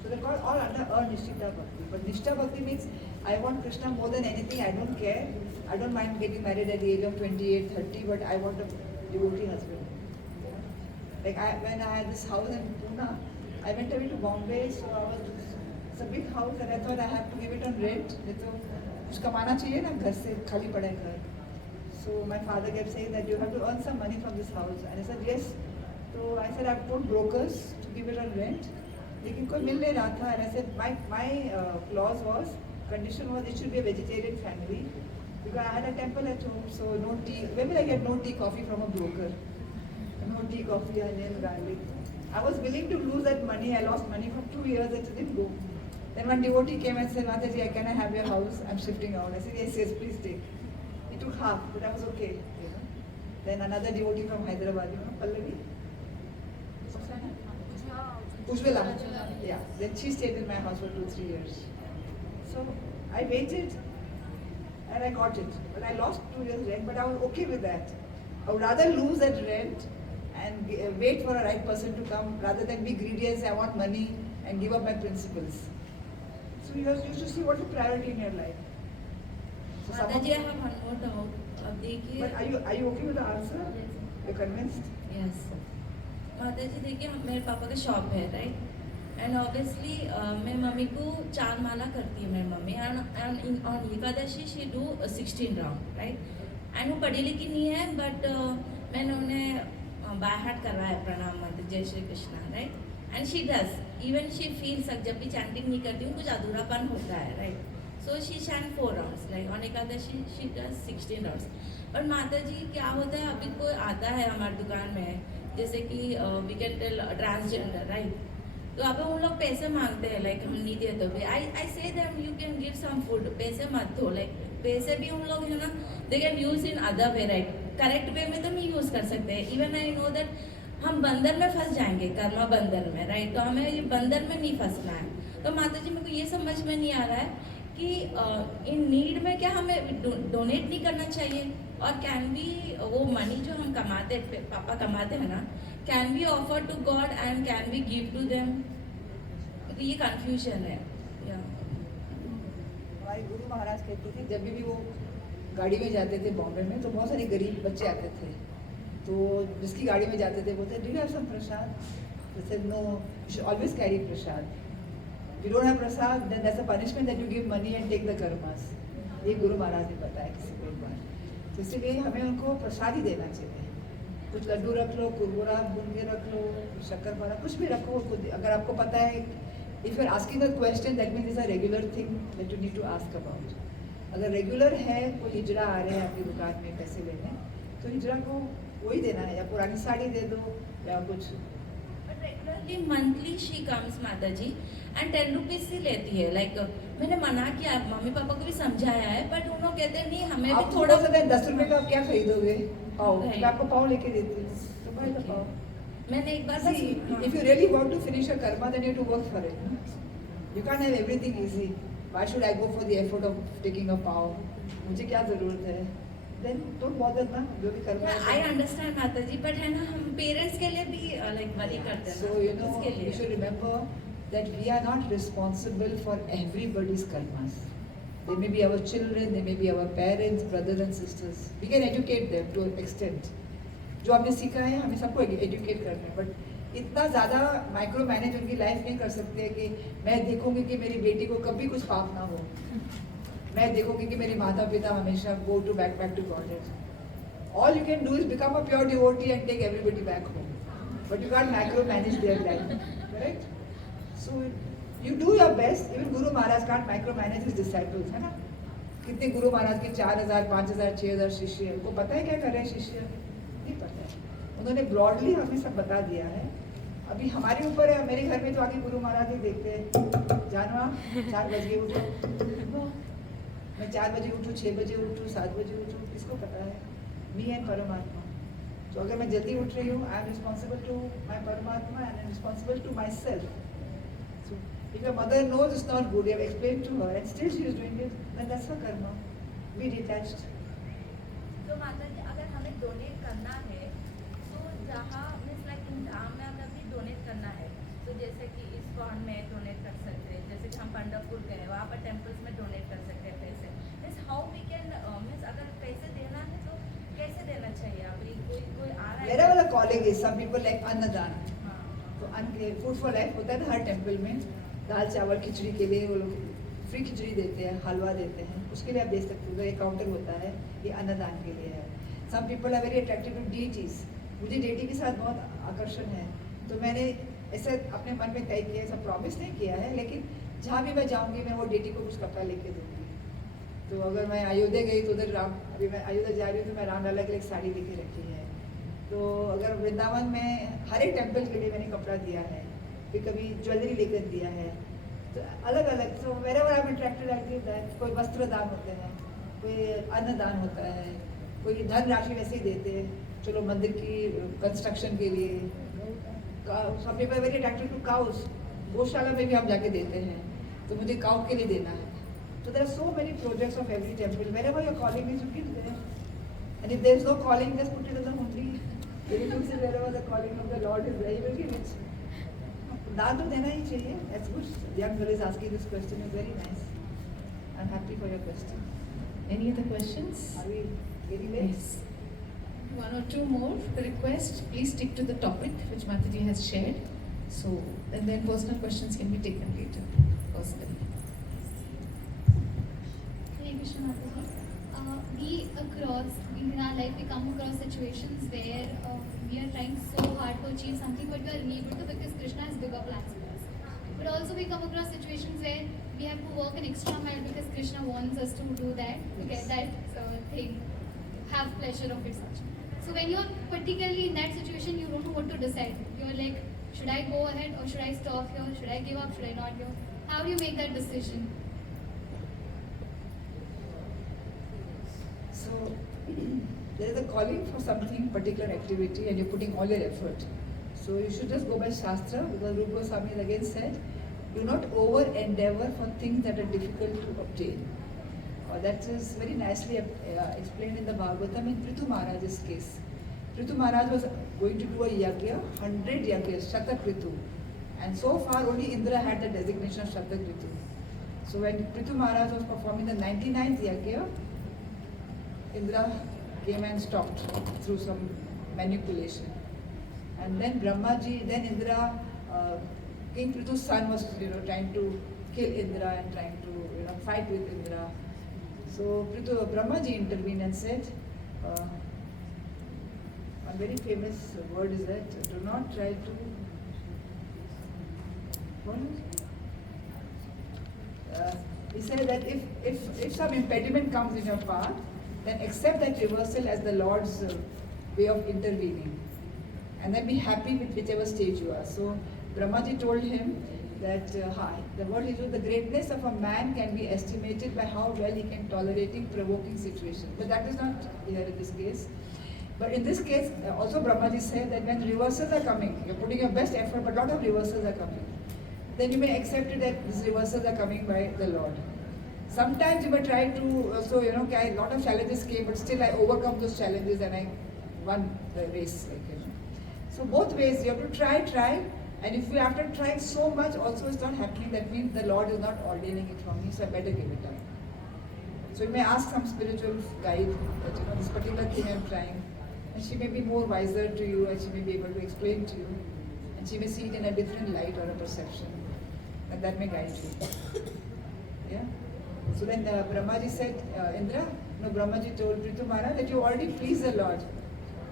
So they're called all under Anishtita Bhakti. But Nishtha Bhakti means I want Krishna more than anything, I don't care. I don't mind getting married at the age of 28, 30, but I want a devotee husband. Like when I had this house in Pune, I went away to Bombay, so I was It's a big house and I thought I have to give it on rent. तो कुछ कमाना चाहिए ना, घर से खाली पड़ा है घर. So my father kept saying that you have to earn some money from this house. And I said yes. So I said I've told brokers to give it on rent. लेकिन कोई मिल नहीं रहा था. And I said my clause was, condition was it should be a vegetarian family. Because I had a temple at home, so no tea. When will I get no tea coffee from a broker? No tea, coffee, onion, garlic. I was willing to lose that money. I lost money for 2 years. It didn't go. Then one devotee came and said, Mataji, can I have your house? I'm shifting out. I said, yes, yes, please take. He took half, but I was okay. You know. Then another devotee from Hyderabad, you know, Pallavi. What's her name? Ujjwala. Yeah. Then she stayed in my house for 2-3 years. So I waited and I got it. But I lost 2 years rent, but I was okay with that. I would rather lose that rent and wait for a right person to come rather than be greedy and say I want money and give up my principles. So you have to see what's the priority in your life. So Mataji, I have one more doubt. अब देखिए. But are you okay with the answer? Yes. You're convinced? Yes. माताजी देखिए मेरे पापा का shop है right and obviously मेरी mummy को 4 माला करती है मेरी mummy and on Ekadashi she do 16 round right and वो पढ़ी लिखी नहीं है बट मैंने उन्हें बाय हार्ट करवाया प्रणाम मंत्र जय Shri Krishna right and she does even she feels जब भी चैंटिंग नहीं करती हूँ कुछ अधूरापन होता है right so she chant 4 rounds like on Ekadashi she does 16 rounds but माताजी क्या होता है अभी कोई आता है हमारी दुकान में जैसे कि we can tell transgender right तो अब उन लोग पैसे मांगते हैं लाइक हम नहीं देते भाई I say them you can give some food पैसे मत दो लाइक पैसे भी उन लोग है ना they can use in other way right correct way में तो नहीं यूज कर सकते इवन आई नो दैट हम बंदर में फंस जाएंगे कर्मा बंदर में राइट तो हमें ये बंदर में नहीं फंसना है तो माता जी मेरे को ये समझ में नहीं आ रहा है कि इन नीड में क्या हमें डोनेट नहीं करना चाहिए और कैन बी वो मनी जो हम कमाते पापा कमाते हैं ना can be offer to God and can be give to them तो ये कंफ्यूजन है हमारे गुरु महाराज कहते थे जब भी वो गाड़ी में जाते थे बॉम्बे में तो बहुत सारे गरीब बच्चे आते थे तो जिसकी गाड़ी में जाते थे बोलते do you have some prasad जैसे no you should always carry prasad you don't have prasad then that's a punishment that you give money and take the karmas ये गुरु महाराज ने बताया किसी को एक बार तो इसलिए हमें उनको प्रसाद ही देना चाहिए कुछ लड्डू रख लो कुरमुरा बुंदी रख लो शक्कर पारा कुछ भी रखो अगर आपको पता है if you are asking the question that means is a regular thing that you need to ask about अगर रेगुलर है कोई हिजड़ा आ रहे हैं आपकी दुकान में पैसे लेने तो हिजड़ा को वही देना है या पुरानी साड़ी दे दो या कुछ रेगुलरली मंथली शी कम्स माता जी एंड 10 रुपीज से लेती है लाइक मैंने मना किया मम्मी पापा को भी समझाया है बट उन्होंने कहते हैं नहीं हमें भी थोड़ा सा 10 रुपए का आप क्या खरीदोगे पाव मैं आपको पाव लेके देती हूँ तो भाई तो पाव मैंने एक बार if you really want to finish your karma then you have to work for it you can't have everything easy why should I go for the effort of taking a pav मुझे क्या जरूरत है then don't bother ना जो भी कर्म I understand माता जी but है ना हम पेरेंट्स के लिए भी लाइक बलि करते हैं so you know you should remember that we are not responsible for everybody's karmas they may be our children they may be our parents brothers and sisters we can educate them to an extent जो आपने सीखा है हमें सबको educate करना है but इतना ज़्यादा माइक्रो मैनेज उनकी लाइफ नहीं कर सकते कि मैं देखूंगी कि मेरी बेटी को कभी कुछ पाप ना हो मैं देखूंगी कि मेरे माता पिता हमेशा go to back to Godhead all you can do is become a pure devotee and take everybody back home but you can't micromanage their life correct so you do your best even guru Maharaj can't micromanage his disciples है ना कितने गुरु महाराज के 4000 5000 6000 शिष्य है उनको पता है क्या कर रहे हैं शिष्य नहीं पता है उन्होंने ब्रॉडली हमें सब बता दिया है अभी हमारे ऊपर है मेरे घर में तो आके गुरु महाराज ही देखते हैं जानवा 4 बजे उठो मैं 4 बजे उठूँ 6 बजे उठूँ 7 बजे उठूँ किसको पता है मी एंड परमात्मा तो अगर मैं जल्दी उठ रही हूँ I am responsible to my परमात्मा and I am responsible to myself so if your mother knows is not good you have explain to her and still she is doing it then that's her karma be detached तो माता जी अगर हमें donate करना है तो जहाँ means like in धाम में अगर भी डोनेट करना है तो जैसे कि इस्कॉन में डोनेट कर सकते हैं जैसे कि हम पंढरपुर गए वहाँ पर टेम्पल्स में डोनेट कर सकते हैं पैसे means how we can means अगर पैसे देना है तो कैसे देना चाहिए अभी कोई आ रहा है wherever the calling is some people like अन्नदान तो फूड फॉर लाइफ होता है हर टेम्पल में दाल चावल खिचड़ी के लिए वो लोग फ्री खिचड़ी देते हैं, हलवा देते हैं, उसके लिए आप दे सकते हो। एक काउंटर होता है, ये अन्नदान के लिए है। Some people are very attracted to deities. मुझे डेटी के साथ बहुत आकर्षण है, तो मैंने ऐसे अपने मन में तय किया, ऐसा प्रॉमिस नहीं किया है, लेकिन जहाँ भी मैं जाऊँगी मैं वो डेटी को कुछ कपड़ा लेके दूँगी। तो अगर मैं अयोध्या गई तो उधर राम, अभी मैं अयोध्या जा रही हूँ तो मैं राम लला के लिए एक साड़ी लेके रखी है। तो अगर वृंदावन में हर एक टेम्पल के लिए मैंने कपड़ा दिया है, फिर कभी ज्वेलरी लेकर दिया है, तो अलग अलग। तो मेरे where I am attracted I give that. कोई वस्त्र दान होते हैं, कोई अन्न दान होता है, कोई धन राशि वैसे ही देते हैं, चलो मंदिर की कंस्ट्रक्शन के लिए। Some people very attracted to cows, गौशाला में भी हम जाके देते हैं, तो मुझे काउ के लिए देना है। So there are so many projects of every temple. Wherever your calling is, you give there. And if there is no calling, just put it in the hundi. If you see wherever the calling of the Lord is there, you will give it. दान तो देना ही चाहिए. That's good. Young girl is asking this question. Is very nice. I'm happy for your question. Any other questions? Are we getting late? Yes. One or two more. The request, please stick to the topic which Mataji has shared. So, and then personal questions can be taken later, personally. Krishna Mataji. We in our life, we come across situations where we are trying so hard to achieve something, but we are unable to because Krishna has bigger plans for us. But also we come across situations where we have to work an extra mile because Krishna wants us to do that, to get that thing, have pleasure of it such. So when you're particularly in that situation, you don't know what to decide. You're like, should I go ahead or should I stop here? Should I give up? Should I not give up? How do you make that decision? So there is a calling for something, particular activity, and you're putting all your effort. So you should just go by Shastra, because Rupa Goswami again said, do not over endeavor for things that are difficult to obtain. That is very nicely explained in the Bhagavatam in Prithu Maharaj's case. Prithu Maharaj was going to do a yagya, 100 yagyas, Shatakritu. And so far only Indra had the designation of Shatakritu. So when Prithu Maharaj was performing the 99th yagya, Indra came and stopped through some manipulation. And then Brahmaji, then Indra, King Prithu's son was trying to kill Indra and trying to fight with Indra. So Brahmaji intervened and said, a very famous word is that, do not try to, he said that if some impediment comes in your path, then accept that reversal as the Lord's way of intervening. And then be happy with whichever stage you are. So Brahmaji told him that the word is the greatness of a man can be estimated by how well he can tolerating provoking situations. But that is not here in this case. But in this case, also Brahmaji said that when reversals are coming, you're putting your best effort, but a lot of reversals are coming, then you may accept it that these reversals are coming by the Lord. Sometimes you may try to, a lot of challenges came, but still I overcome those challenges and I won the race. So both ways, you have to try, and if you after trying so much also it's not happening, that means the Lord is not ordaining it from me, so I better give it up. So you may ask some spiritual guide that this particular thing I'm trying, and she may be more wiser to you, and she may be able to explain to you, and she may see it in a different light or a perception, and that may guide you. Yeah. So then Brahmaji said, Brahmaji told Prithu Maharaj that you already pleased the Lord.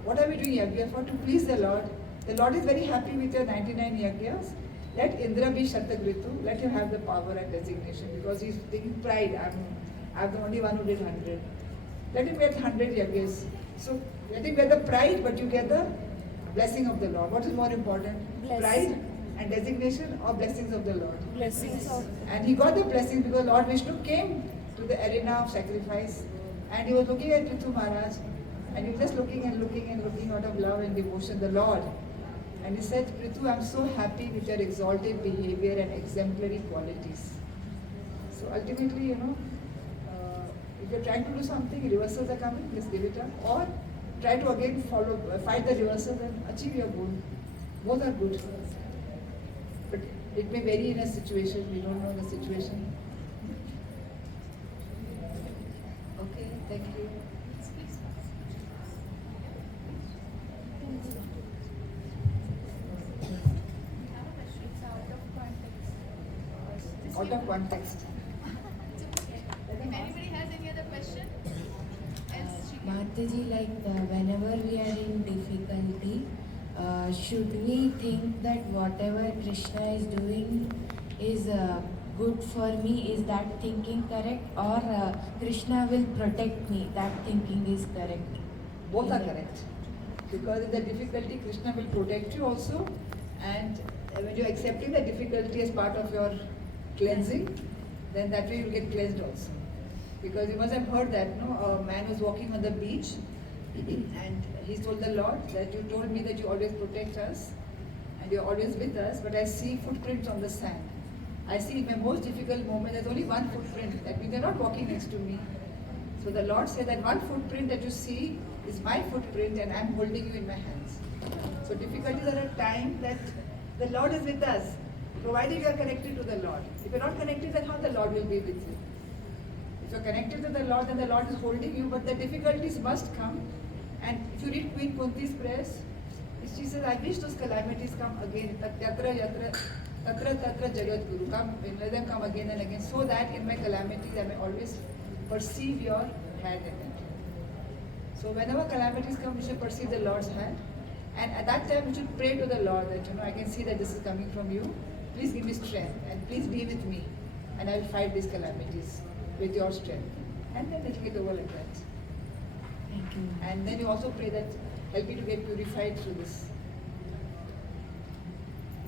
What are we doing yagya for? To please the Lord. The Lord is very happy with your 99 yagyas. Let Indra be Shatakritu. Let him have the power and designation, because he's taking pride. I'm the only one who did 100. Let him get 100 yagyas. So let him get the pride, but you get the blessing of the Lord. What is more important? Pride and designation, or blessings of the Lord? Blessings of. And he got the blessings because Lord Vishnu came to the arena of sacrifice, and he was looking at Prithu Maharaj, and he was just looking and looking and looking out of love and devotion, the Lord. And he said, Prithu, I'm so happy with your exalted behavior and exemplary qualities. So ultimately, if you're trying to do something, reversals are coming, just give it up. Or try to again fight the reversals and achieve your goal. Both are good. But it may vary in a situation, we don't know the situation. Okay, thank you. out of context. If anybody has any other question, else she can. Mataji, whenever we are in difficulty, should we think that whatever Krishna is doing is good for me? Is that thinking correct? Or Krishna will protect me? That thinking is correct? Both are correct. Because in the difficulty, Krishna will protect you also. And when you're accepting the difficulty as part of your cleansing, then that way you get cleansed also. Because you must have heard that, no? A man was walking on the beach and he told the Lord that you told me that you always protect us and you're always with us, but I see footprints on the sand. I see in my most difficult moment, there's only one footprint. That means they're not walking next to me. So the Lord said that one footprint that you see is my footprint and I'm holding you in my hands. So difficulties are a time that the Lord is with us, provided you are connected to the Lord. If you're not connected, then how the Lord will be with you? If you're connected to the Lord, then the Lord is holding you, but the difficulties must come. And if you read Queen Kunti's prayers, she says, I wish those calamities come again. Yatra yatra, tatra tatra jagat guru. Come, let them come again and again, so that in my calamities I may always perceive your hand in it. So whenever calamities come, we should perceive the Lord's hand. And at that time, we should pray to the Lord that, I can see that this is coming from you. Please give me strength and please be with me. And I will fight these calamities with your strength. And then letting it over like that. Thank you. And then you also pray that, help me to get purified through this.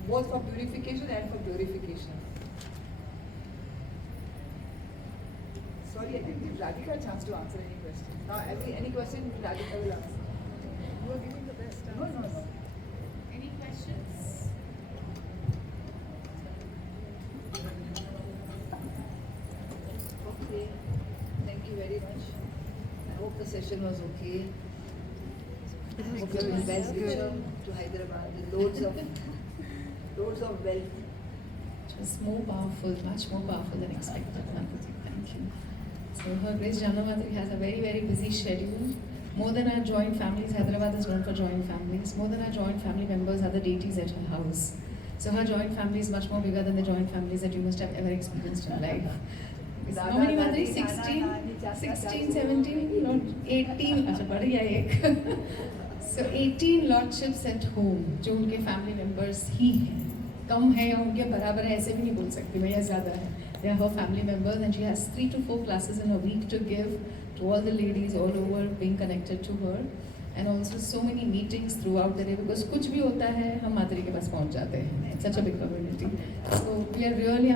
Both for purification and for glorification. Sorry, I didn't give Radhika a chance to answer any question. Now, any question, Radhika will answer. You are giving the best No, answer. no, no. Any questions? Okay. Thank you very much. I hope the session was okay. I hope you have best return to Hyderabad with loads of wealth. It was more powerful, much more powerful than expected, Mataji. Thank you. So Her Grace Jahnava has a very, very busy schedule. More than our joint families, Hyderabad is known for joint families. More than our joint family members are the deities at her house. So her joint family is much more bigger than the joint families that you must have ever experienced in life. How many Mataji? 16, 17, not 18. अच्छा बढ़ गया एक. So 18 lordships at home, जो उनके family members ही हैं. कम है या उनके बराबर है ऐसे भी नहीं बोल सकती मैं, या ज़्यादा है. They are her family members and she has 3 to 4 classes in a week to give to all the ladies all over being connected to her. And also so many meetings throughout the day because कुछ भी होता है हम माताजी के पास पहुंच जाते हैं. It's such a big community. So we are really,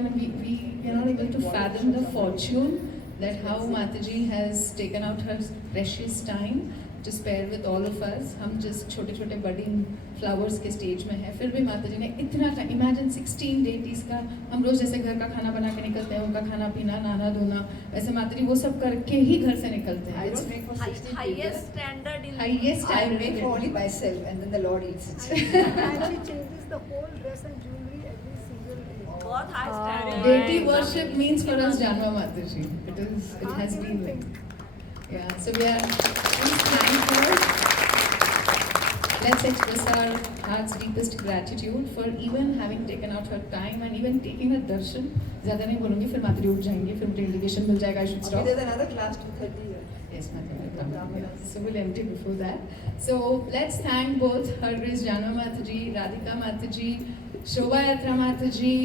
we are not able to fathom the fortune that how Mataji has taken out her precious time to spare with all of us. हम just छोटे छोटे budding flowers के stage में हैं, फिर भी माताजी ने इतना टाइम, imagine 16 deities का, हम रोज जैसे घर का खाना बना के निकलते हैं, उनका खाना पीना, नहाना धोना, वैसे माताजी वो सब करके ही घर से निकलते हैं. I don't make for 16 Highest standard in Highest I standard. make for only myself and then the Lord eats it. And she changes the whole dress and jewelry every single day. बहुत high standard. Deity worship means for us Jahnava Mataji. It has been like. Yeah, so we are please thank her. Let's express our heart's deepest gratitude for even having taken out her time and even taking her darshan. ज़्यादा नहीं बोलूँगी फिर माताजी उठ जाएंगे, फिर मुझे indication मिल जाएगा I should stop. There's another class 2:30 here. Yes, Mataji. So we'll empty before that. So let's thank both Her Grace Jahnava Mataji, Radhika Mataji, Shobha Yatra Mataji,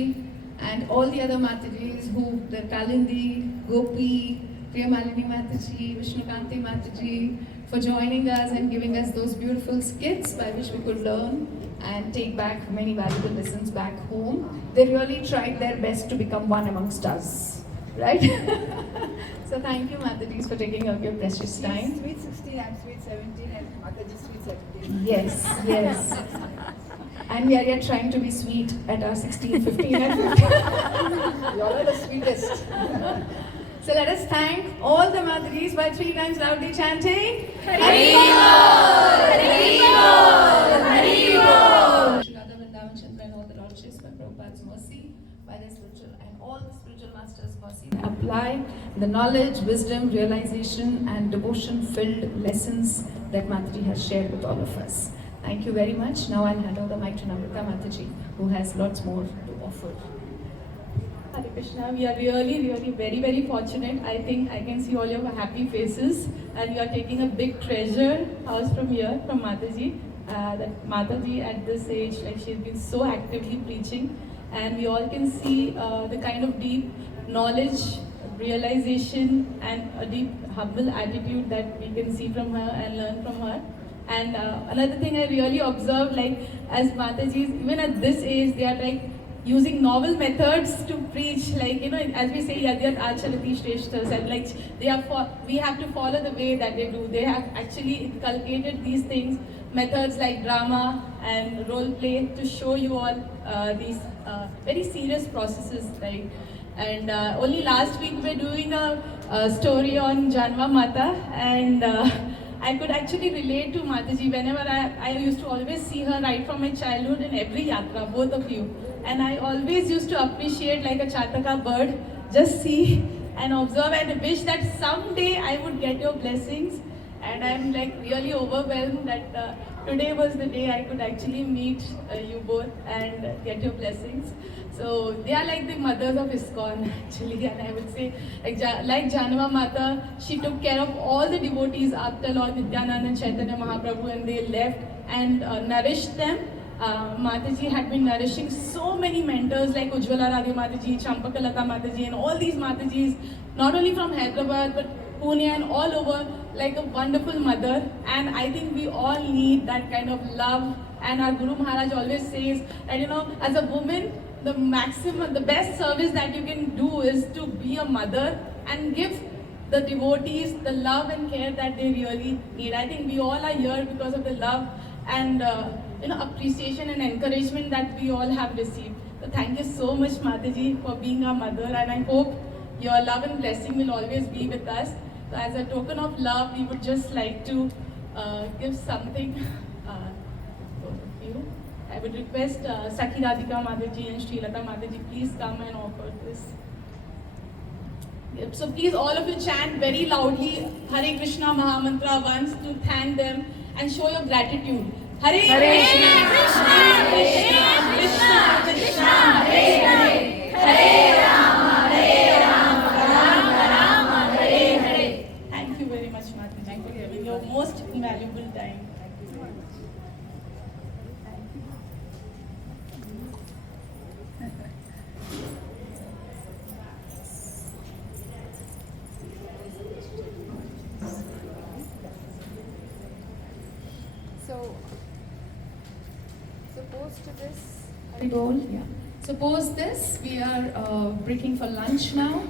and all the other Matajis who, the Kalindi, Gopi, Priyamalini Mataji, Vishnukanti Mataji, for joining us and giving us those beautiful skits by which we could learn and take back many valuable lessons back home. They really tried their best to become one amongst us, right? So thank you, Matajis, for taking out your precious time. Sweet 16, I'm sweet 17, and Mataji sweet 17. Yes, yes. And we are yet trying to be sweet at our 16, 15 and 15. You all are the sweetest. So let us thank all the Matajis by 3 times loudly chanting Hari Bol! Hari Bol! Hari Bol! Radha Vrindavan Chandra and all the lordships by Prabhupada's mercy, by their spiritual and all the spiritual masters' mercy. Apply the knowledge, wisdom, realization and devotion-filled lessons that Mataji has shared with all of us. Thank you very much. Now I'll hand over the mic to Namrata Mataji, who has lots more to offer. Hare Krishna. We are really very fortunate. I think I can see all your happy faces, and you are taking a big treasure house from here, from Mataji. That Mataji at this age, like she's been so actively preaching, and we all can see the kind of deep knowledge, realization, and a deep humble attitude that we can see from her and learn from her. And another thing I really observed, like as Matajis, even at this age, they are like using novel methods to preach, like as we say, Yadyat Achalati Shreshthas, and like we have to follow the way that they do. They have actually inculcated these things, methods like drama and role play, to show you all these very serious processes, right? And only last week we were doing a story on Jahnava Mata, and I could actually relate to Mataji. Whenever I used to always see her right from my childhood in every yatra, both of you. And I always used to appreciate, like a chataka bird, just see and observe and wish that someday I would get your blessings. And I'm like really overwhelmed that today was the day I could actually meet you both and get your blessings. So they are like the mothers of ISKCON actually, and I would say like Jahnava Mata, she took care of all the devotees after Lord Nityananda and Chaitanya Mahaprabhu, and they left and nourished them. Mataji had been nourishing so many mentors like Ujjwala Radhe Mataji, Champakalata Mataji, and all these Matajis, not only from Hyderabad but Pune and all over, like a wonderful mother. And I think we all need that kind of love. And our Guru Maharaj always says that, as a woman, the best service that you can do is to be a mother and give the devotees the love and care that they really need. I think we all are here because of the love and appreciation and encouragement that we all have received. So thank you so much, Mataji, for being our mother, and I hope your love and blessing will always be with us. So as a token of love, we would just like to give something both of you. I would request HG Radhika Mataji and Srilata Mataji, please come and offer this. Yep. So please, all of you chant very loudly Hare Krishna Mahamantra once to thank them and show your gratitude. Hare Krishna, Krishna Krishna, Krishna Hare Hare, Hare Rama, Rama Rama, Hare Hare. Thank you very much, Mataji, for giving your most invaluable time. So post this, we are breaking for lunch now.